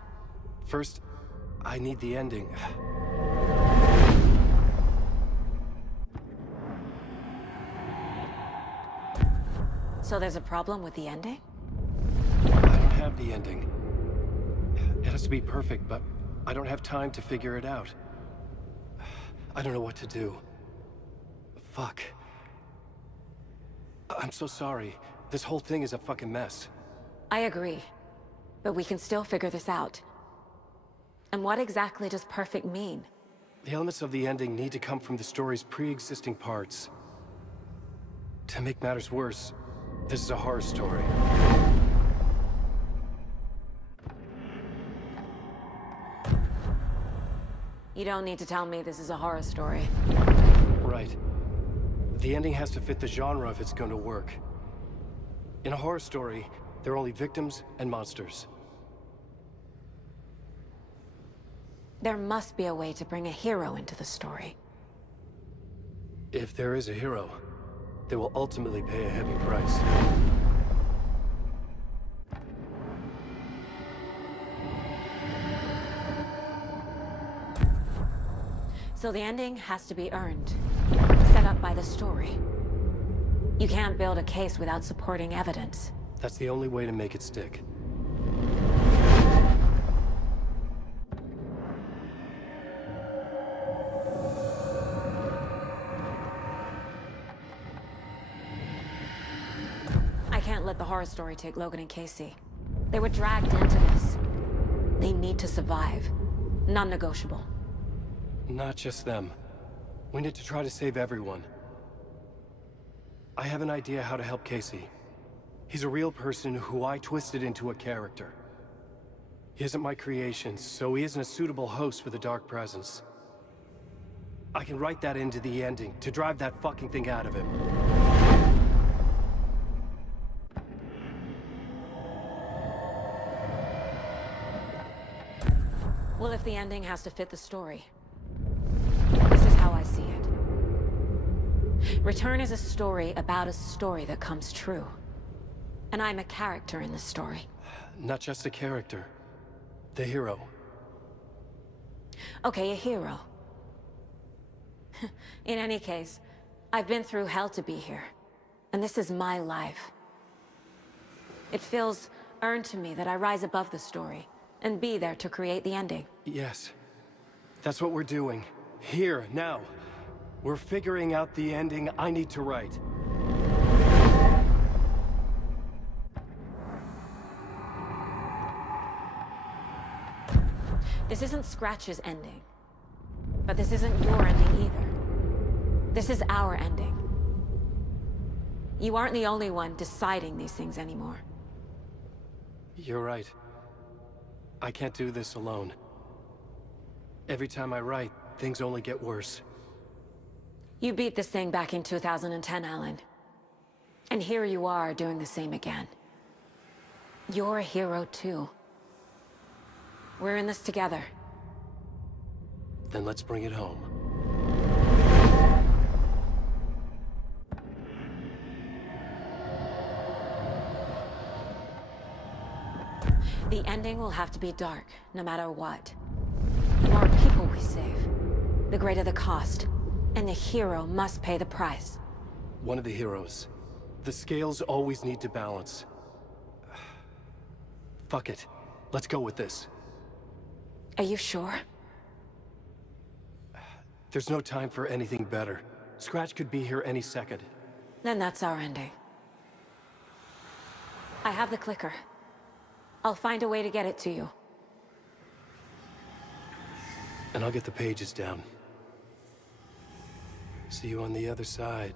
First, I need the ending. So there's a problem with the ending? I don't have the ending. It has to be perfect, but I don't have time to figure it out. I don't know what to do. Fuck. I'm so sorry. This whole thing is a fucking mess. I agree. But we can still figure this out. And what exactly does perfect mean? The elements of the ending need to come from the story's pre-existing parts. To make matters worse, this is a horror story. You don't need to tell me this is a horror story. Right. The ending has to fit the genre if it's going to work. In a horror story, there are only victims and monsters. There must be a way to bring a hero into the story. If there is a hero, they will ultimately pay a heavy price. So the ending has to be earned, set up by the story. You can't build a case without supporting evidence. That's the only way to make it stick. I can't let the horror story take Logan and Casey. They were dragged into this. They need to survive. Non-negotiable. Not just them. We need to try to save everyone. I have an idea how to help Casey. He's a real person who I twisted into a character. He isn't my creation, so he isn't a suitable host for the Dark Presence. I can write that into the ending to drive that fucking thing out of him. Well, if the ending has to fit the story, this is how I see it. Return is a story about a story that comes true. And I'm a character in this story. Not just a character. The hero. Okay, a hero. In any case, I've been through hell to be here. And this is my life. It feels earned to me that I rise above the story and be there to create the ending. Yes. That's what we're doing. Here, now. We're figuring out the ending I need to write. This isn't Scratch's ending. But this isn't your ending either. This is our ending. You aren't the only one deciding these things anymore. You're right. I can't do this alone. Every time I write, things only get worse. You beat this thing back in 2010, Alan. And here you are doing the same again. You're a hero too. We're in this together. Then let's bring it home. The ending will have to be dark, no matter what. The more people we save, the greater the cost. And the hero must pay the price. One of the heroes. The scales always need to balance. Fuck it. Let's go with this. Are you sure? There's no time for anything better. Scratch could be here any second. Then that's our ending. I have the clicker. I'll find a way to get it to you. And I'll get the pages down. See you on the other side.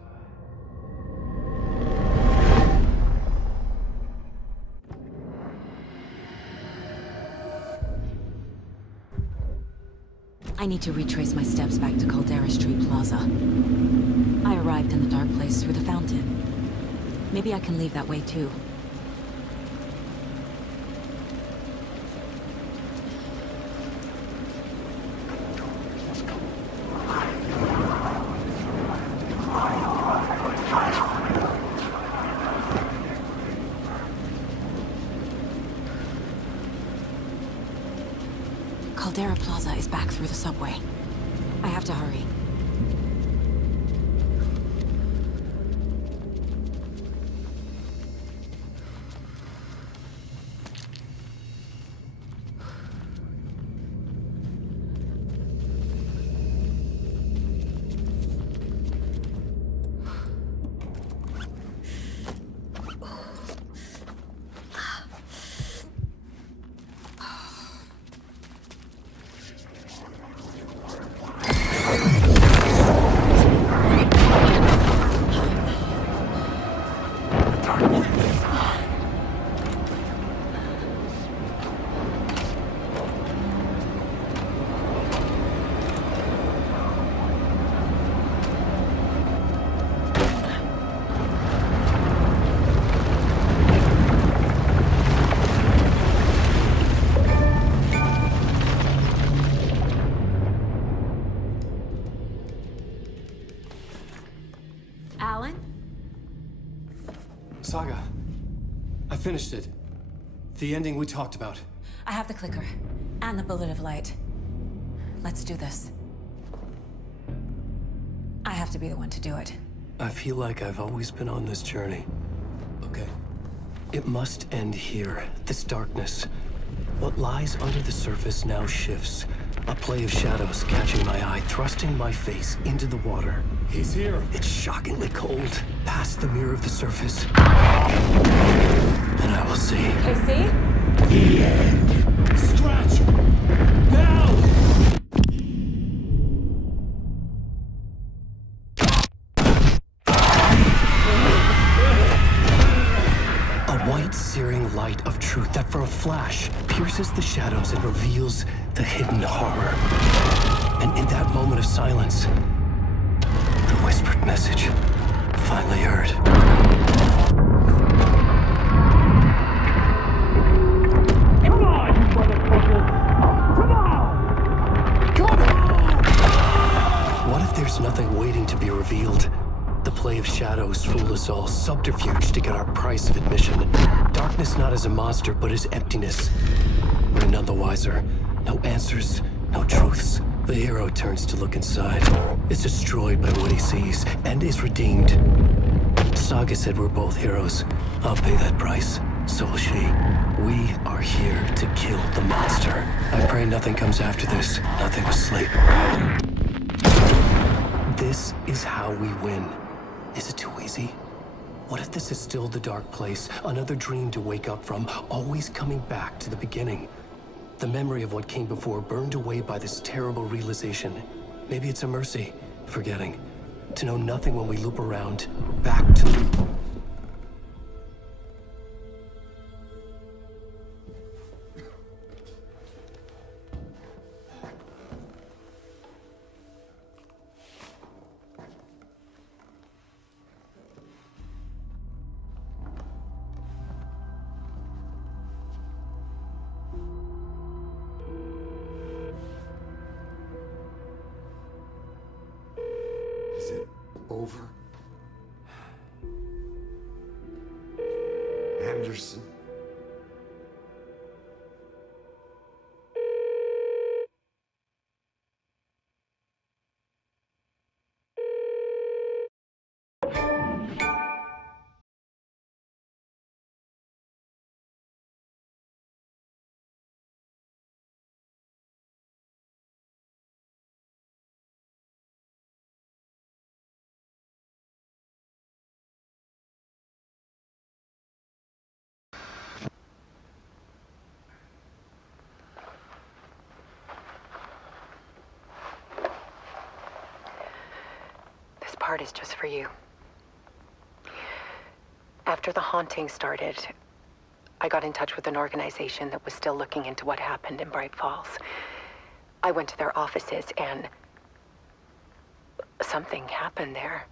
I need to retrace my steps back to Caldera Street Plaza. I arrived in the dark place through the fountain. Maybe I can leave that way too. Caldera Plaza is back through the subway. I have to hurry. Saga, I finished it. The ending we talked about. I have the clicker and the bullet of light. Let's do this. I have to be the one to do it. I feel like I've always been on this journey. Okay. It must end here, this darkness. What lies under the surface now shifts. A play of shadows catching my eye, thrusting my face into the water. He's here. It's shockingly cold, past the mirror of the surface. Then I will see. Casey? The end. Scratch! Now! white, searing light of truth that for a flash pierces the shadows and reveals the hidden horror. And in that moment of silence, the whispered message finally heard. Come on, you motherfucker! Come on! Come on! What if there's nothing waiting to be revealed? The play of shadows fool us all, subterfuge to get our price of admission. Darkness not as a monster, but as emptiness. We're none the wiser. No answers, no truths. The hero turns to look inside, is destroyed by what he sees, and is redeemed. Saga said we're both heroes. I'll pay that price. So will she. We are here to kill the monster. I pray nothing comes after this. Nothing but sleep. This is how we win. Is it too easy? What if this is still the dark place? Another dream to wake up from, always coming back to the beginning. The memory of what came before burned away by this terrible realization. Maybe it's a mercy, forgetting. To know nothing when we loop around, back to... Is it over? Anderson? This part is just for you. After the haunting started, I got in touch with an organization that was still looking into what happened in Bright Falls. I went to their offices and something happened there.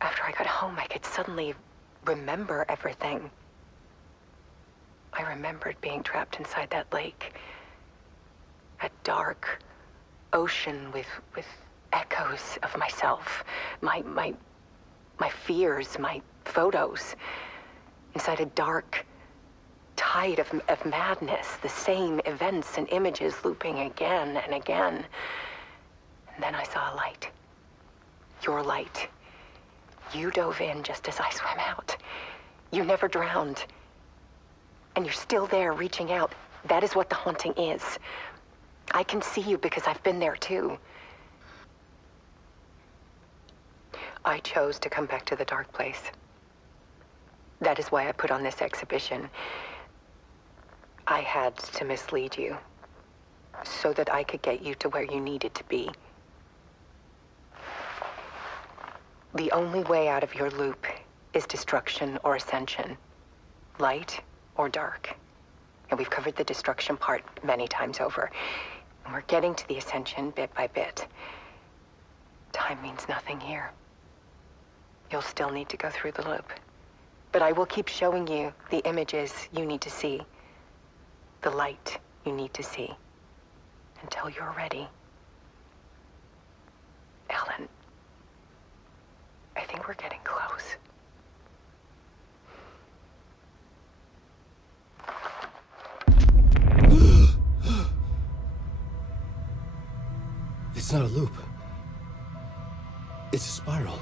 After I got home, I could suddenly remember everything. I remembered being trapped inside that lake. A dark ocean with echoes of myself. My fears, my photos. Inside a dark tide of madness. The same events and images looping again and again. And then I saw a light. Your light. You dove in just as I swam out. You never drowned. And you're still there reaching out. That is what the haunting is. I can see you because I've been there too. I chose to come back to the dark place. That is why I put on this exhibition. I had to mislead you so that I could get you to where you needed to be. The only way out of your loop is destruction or ascension, light or dark. And we've covered the destruction part many times over. And we're getting to the ascension bit by bit. Time means nothing here. You'll still need to go through the loop. But I will keep showing you the images you need to see, the light you need to see, until you're ready. Alan, I think we're getting close. It's not a loop. It's a spiral.